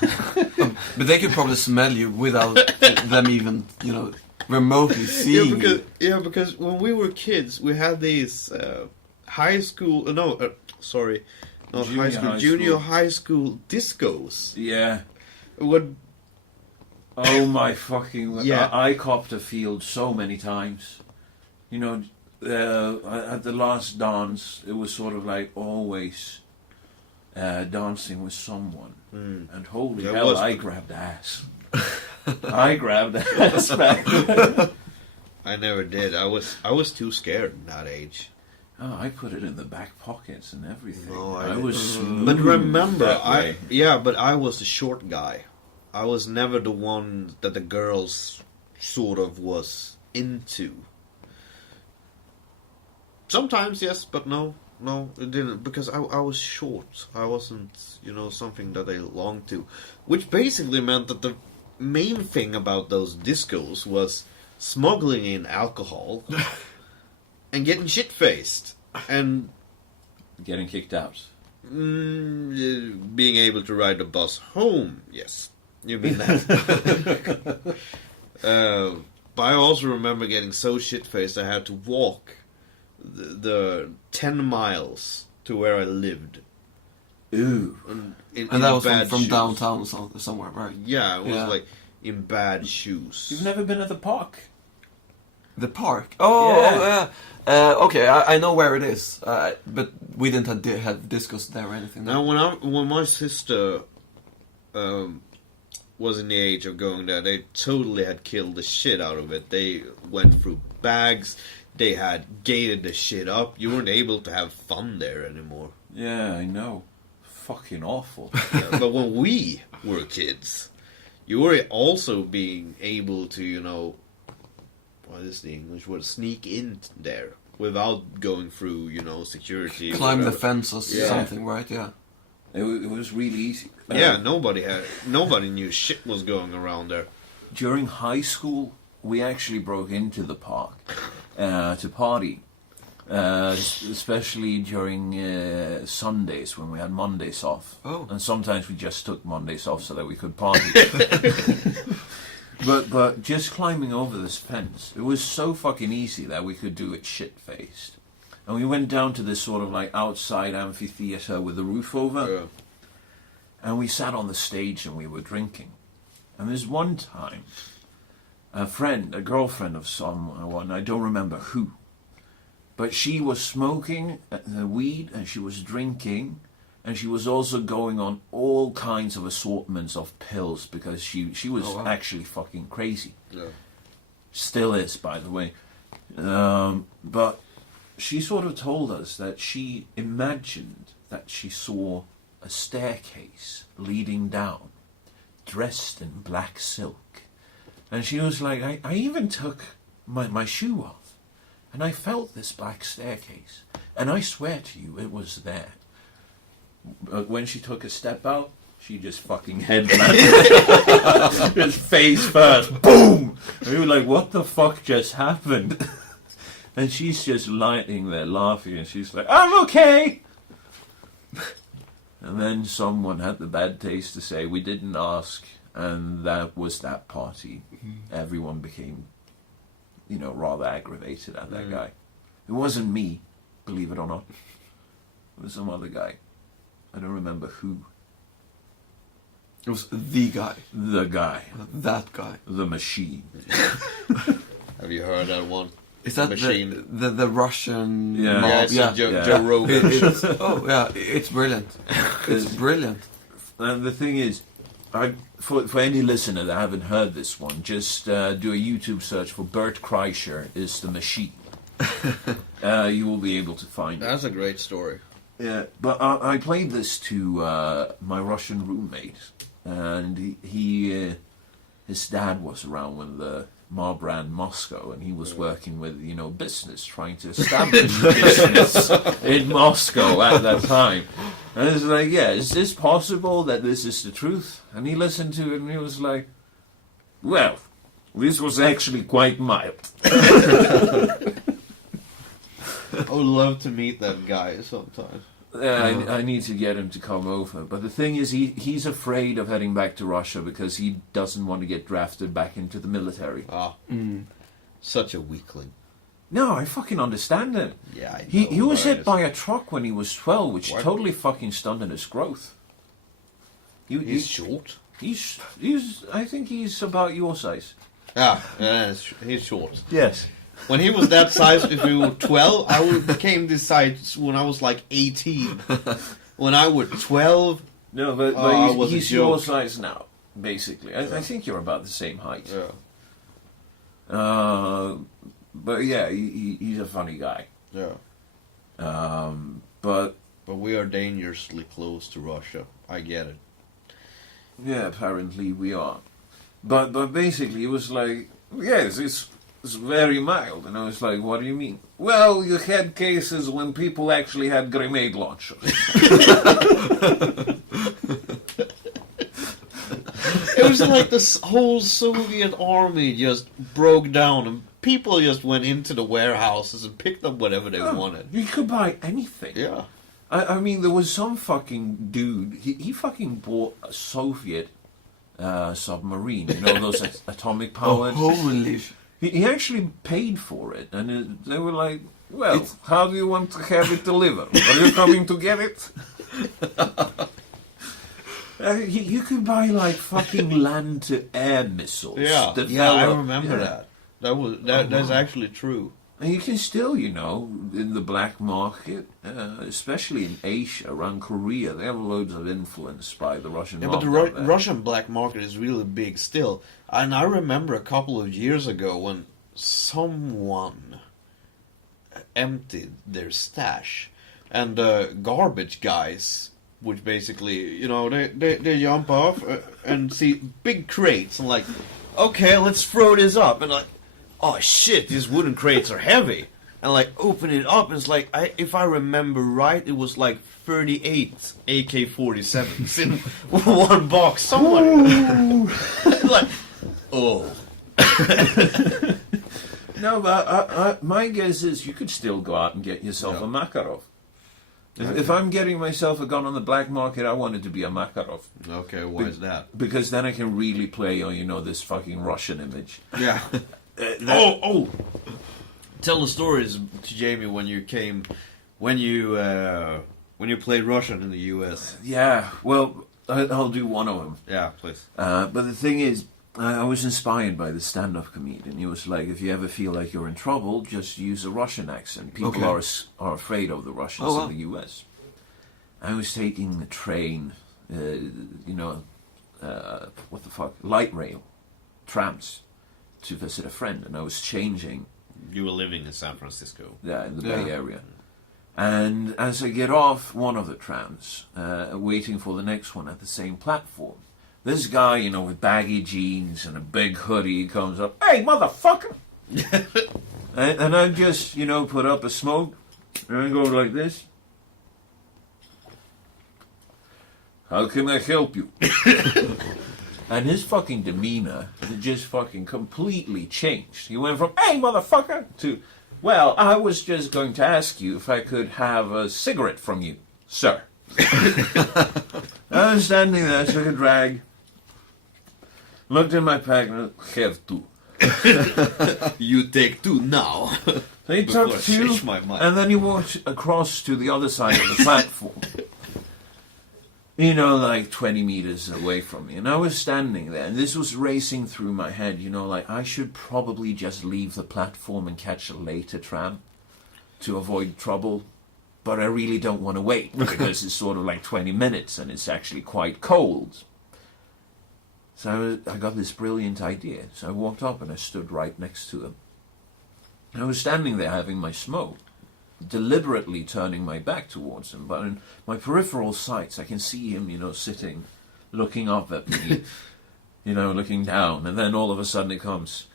But they could probably smell you without them even, you know, remotely seeing you. Because when we were kids, we had these high school. Sorry, not Junior high school. high Junior school. high school discos. Yeah. What? Oh my fucking... Yeah. I copped a field so many times. You know, at the last dance, it was sort of like always dancing with someone. And holy There hell, was- I grabbed ass. I grabbed ass back then. I never did. I was too scared at that age. Oh, I put it in the back pockets and everything. No, I I was smooth. But remember, that way. but I was the short guy. I was never the one that the girls sort of was into. Sometimes yes, but no, it didn't because I was short. I wasn't, something that they longed to, which basically meant that the main thing about those discos was smuggling in alcohol and getting shit faced and Getting kicked out. being able to ride the bus home. Yes, you mean that. But I also remember getting so shit faced I had to walk the 10 miles to where I lived. Ooh. In And that was bad from shoes. downtown somewhere, right? Yeah, it was Yeah. like in bad shoes. You've never been at the park? The park. Oh, Yeah. okay, I know where it is, but we didn't have discos there or anything. Now, when my sister was in the age of going there, they totally had killed the shit out of it. They went through bags. they had gated the shit up. You weren't able to have fun there anymore. Yeah, I know. Fucking awful. But when we were kids, you were also being able to, you know, what is the English word? Sneak in there without going through, you know, security. Climb the whatever. fence or Yeah. something, right? Yeah. It was really easy. Yeah, nobody knew shit was going around there. During high school, we actually broke into the park to party. Especially during Sundays when we had Mondays off. Oh. And sometimes we just took Mondays off so that we could party. But just climbing over this fence, it was so fucking easy that we could do it shit-faced. And we went down to this sort of like outside amphitheater with the roof over. Yeah. And we sat on the stage and we were drinking. And there's one time, a girlfriend of someone, I don't remember who, but she was smoking the weed and she was drinking and she was also going on all kinds of assortments of pills because she was actually fucking crazy. Yeah. Still is, by the way. But she sort of told us that she imagined that she saw a staircase leading down, dressed in black silk. And she was like, I even took my shoe off. And I felt this black staircase. And I swear to you, it was there. But when she took a step out, she just fucking headbanged. Just face first. Boom! And we were like, what the fuck just happened? And she's just lying there laughing. And she's like, I'm okay! And then someone had the bad taste to say, we didn't ask. And that was that party. Everyone became, you know, rather aggravated at that guy. It wasn't me, believe it or not. It was some other guy. I don't remember who. It was the guy. The guy. That guy. The machine. Have you heard that one? Is that Machine? the Russian Yeah. mob? Yeah, it's a Joe Rogan. Oh yeah, it's brilliant. It's brilliant. And the thing is, for any listener that haven't heard this one, just do a YouTube search for Bert Kreischer is the machine. You will be able to find it. That's a great story. Yeah, but I played this to my Russian roommate, and he his dad was around when the mob ran Moscow, and he was working with, you know, business, trying to establish business in Moscow at that time. And it's like, yeah, is this possible that this is the truth? And he listened to it, and he was like, well, this was actually quite mild. I would love to meet that guy sometime. I need to get him to come over. But the thing is, he's afraid of heading back to Russia because he doesn't want to get drafted back into the military. Such a weakling. No, I fucking understand him. Yeah, I know, He was but hit by a truck when he was 12, which What? totally fucking stunted his growth. He's short. He's I think he's about your size. He's short. Yes. When he was that size, if we were 12, became this size when I was like 18. When I was 12, No, but I was a he's your joke. size now, basically. I think you're about the same height. yeah, But yeah, he's a funny guy. yeah. But But we are dangerously close to Russia. I get it. yeah, apparently we are. But basically, it was like, yes, it's very mild. And I was like, what do you mean? Well, you had cases when people actually had grenade launchers. It was like this whole Soviet army just broke down and people just went into the warehouses and picked up whatever they wanted. You could buy anything. Yeah. I mean, there was some fucking dude, he fucking bought a Soviet submarine, you know, those atomic powered. Holy He actually paid for it, and they were like, well, how do you want to have it delivered? Are you coming to get it? You could buy, like, fucking land-to-air missiles. Yeah, I remember that. That's actually true. And you can still, you know, in the black market, especially in Asia, around Korea, they have loads of influence by the Russian Yeah, but the mob out there. Russian black market is really big still. And I remember a couple of years ago when someone emptied their stash, and garbage guys would basically, they jump off and see big crates and like, okay, let's throw this up, and like, oh shit, these wooden crates are heavy, and like open it up, and it's like, if I remember right, it was like 38 AK-47s in one box. Someone like, oh. No, but my guess is you could still go out and get yourself a Makarov. If I'm getting myself a gun on the black market, I want it to be a Makarov. Okay, why is that? Because then I can really play on, this fucking Russian image. Yeah. Tell the stories to Jamie when you played Russian in the US. Yeah, well, I'll do one of them. Yeah, please. But the thing is, I was inspired by the stand-up comedian. He was like, if you ever feel like you're in trouble, just use a Russian accent. People are afraid of the Russians in the US. I was taking the train, light rail, trams, to visit a friend, and I was changing. You were living in San Francisco. Yeah, in the Bay Area. And as I get off one of the trams, waiting for the next one at the same platform, this guy, with baggy jeans and a big hoodie comes up, "Hey, motherfucker!" and I just, put up a smoke, and I go like this. "How can I help you?" And his fucking demeanor just fucking completely changed. He went from, "Hey, motherfucker," to, "Well, I was just going to ask you if I could have a cigarette from you, sir." I was standing there, took a drag, looked in my pack, and have two. You take two now. So he took two, and then he walked across to the other side of the platform. Like 20 meters away from me. And I was standing there, and this was racing through my head, like I should probably just leave the platform and catch a later tram to avoid trouble. But I really don't want to wait, because it's sort of like 20 minutes, and it's actually quite cold. So I got this brilliant idea. So I walked up, and I stood right next to him. I was standing there having my smoke, deliberately turning my back towards him, but in my peripheral sights I can see him, sitting, looking up at me, looking down, and then all of a sudden it comes,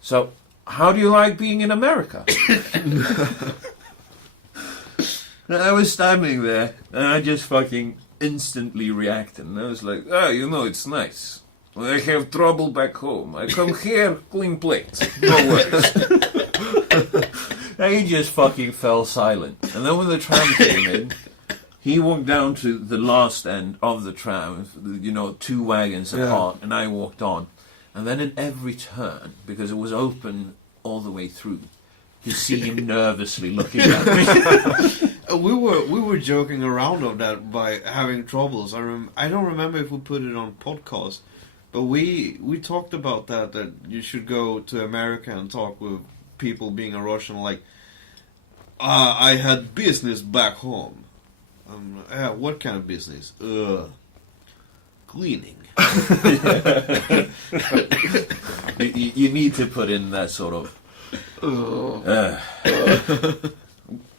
"So, how do you like being in America?" And I was standing there, and I just fucking instantly reacted, and I was like, "Oh, it's nice. When I have trouble back home, I come here, clean plates, no worries." And he just fucking fell silent. And then when the tram came in, he walked down to the last end of the tram, 2 wagons apart, and I walked on. And then in every turn, because it was open all the way through, you see him nervously looking at me. We were joking around of that by having troubles. I don't remember if we put it on podcast, but we talked about that you should go to America and talk with people being a Russian, like, I had business back home. What kind of business? Cleaning. You need to put in that sort of,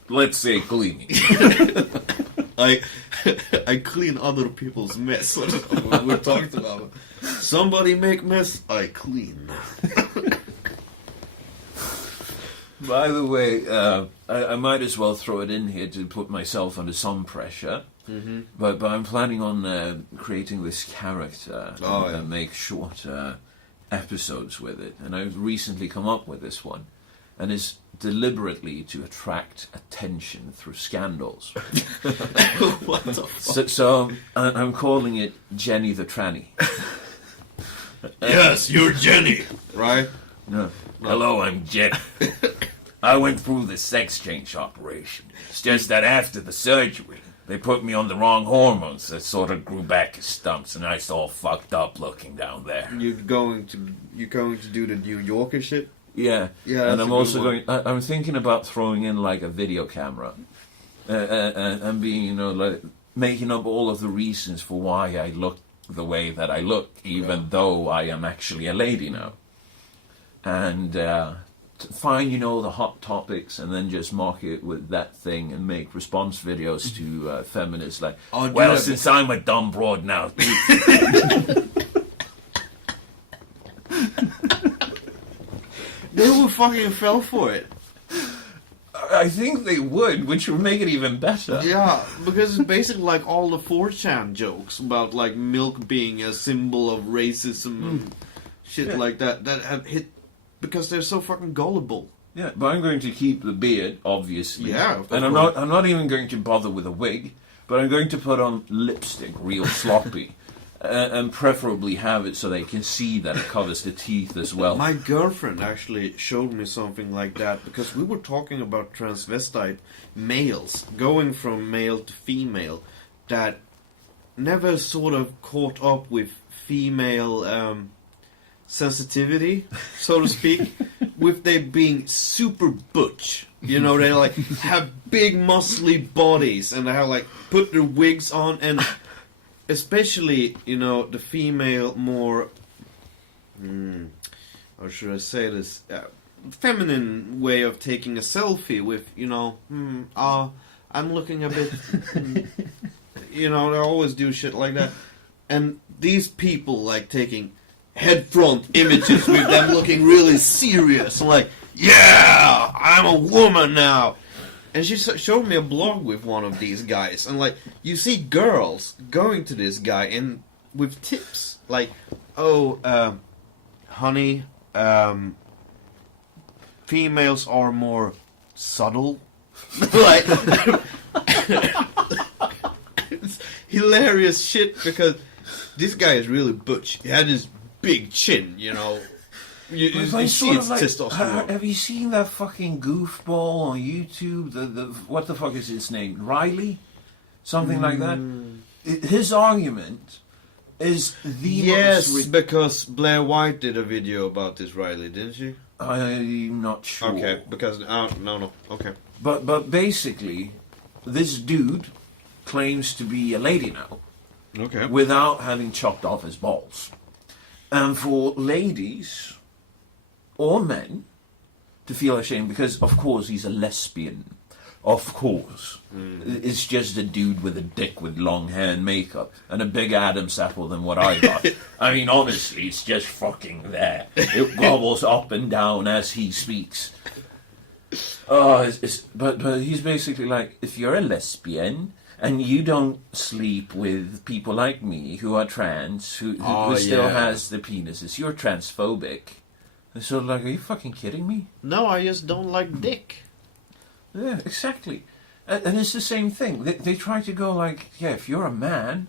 let's say, cleaning. I clean other people's mess. We talked about. Somebody make mess, I clean. By the way, I might as well throw it in here to put myself under some pressure. Mm-hmm. But I'm planning on creating this character and make short episodes with it. And I've recently come up with this one. And it's deliberately to attract attention through scandals. What the fuck? So I'm calling it Jenny the Tranny. Yes, you're Jenny, right? No. Hello, I'm Jenny. I went through the sex change operation. It's just that after the surgery, they put me on the wrong hormones that sort of grew back as stumps, and I was all fucked up looking down there. You're going to do the New Yorker shit? Yeah. And I'm also going. I'm thinking about throwing in like a video camera, and being, like making up all of the reasons for why I look the way that I look, even though I am actually a lady now. And find, you know, the hot topics and then just market with that thing and make response videos to feminists like, Oh, well, dude, since I'm a dumb broad now. They would fucking fell for it. I think they would, which would make it even better. Yeah, because it's basically like all the 4chan jokes about like milk being a symbol of racism and shit like that have hit because they're so fucking gullible. Yeah, but I'm going to keep the beard, obviously. Yeah, of and course. I'm not even going to bother with a wig, but I'm going to put on lipstick real sloppy. And preferably have it so they can see that it covers the teeth as well. My girlfriend actually showed me something like that because we were talking about transvestite males going from male to female that never sort of caught up with female sensitivity, so to speak, with they being super butch. You know, they like have big muscly bodies and they have like put their wigs on and especially, you know, the female more, how should I say this, feminine way of taking a selfie with, you know, I'm looking a bit, you know, they always do shit like that. And these people like taking head front images with them looking really serious, like, yeah, I'm a woman now. And she showed me a blog with one of these guys, and like you see girls going to this guy and with tips like, "Oh, honey, females are more subtle." Like, it's hilarious shit because this guy is really butch. He had this big chin, you know. You see it's testosterone. Have you seen that fucking goofball on YouTube? The what the fuck is his name? Riley? Something like that? His argument is the most... because Blair White did a video about this Riley, didn't she? I'm not sure. Okay, because... no, okay. But basically, this dude claims to be a lady now. Okay. Without having chopped off his balls. And for ladies... or men to feel ashamed because, of course, he's a lesbian. Of course. It's just a dude with a dick with long hair and makeup and a bigger Adam's apple than what I got. I mean, honestly, it's just fucking there. It gobbles up and down as he speaks. But he's basically like, if you're a lesbian and you don't sleep with people like me who are trans, who still has the penises, you're transphobic. So, like, are you fucking kidding me? No, I just don't like dick. Yeah, exactly. And it's the same thing. They try to go like, yeah, if you're a man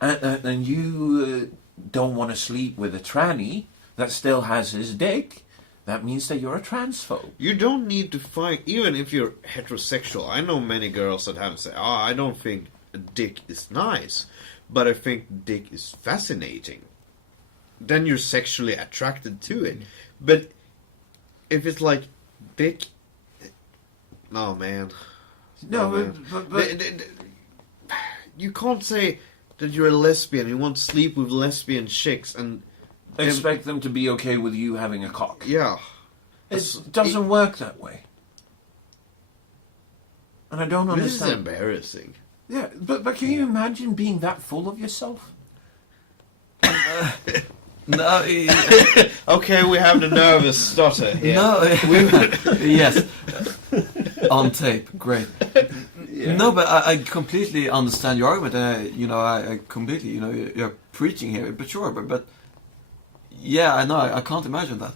and you don't want to sleep with a tranny that still has his dick, that means that you're a transphobe. You don't need to find, even if you're heterosexual. I know many girls that have said, I don't think a dick is nice, but I think dick is fascinating. Then you're sexually attracted to it. But if it's like dick, no, man. No, but you can't say that you're a lesbian. You want to sleep with lesbian chicks and expect them to be okay with you having a cock. Yeah, it doesn't work that way. And I don't understand. This is embarrassing. Yeah, but can you imagine being that full of yourself? No. Okay, we have the nervous stutter here. No. Yes. On tape, great. Yeah. No, but I completely understand your argument, and I completely, you're preaching here, but sure, but yeah, I know, I can't imagine that.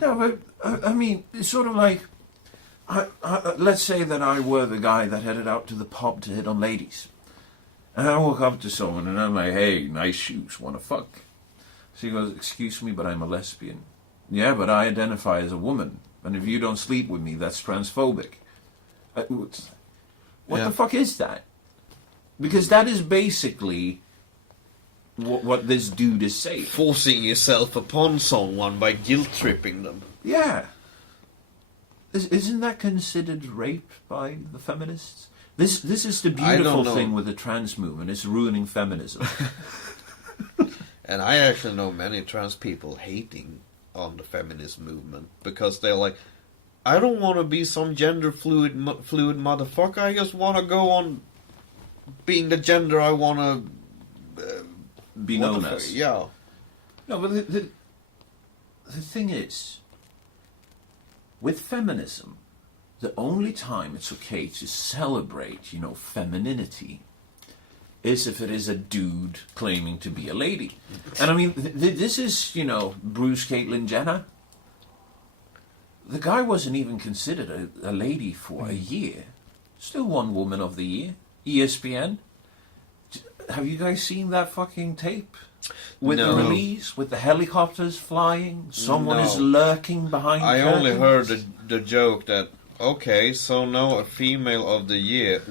No, but I mean, it's sort of like, let's say that I were the guy that headed out to the pub to hit on ladies, and I walk up to someone and I'm like, "Hey, nice shoes, wanna fuck?" She goes, "Excuse me, but I'm a lesbian." "Yeah, but I identify as a woman, and if you don't sleep with me, that's transphobic." What the fuck is that? Because that is basically what this dude is saying. Forcing yourself upon someone by guilt-tripping them. Yeah. Isn't that considered rape by the feminists? This is the beautiful thing with the trans movement. It's ruining feminism. And I actually know many trans people hating on the feminist movement because they're like, I don't want to be some gender fluid motherfucker. I just want to go on being the gender I want to Be known as. Yeah. No, but the thing is, with feminism, the only time it's okay to celebrate, femininity is if it is a dude claiming to be a lady. And I mean, this is, Bruce Caitlyn Jenner. The guy wasn't even considered a lady for a year. Still won Woman of the Year. ESPN. Have you guys seen that fucking tape? With No. the release, with the helicopters flying, someone is No. lurking behind I only curtains. heard the joke that, okay, so now a female of the year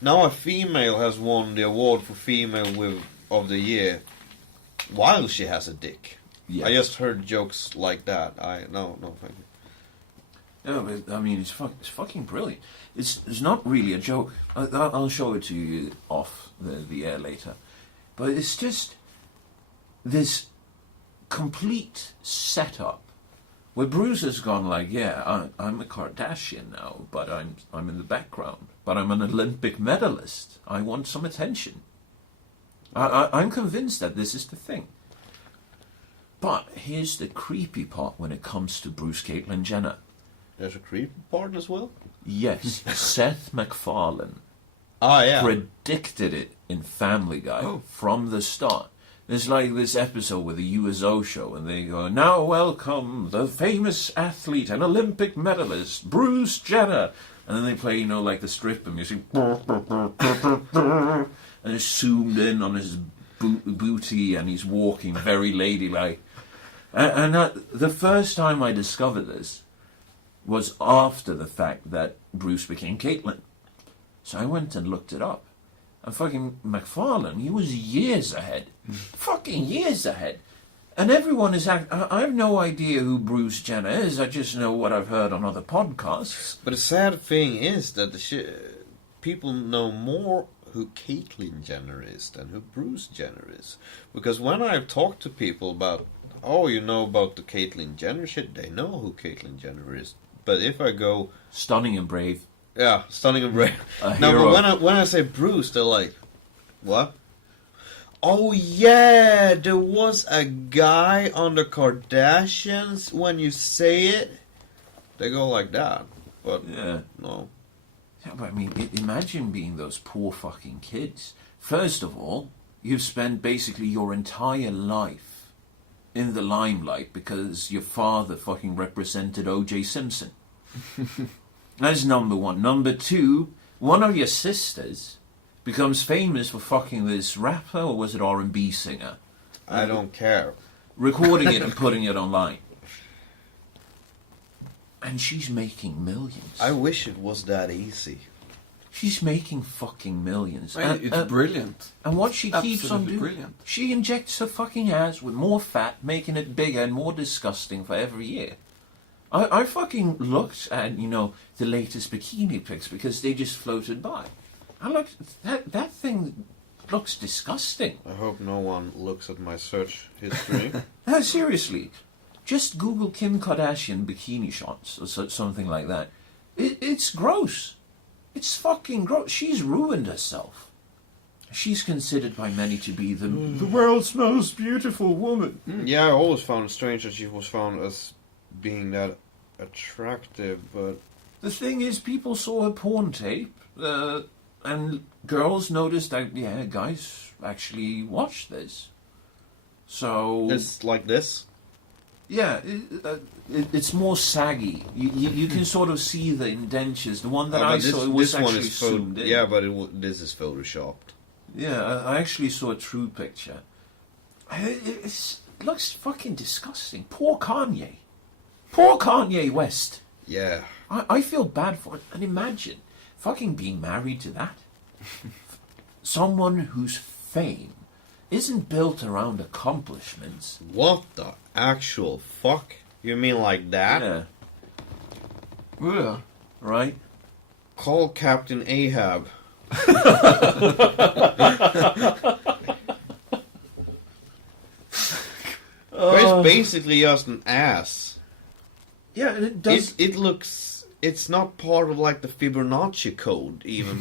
now a female has won the award for female of the year while she has a dick. Yes. I just heard jokes like that. No, thank you. No, but I mean, it's fucking brilliant. It's not really a joke. I'll show it to you off the air later. But it's just this complete setup where Bruce has gone like, yeah, I'm a Kardashian now, but I'm in the background. But I'm an Olympic medalist. I want some attention. I'm convinced that this is the thing. But here's the creepy part when it comes to Bruce Caitlyn Jenner. There's a creepy part as well? Yes, Seth MacFarlane Ah, yeah. predicted it in Family Guy from the start. There's like this episode with the USO show, and they go, now welcome the famous athlete and Olympic medalist, Bruce Jenner. And then they play, like the stripper music. And it's zoomed in on his booty, and he's walking very ladylike. And the first time I discovered this was after the fact that Bruce became Caitlyn. So I went and looked it up. And fucking MacFarlane, he was years ahead. Fucking years ahead. And everyone is I have no idea who Bruce Jenner is. I just know what I've heard on other podcasts. But the sad thing is that people know more who Caitlyn Jenner is than who Bruce Jenner is. Because when I've talked to people about, about the Caitlyn Jenner shit, they know who Caitlyn Jenner is. But if I go... Stunning and brave. Yeah, stunning and brave. A No, hero. but when I say Bruce, they're like, what? Oh yeah, there was a guy on the Kardashians. When you say it, they go like that. But Yeah. no. Yeah, but I mean, imagine being those poor fucking kids. First of all, you've spent basically your entire life in the limelight because your father fucking represented O.J. Simpson. That's number one. Number two, one of your sisters becomes famous for fucking this rapper, or was it R&B singer? I don't care. Recording it and putting it online. And she's making millions. I wish it was that easy. She's making fucking millions. It's brilliant. And what she keeps on Absolutely doing, brilliant. she injects her fucking ass with more fat, making it bigger and more disgusting for every year. I fucking looked at, the latest bikini pics because they just floated by. I looked, that thing looks disgusting. I hope no one looks at my search history. No, seriously. Just Google Kim Kardashian bikini shots or something like that. It's gross. It's fucking gross. She's ruined herself. She's considered by many to be the world's most beautiful woman. Yeah, I always found it strange that she was found as being that attractive, but... The thing is, people saw her porn tape, and girls noticed that, yeah, guys actually watch this. So... It's like this? Yeah, it's more saggy. You can sort of see the indentures. The one that I saw, it was actually zoomed in. Yeah, but this is photoshopped. Yeah, I actually saw a true picture. It looks fucking disgusting. Poor Kanye. Poor Kanye West. Yeah. I feel bad for it. And imagine fucking being married to that. Someone whose fame isn't built around accomplishments. What the actual fuck? You mean like that? Yeah. Yeah. Right? Call Captain Ahab. It's basically just an ass. Yeah, and it does. It looks. It's not part of like the Fibonacci code even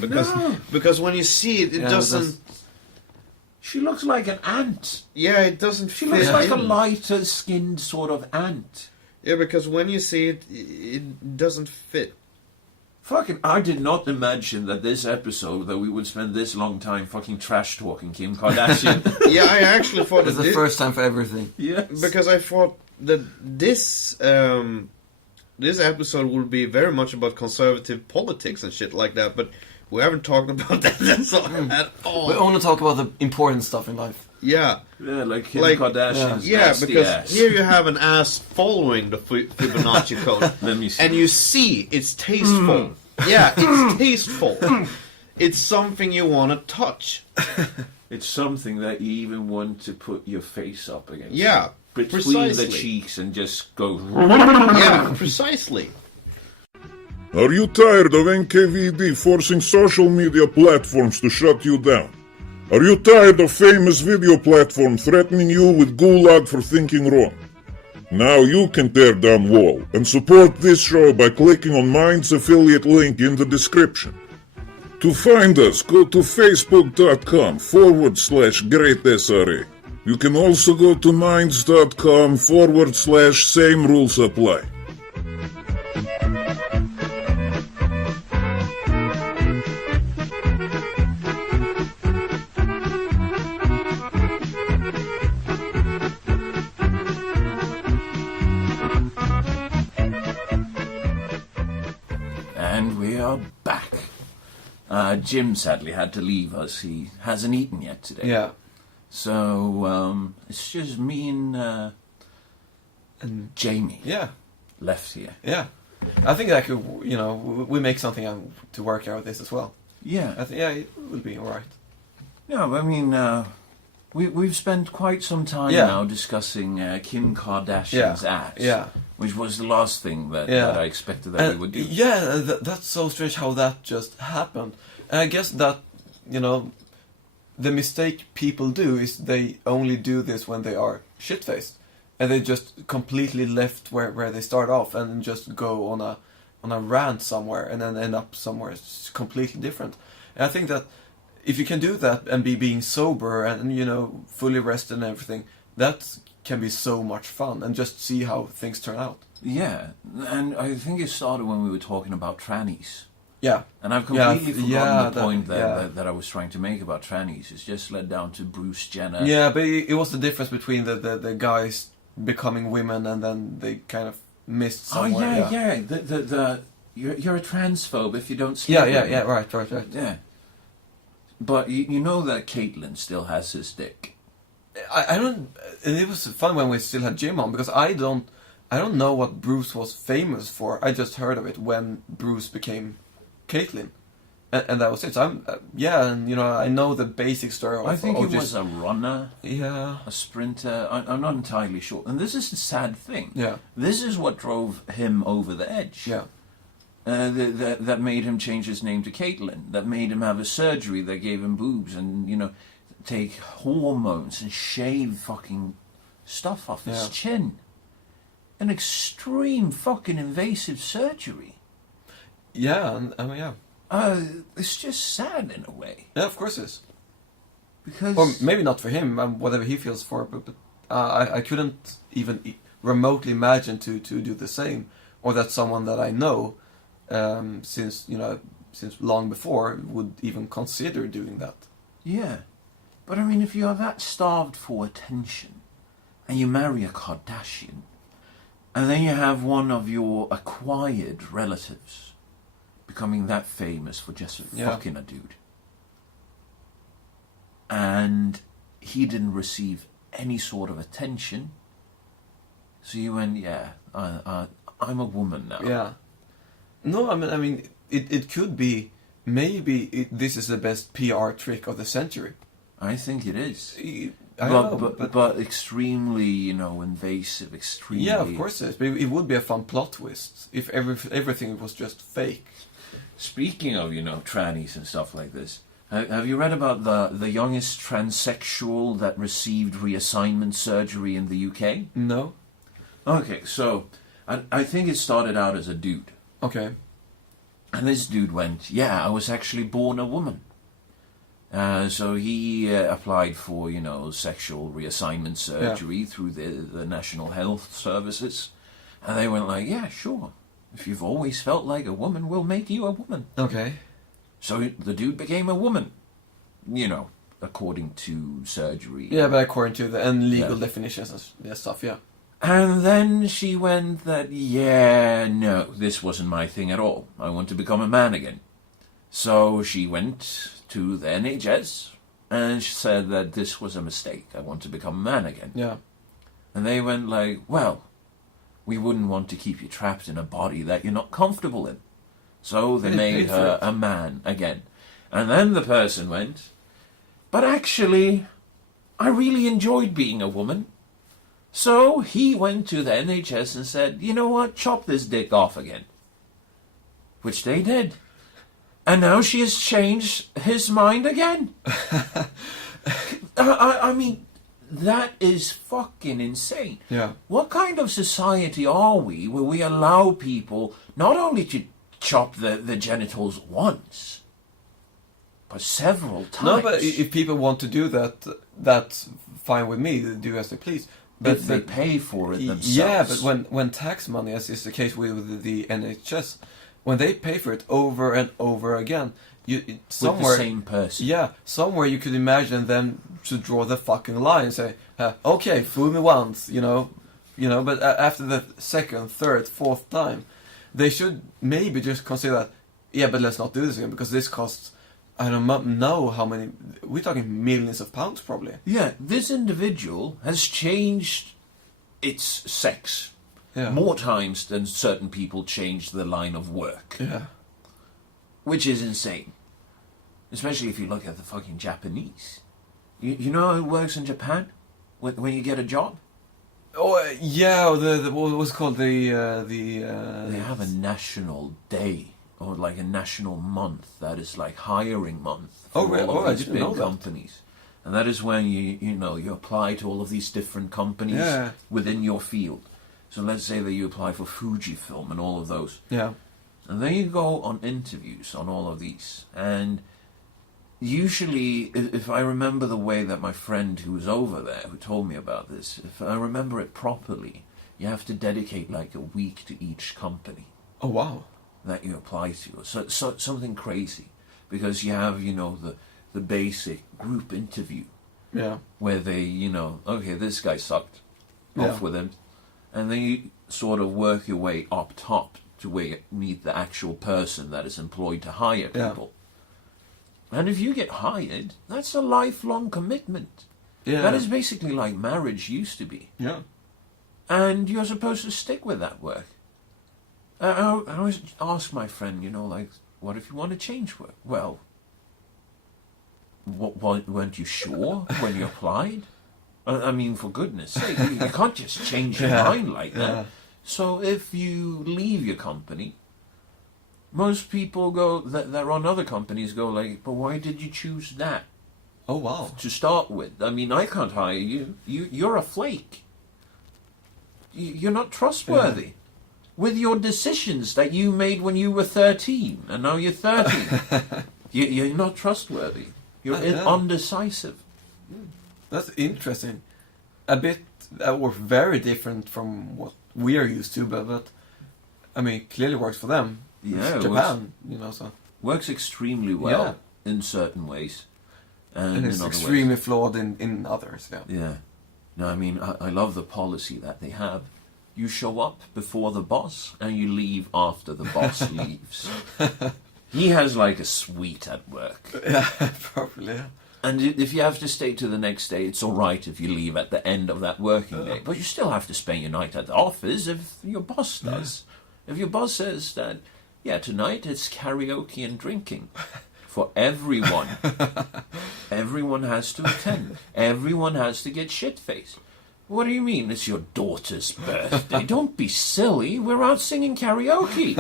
because when you see it, it doesn't. She looks like an ant. Yeah, it doesn't. She fit looks like a in. lighter skinned sort of ant. Yeah, because when you see it, it doesn't fit. Fucking, I did not imagine that this episode that we would spend this long time fucking trash talking Kim Kardashian. Yeah, I actually thought It's the first time for everything. Yes. because I thought that this episode would be very much about conservative politics and shit like that, but we haven't talked about that at all. We only talk about the important stuff in life. Yeah, Yeah, like Kim Kardashian's yeah, nasty because ass. here you have an ass following the Fibonacci code, Let me see. and you see it's tasteful. Yeah, it's tasteful. It's something you want to touch. It's something that you even want to put your face up against. Yeah, Between precisely. the cheeks and just go... Yeah, precisely. Are you tired of NKVD forcing social media platforms to shut you down? Are you tired of famous video platforms threatening you with gulag for thinking wrong? Now you can tear down wall and support this show by clicking on Mind's affiliate link in the description. To find us, go to facebook.com/greatsra. You can also go to minds.com/same rules apply. And we are back. Jim sadly had to leave us. He hasn't eaten yet today. Yeah. So, it's just me and Jamie Yeah. left here. Yeah. I think that could, we make something to work out with this as well. Yeah. I think, yeah, it will be alright. No, I mean, we've spent quite some time Yeah. now discussing Kim Kardashian's ass. Yeah. Which was the last thing that I expected that we would do. Yeah, that's so strange how that just happened. And I guess that, the mistake people do is they only do this when they are shit-faced. And they just completely left where they start off and just go on a rant somewhere and then end up somewhere completely different. And I think that if you can do that and being sober and, fully rested and everything, that can be so much fun and just see how things turn out. Yeah, and I think it started when we were talking about trannies. Yeah. And I've completely forgotten the point that that I was trying to make about trannies. It's just led down to Bruce Jenner. Yeah, but it was the difference between the guys becoming women and then they kind of missed somewhere. Oh, yeah. You're a transphobe if you don't sleep Yeah, with yeah, me. yeah, right. Yeah. But you know that Caitlyn still has his dick. I don't. It was fun when we still had Jim on because I don't know what Bruce was famous for. I just heard of it when Bruce became Caitlyn, and that was it. So I'm I know the basic story. Of, I think he just, was a runner, yeah, a sprinter. I'm not entirely sure. And this is the sad thing. Yeah, this is what drove him over the edge. Yeah. That made him change his name to Caitlyn. That made him have a surgery that gave him boobs and take hormones and shave fucking stuff off his chin. An extreme fucking invasive surgery. Yeah, I mean, yeah. It's just sad in a way. Yeah, of course it is. Because... Or maybe not for him, whatever he feels for, but I couldn't even remotely imagine to do the same. Or that someone that I know, since long before, would even consider doing that. Yeah. But I mean, if you are that starved for attention, and you marry a Kardashian, and then you have one of your acquired relatives becoming that famous for just fucking a dude, and he didn't receive any sort of attention, so you went, I'm a woman now. Yeah. No, I mean, it could be, maybe this is the best PR trick of the century. I think it is. But extremely, invasive, extremely... Yeah, of course it is. But it would be a fun plot twist if everything was just fake. Speaking of, trannies and stuff like this, have you read about the youngest transsexual that received reassignment surgery in the UK? No. Okay, so I think it started out as a dude. Okay. And this dude went, yeah, I was actually born a woman. So he applied for, sexual reassignment surgery through the National Health Services. And they went like, yeah, sure. If you've always felt like a woman, we'll make you a woman. Okay. So the dude became a woman, according to surgery. Yeah, but according to the legal Yeah. definitions and stuff, yeah. And then she went that, yeah, no, this wasn't my thing at all. I want to become a man again. So she went to the NHS and she said that this was a mistake. I want to become a man again. Yeah. And they went like, well, we wouldn't want to keep you trapped in a body that you're not comfortable in. So they They made paid for her it. a man again. And then the person went, but actually, I really enjoyed being a woman. So he went to the NHS and said, you know what, chop this dick off again. Which they did. And now she has changed his mind again. I mean, that is fucking insane. Yeah. What kind of society are we where we allow people not only to chop the genitals once, but several times? No, but if people want to do that, that's fine with me. Do as they please. But if they pay for it themselves. Yeah, but when tax money, as is the case with the NHS, when they pay for it over and over again, somewhere with the same person. Yeah, somewhere you could imagine them to draw the fucking line and say, okay, fool me once, but after the second, third, fourth time, they should maybe just consider that, yeah, but let's not do this again, because this costs, I don't know how many, we're talking millions of pounds probably. Yeah, this individual has changed its sex Yeah. more times than certain people change the line of work. Yeah. Which is insane. Especially if you look at the fucking Japanese. You know how it works in Japan? When you get a job? Oh, yeah, what was it called? They have a national day, or like a national month, that is like hiring month for Oh, really? all of I these didn't big know that. companies. And that is when you apply to all of these different companies Yeah. within your field. So let's say that you apply for Fujifilm and all of those. Yeah. And then you go on interviews on all of these. And usually, if I remember the way that my friend who was over there, who told me about this, if I remember it properly, you have to dedicate like a week to each company Oh, wow. that you apply to. So something crazy. Because you have, the basic group interview Yeah. where they, okay, this guy sucked. Yeah. Off with him. And then you sort of work your way up top to where you meet the actual person that is employed to hire Yeah. people. And if you get hired, that's a lifelong commitment. Yeah. That is basically like marriage used to be. Yeah. And you're supposed to stick with that work. I always ask my friend, what if you want to change work? Well, weren't you sure when you applied? I mean, for goodness sake, you can't just change your Yeah. mind like that. Yeah. So if you leave your company, most people that are on other companies go like, but why did you choose that Oh, wow. to start with? I mean, I can't hire you. You're a flake. You're not trustworthy. With your decisions that you made when you were 13, and now you're 30. You're not trustworthy. You're Yeah. undecisive. That's interesting. A bit, or very different from what we are used to, but I mean, clearly works for them. Yeah, It's it Japan, so. Works extremely well Yeah. in certain ways. And And in it's other extremely ways. flawed in others, yeah. Yeah. No, I mean, I love the policy that they have. You show up before the boss, and you leave after the boss leaves. He has like a suite at work. Yeah, probably, yeah. And if you have to stay to the next day, it's all right if you leave at the end of that working day. But you still have to spend your night at the office if your boss does. If your boss says that, yeah, tonight it's karaoke and drinking for everyone. Everyone has to attend. Everyone has to get shit-faced. What do you mean? It's your daughter's birthday. Don't be silly. We're out singing karaoke.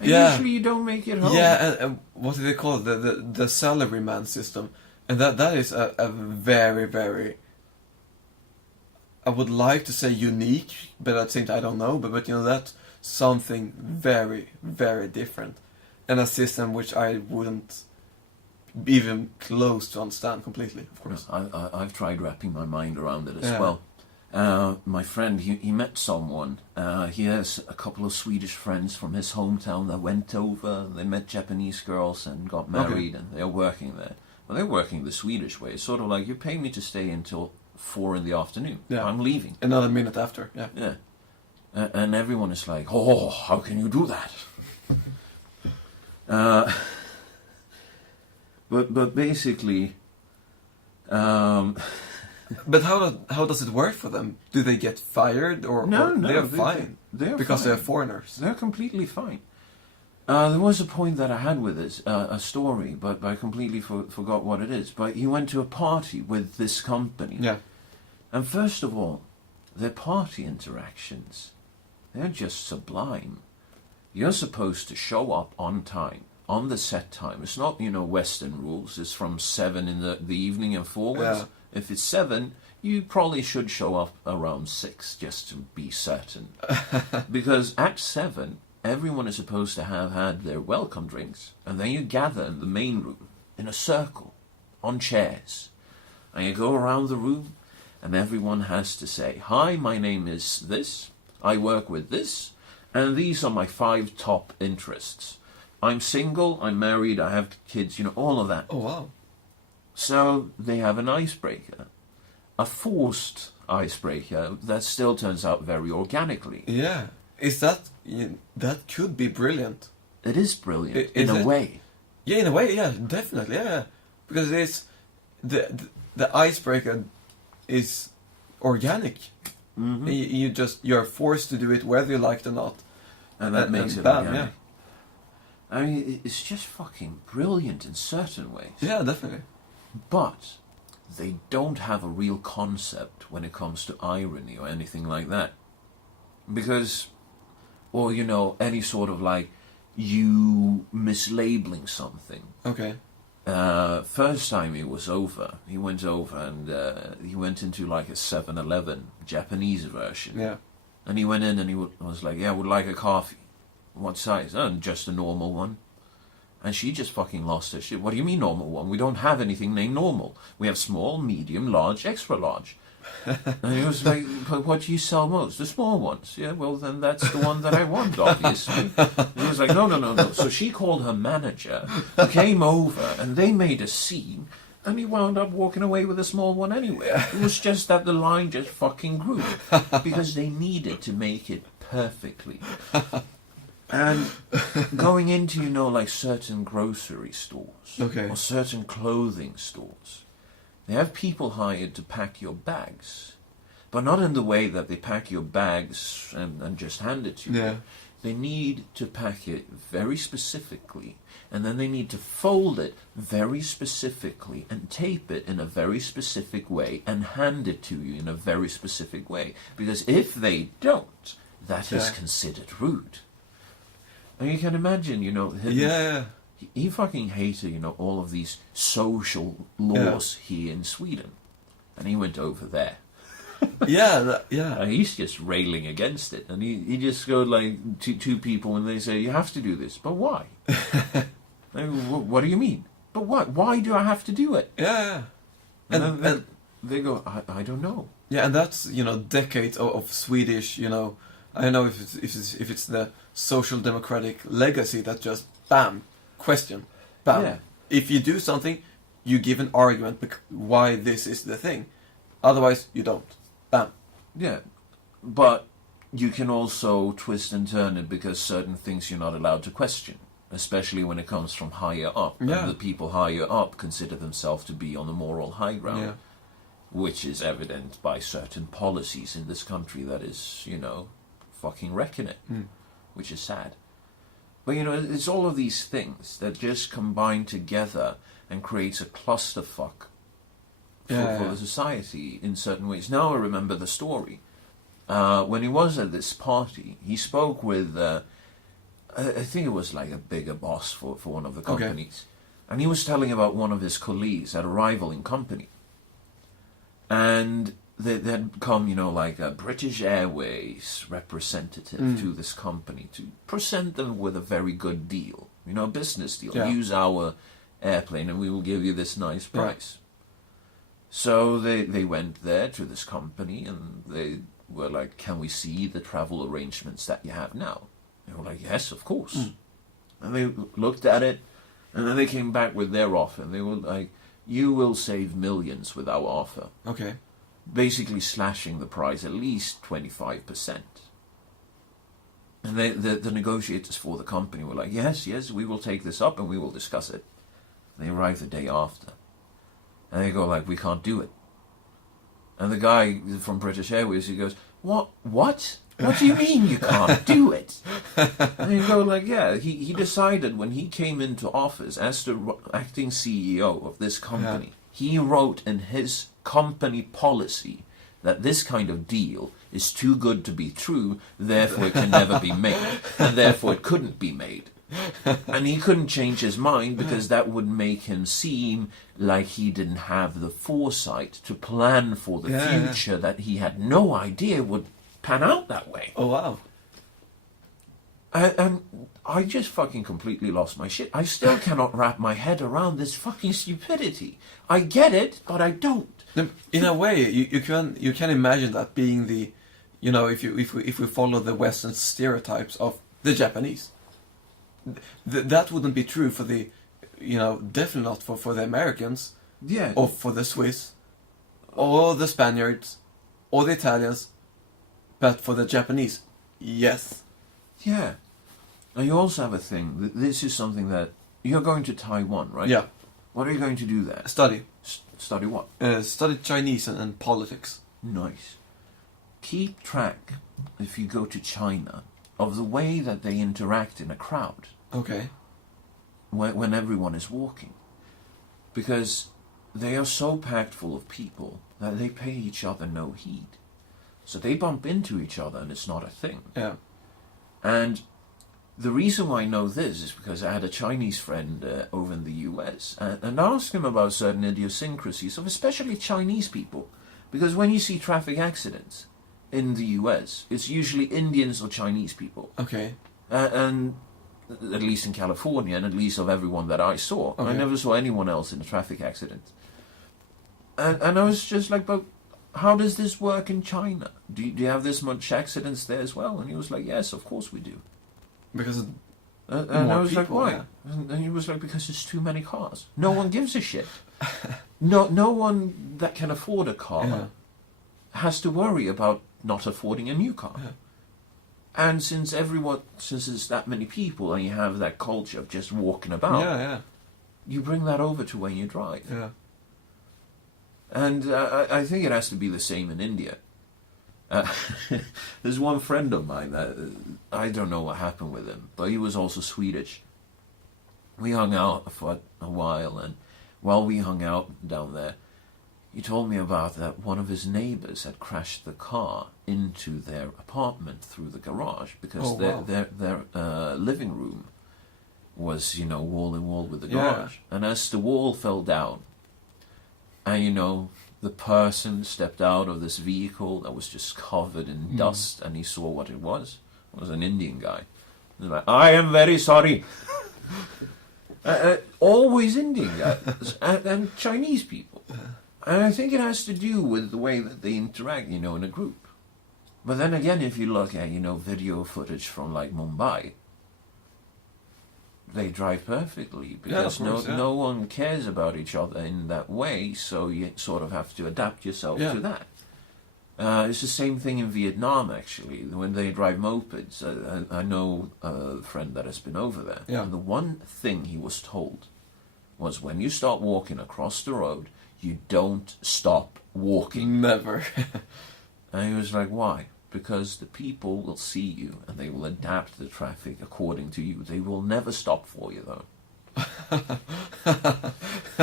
And Yeah. usually you don't make it home. Yeah, and what do they call it? The salaryman system. And that is a very, very... I would like to say unique, but at the same time I don't know. But you know, that's something very, very different, and a system which I wouldn't be even close to understand completely. Of course, I've tried wrapping my mind around it as Yeah. well. My friend, he met someone. He has a couple of Swedish friends from his hometown that went over. They met Japanese girls and got married, and they're working there. Well, they're working the Swedish way. It's sort of like, you pay me to stay until 4 in the afternoon. Yeah. I'm leaving. another minute after. Yeah. Yeah. And everyone is like, oh, how can you do that? But basically, But how does it work for them? Do they get fired or no, they're fine They're because fine. they're foreigners? They're completely fine. There was a point that I had with this, a story, but I completely forgot what it is. But he went to a party with this company. Yeah. And first of all, their party interactions, they're just sublime. You're supposed to show up on time, on the set time. It's not, Western rules. It's from 7 in the evening and forwards. Yeah. If it's 7, you probably should show up around 6, just to be certain. Because at 7, everyone is supposed to have had their welcome drinks, and then you gather in the main room, in a circle, on chairs. And you go around the room, and everyone has to say, hi, my name is this, I work with this, and these are my 5 top interests. I'm single, I'm married, I have kids, all of that. Oh wow. So they have an icebreaker. A forced icebreaker that still turns out very organically. Yeah. Is that that could be brilliant? It is brilliant, Is in a it? way. Yeah, in a way, yeah, definitely, yeah. Because it's the icebreaker is organic. Mm-hmm. You're forced to do it whether you like it or not. And that makes it bam, organic. I mean, it's just fucking brilliant in certain ways. Yeah, definitely. But they don't have a real concept when it comes to irony or anything like that. Because, or, any sort of like, you mislabeling something. Okay. First time he went over and he went into like a 7-Eleven Japanese version. Yeah. And he went in and he was like, yeah, I would like a coffee. What size? Oh, just a normal one. And she just fucking lost her shit. What do you mean normal one? We don't have anything named normal. We have small, medium, large, extra large. And he was like, but what do you sell most? The small ones. Yeah, well, then that's the one that I want, obviously. And he was like, no. So she called her manager, who came over, and they made a scene, and he wound up walking away with a small one anyway. It was just that the line just fucking grew, because they needed to make it perfectly. And going into, like certain grocery stores, Okay. or certain clothing stores, they have people hired to pack your bags, but not in the way that they pack your bags and just hand it to you. Yeah. They need to pack it very specifically, and then they need to fold it very specifically and tape it in a very specific way and hand it to you in a very specific way. Because if they don't, that is Yeah. considered rude. And you can imagine, him, Yeah. he fucking hated, all of these social laws here in Sweden. And he went over there. Yeah. Yeah. And he's just railing against it. And he just goes like to two people and they say, you have to do this. But why? Like, what do you mean? But what? Why do I have to do it? Yeah. And And- then they go, I don't know. Yeah, and that's decades of Swedish. I don't know if it's the social democratic legacy that just bam question, bam. Yeah. If you do something, you give an argument why this is the thing. Otherwise, you don't. Bam. Yeah. But you can also twist and turn it because certain things you're not allowed to question, especially when it comes from higher up. Yeah. And the people higher up consider themselves to be on the moral high ground. Yeah. Which is evident by certain policies in this country that is, fucking wrecking it, which is sad. But, it's all of these things that just combine together and creates a clusterfuck for the society in certain ways. Now I remember the story. When he was at this party, he spoke with, I think it was like a bigger boss for one of the companies. And he was telling about one of his colleagues at a rivaling company. And there'd come, you know, like a British Airways representative to this company to present them with a very good deal, you know, a business deal. Yeah. Use our airplane and we will give you this nice price. So they went there to this company and they were like, can we see the travel arrangements that you have now? They were like, yes, of course. And they looked at it, and then they came back with their offer, and they were like, you will save millions with our offer. Okay. Basically slashing the price at least 25%. And the negotiators for the company were like, yes, we will take this up and we will discuss it. They arrived the day after. And they go like, we can't do it. And the guy from British Airways, he goes, What? What do you mean you can't do it? And you go like, yeah, he decided when he came into office as the acting CEO of this company, he wrote in his company policy that this kind of deal is too good to be true, therefore it can never be made, and therefore it couldn't be made. And he couldn't change his mind because that would make him seem like he didn't have the foresight to plan for the future that he had no idea would pan out that way. Oh, wow. And I just fucking completely lost my shit. I still cannot wrap my head around this fucking stupidity. I get it, but I don't. In a way, you can imagine that being the, you know, if we follow the Western stereotypes of the Japanese, that wouldn't be true for the, you know, definitely not for the Americans, or for the Swiss, or the Spaniards, or the Italians, but for the Japanese, yes. Yeah. Now you also have a thing. This is something that you're going to Taiwan, right? Yeah. What are you going to do there? Study. Study what? Study Chinese and politics. Nice. Keep track, if you go to China, of the way that they interact in a crowd. Okay. When everyone is walking. Because they are so packed full of people that they pay each other no heed. So they bump into each other and it's not a thing. Yeah. And the reason why I know this is because I had a Chinese friend over in the US and I asked him about certain idiosyncrasies of especially Chinese people. Because when you see traffic accidents in the US, it's usually Indians or Chinese people. Okay. And at least in California, and at least of everyone that I saw. Okay. I never saw anyone else in a traffic accident. And I was just like, but how does this work in China? Do you have this much accidents there as well? And he was like, yes, of course we do. Because and more I was like, people, why? yeah. And he was like, because there's too many cars. No one gives a shit. No one that can afford a car has to worry about not affording a new car. Yeah. And since there's that many people and you have that culture of just walking about, you bring that over to when you drive. Yeah. And I think it has to be the same in India. There's one friend of mine that I don't know what happened with him, but he was also Swedish. We hung out for a while, and while we hung out down there, he told me about that one of his neighbors had crashed the car into their apartment through the garage because their living room was, you know, wall in wall with the garage. And as the wall fell down, and, you know, the person stepped out of this vehicle that was just covered in dust, and he saw what it was. It was an Indian guy. He was like, I am very sorry. Always Indian guys and Chinese people. And I think it has to do with the way that they interact, you know, in a group. But then again, if you look at, you know, video footage from, like, Mumbai, they drive perfectly because no one cares about each other in that way, so you sort of have to adapt yourself to that. It's the same thing in Vietnam, actually. When they drive mopeds, I know a friend that has been over there. Yeah. And the one thing he was told was when you start walking across the road, you don't stop walking. Never. And he was like, why? Because the people will see you and they will adapt the traffic according to you. They will never stop for you, though.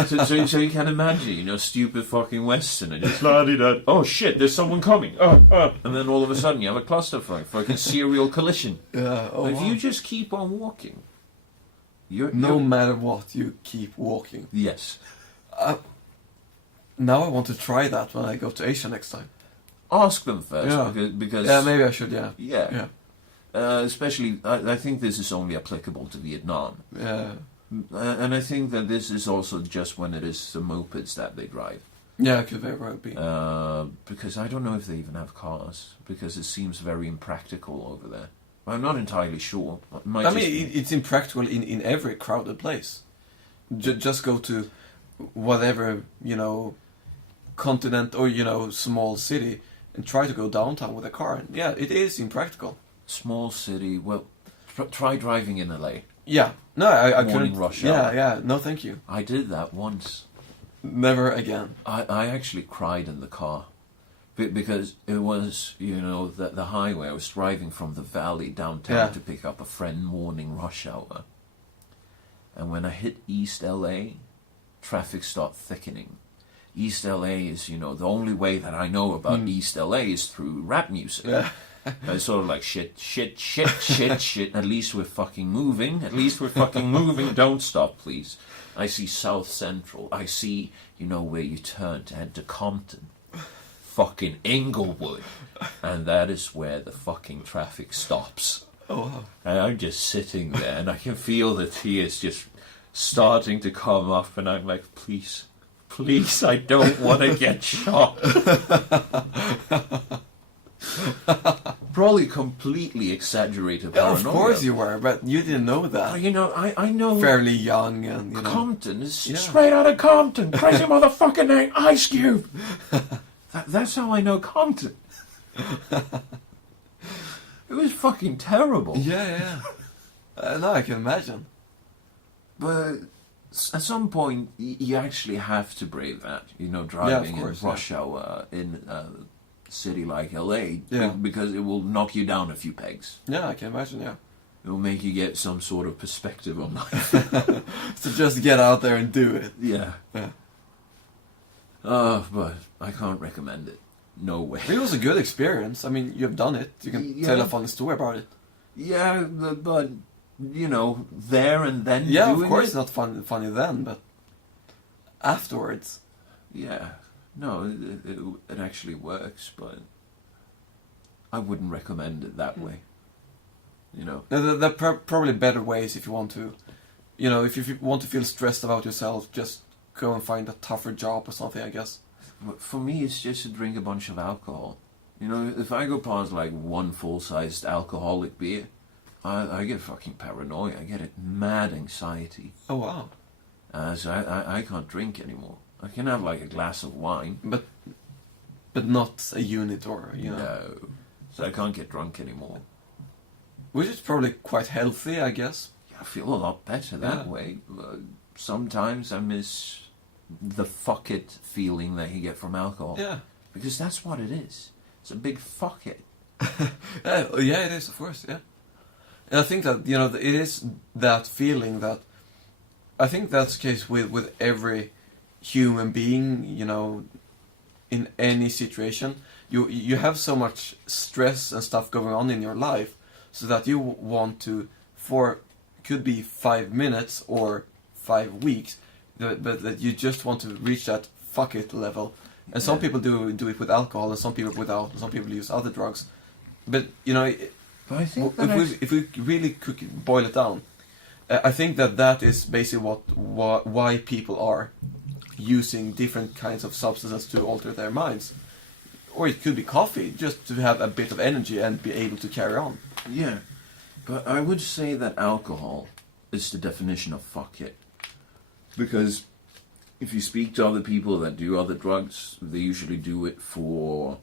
so you can imagine, you know, stupid fucking Westerner just la-di-da. Oh shit, there's someone coming. And then all of a sudden you have a clusterfuck, fucking serial collision. If you just keep on walking, no matter what, you keep walking. Yes. Now I want to try that when I go to Asia next time. Ask them first, Yeah. because Yeah, maybe I should. Yeah. yeah. Especially, I think this is only applicable to Vietnam. Yeah. And I think that this is also just when it is the mopeds that they drive. Yeah, it could very well be. Because I don't know if they even have cars, because it seems very impractical over there. I'm not entirely sure. It's impractical in every crowded place. Just go to whatever, continent or, small city and try to go downtown with a car. And yeah, it is impractical. Small city, well, try driving in LA. Yeah. No, I Morning couldn't. rush hour. Yeah. No, thank you. I did that once. Never again. I actually cried in the car. Because it was, the highway. I was driving from the valley downtown to pick up a friend, morning rush hour. And when I hit East LA, traffic started thickening. East LA is, the only way that I know about East LA is through rap music. Yeah. It's sort of like shit. At least we're fucking moving. Don't stop, please. I see South Central. I see, where you turn to head to Compton. Fucking Inglewood. And that is where the fucking traffic stops. Oh, wow. And I'm just sitting there and I can feel the tears just starting to come up, and I'm like, please, I don't want to get shot. Probably completely exaggerated paranoia. Of course you were, but you didn't know that. I know. Fairly young and, Compton is straight out of Compton. Crazy motherfucking name, Ice Cube. That's how I know Compton. It was fucking terrible. Yeah. No, I can imagine. But at some point, you actually have to brave that. Driving in rush hour in a city like LA, because it will knock you down a few pegs. Yeah, I can imagine. Yeah, it will make you get some sort of perspective on life. So just get out there and do it. Yeah. But I can't recommend it. No way. It was a good experience. I mean, you've done it. You can tell a funny story about it. Yeah, but there and then. Yeah, doing of course, it, not funny then, but afterwards. Yeah, no, it actually works, but I wouldn't recommend it that way. There are probably better ways if you want to. If you want to feel stressed about yourself, just go and find a tougher job or something, I guess. For me, it's just to drink a bunch of alcohol. If I go past like one full-sized alcoholic beer, I get fucking paranoia. I get mad anxiety. Oh, wow. So I can't drink anymore. I can have like a glass of wine. But not a unit or, No. So I can't get drunk anymore. Which is probably quite healthy, I guess. I feel a lot better that way. Sometimes I miss the fuck it feeling that you get from alcohol. Yeah. Because that's what it is. It's a big fuck it. Yeah, it is, of course, yeah. And I think that, it is that feeling that... I think that's the case with every human being, in any situation. You have so much stress and stuff going on in your life, so that you want to, could be 5 minutes or 5 weeks, but that you just want to reach that fuck it level. And some people do it with alcohol, and some people without, and some people use other drugs. But But I think if we really could boil it down, I think that is basically why people are using different kinds of substances to alter their minds. Or it could be coffee, just to have a bit of energy and be able to carry on. Yeah, but I would say that alcohol is the definition of fuck it. Because if you speak to other people that do other drugs, they usually do it for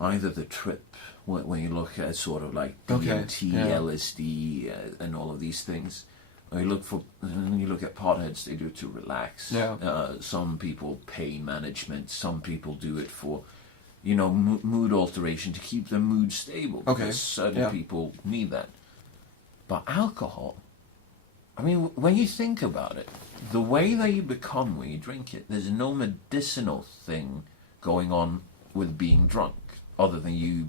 either the trip, when you look at sort of like DMT, LSD, and all of these things. Or you look at potheads, they do it to relax. Yeah. Some people pain management. Some people do it for, mood alteration to keep their mood stable. Okay. Because certain people need that. But alcohol, I mean, when you think about it, the way that you become when you drink it, there's no medicinal thing going on with being drunk, other than you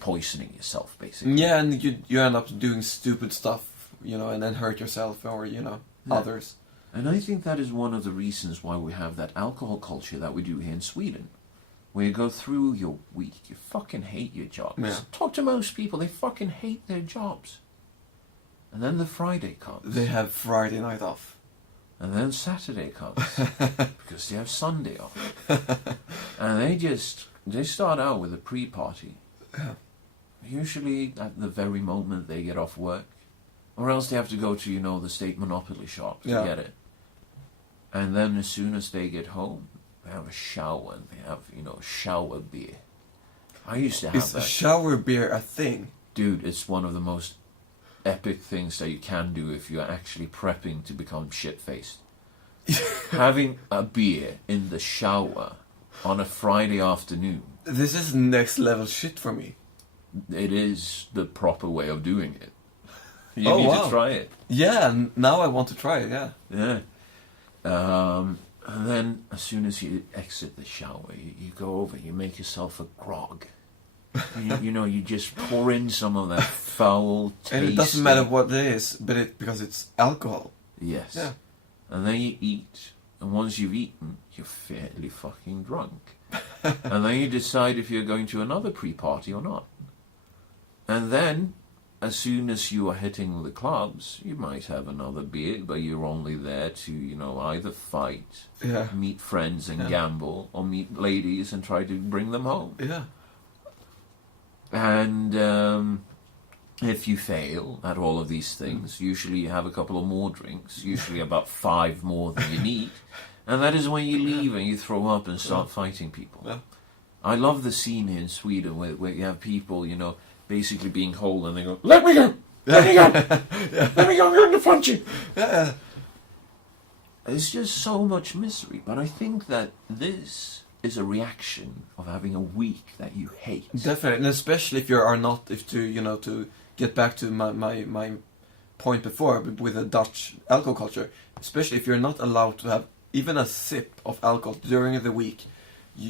poisoning yourself, basically. Yeah, and you end up doing stupid stuff, and then hurt yourself or, others. And I think that is one of the reasons why we have that alcohol culture that we do here in Sweden. where you go through your week. You fucking hate your jobs. Yeah. Talk to most people, they fucking hate their jobs. And then the Friday comes. They have Friday night off. And then Saturday comes. Because they have Sunday off. And they start out with a pre-party. Yeah. Usually at the very moment they get off work. Or else they have to go to, the state monopoly shop to Yeah. get it. And then as soon as they get home, they have a shower and they have, shower beer. I used to have Is a that. shower beer a thing? Dude, it's one of the most epic things that you can do if you're actually prepping to become shit-faced. Having a beer in the shower on a Friday afternoon. This is next level shit for me. It is the proper way of doing it. You Oh, need wow. to try it. Yeah, now I want to try it, yeah. Yeah. And then as soon as you exit the shower, you go over, you make yourself a grog. You just pour in some of that foul taste. And it doesn't matter what it is, because it's alcohol. Yes. Yeah. And then you eat, and once you've eaten, you're fairly fucking drunk. And then you decide if you're going to another pre-party or not. And then, as soon as you are hitting the clubs, you might have another beer, but you're only there to, either fight, Yeah. meet friends and Yeah. gamble, or meet ladies and try to bring them home. Yeah. And if you fail at all of these things, usually you have a couple of more drinks, usually about 5 more than you need, and that is when you leave and you throw up and start fighting people. Yeah. I love the scene here in Sweden where you have people, basically being whole and they go, "Let me go! Let me go! Let me go, I'm going to punch you!" Yeah. It's just so much misery, but I think that this is a reaction of having a week that you hate. Definitely, and especially if you are not, to get back to my point before with the Dutch alcohol culture, especially if you're not allowed to have even a sip of alcohol during the week,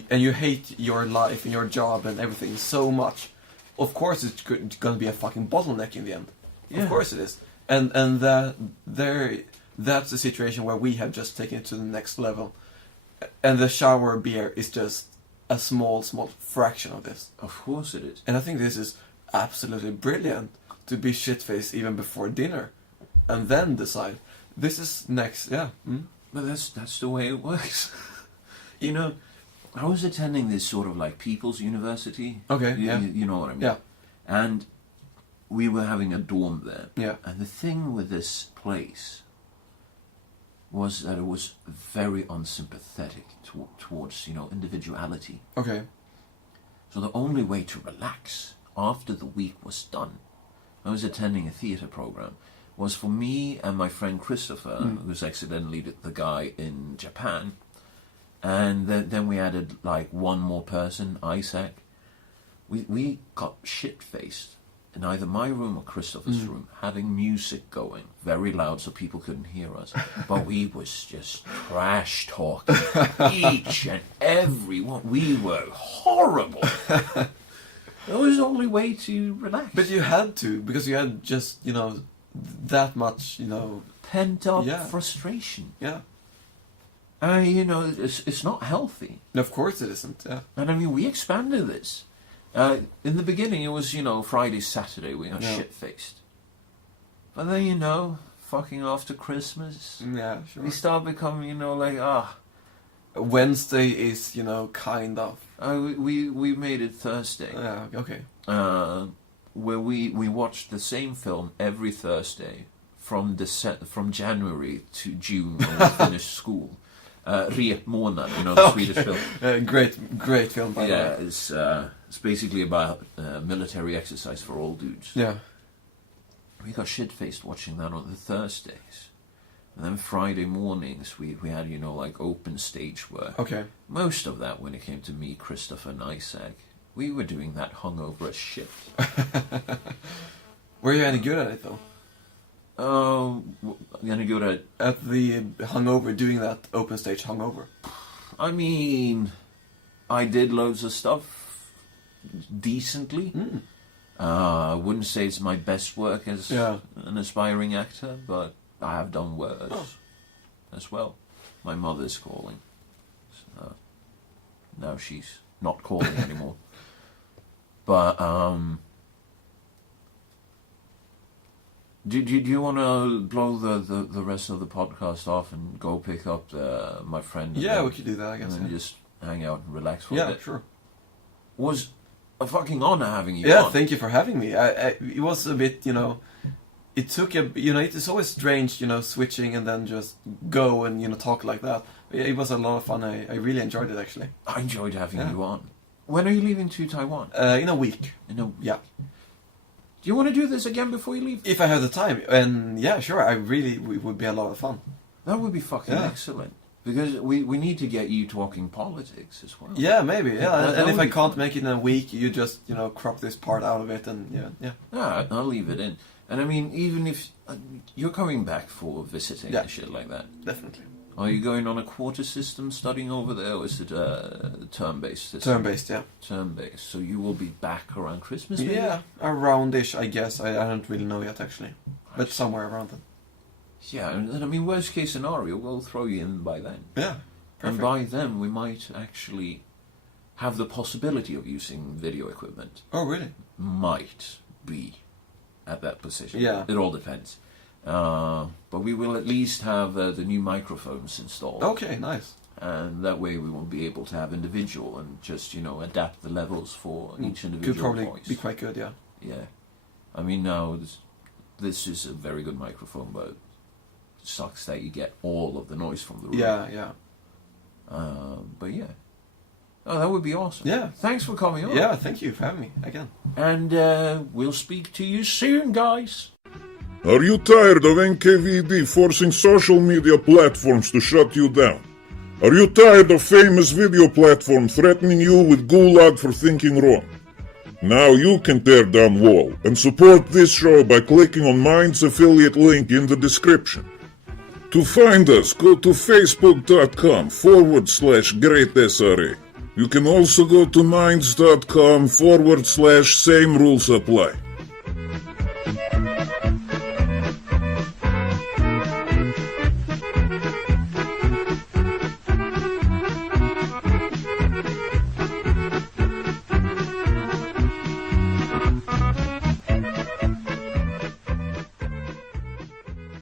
and you hate your life and your job and everything so much, of course it's going to be a fucking bottleneck in the end. Yeah. Of course it is. And that's a situation where we have just taken it to the next level. And the shower beer is just a small fraction of this. Of course it is. And I think this is absolutely brilliant, to be shit-faced even before dinner. And then decide, this is next, yeah. Mm? But that's the way it works. I was attending this sort of like People's University. Okay, You- yeah. You know what I mean? Yeah. And we were having a dorm there. Yeah. And the thing with this place was that it was very unsympathetic towards, individuality. Okay. So the only way to relax after the week was done, I was attending a theatre program, was for me and my friend Christopher, who's accidentally the guy in Japan, and then we added like one more person, Isaac. We got shit-faced in either my room or Christopher's room, having music going very loud so people couldn't hear us. But we was just trash talking each and every one. We were horrible. It was the only way to relax. But you had to, because you had just, that much, Pent up Yeah. frustration. yeah. It's not healthy. Of course it isn't, yeah. And I mean, we expanded this. In the beginning, it was, Friday, Saturday, we got Yeah. shit-faced. But then, fucking after Christmas, Yeah, sure. we start becoming, Wednesday is, kind of. we made it Thursday. Yeah, okay. Where we watched the same film every Thursday from January to June when we finished school. Repmånad, the Swedish film. Great film, by the Yeah, way. it's basically about military exercise for all dudes. Yeah. We got shit-faced watching that on the Thursdays. And then Friday mornings we had, open stage work. Okay. Most of that when it came to me, Christopher and Isaac. We were doing that hungover as shit. Were you any good at it, though? Any good at... At the hungover, doing that open stage hungover? I mean, I did loads of stuff decently. I wouldn't say it's my best work as an aspiring actor, but I have done worse as well. My mother's calling. So now she's not calling anymore. But do you want to blow the rest of the podcast off and go pick up my friend? Yeah, we could do that, I guess. And then Yeah, just hang out and relax for a yeah, bit. sure. Was a fucking honor having you Yeah, on. thank you for having me. It was a bit, it took it's always strange, switching and then just go and, talk like that. It was a lot of fun. I really enjoyed it, actually. I enjoyed having Yeah. you on. When are you leaving to Taiwan? In a week. Yeah. Do you want to do this again before you leave? If I have the time. And yeah, sure, it would be a lot of fun. That would be fucking Yeah. excellent. Because we need to get you talking politics as well. Yeah, maybe, yeah. That And if would I be can't fun. make it in a week, you just, crop this part out of it and yeah. Yeah, I'll leave it in. And I mean, even if you're coming back for visiting Yeah. and shit like that, Definitely. are you going on a quarter system studying over there, or is it term-based system? Turn-based, yeah. Term-based. So you will be back around Christmas, maybe? Yeah, around-ish, I guess. I don't really know yet, actually. But somewhere around it. Yeah, and I mean, worst case scenario, we'll throw you in by then. Yeah, And perfect. by then, we might actually have the possibility of using video equipment. Oh, really? Might be at that position. Yeah. It all depends. But we will at least have the new microphones installed. Okay, nice. And that way we will be able to have individual and just, adapt the levels for each individual Could probably voice. be quite good, yeah. Yeah. I mean, now, this is a very good microphone, but it sucks that you get all of the noise from the room. Yeah. But yeah. Oh, that would be awesome. Yeah. Thanks for coming on. Yeah, thank you for having me again. And we'll speak to you soon, guys. Are you tired of NKVD forcing social media platforms to shut you down? Are you tired of famous video platforms threatening you with gulag for thinking wrong? Now you can tear down wall and support this show by clicking on Mind's affiliate link in the description. To find us, go to facebook.com/greatsra. You can also go to minds.com/same rules apply.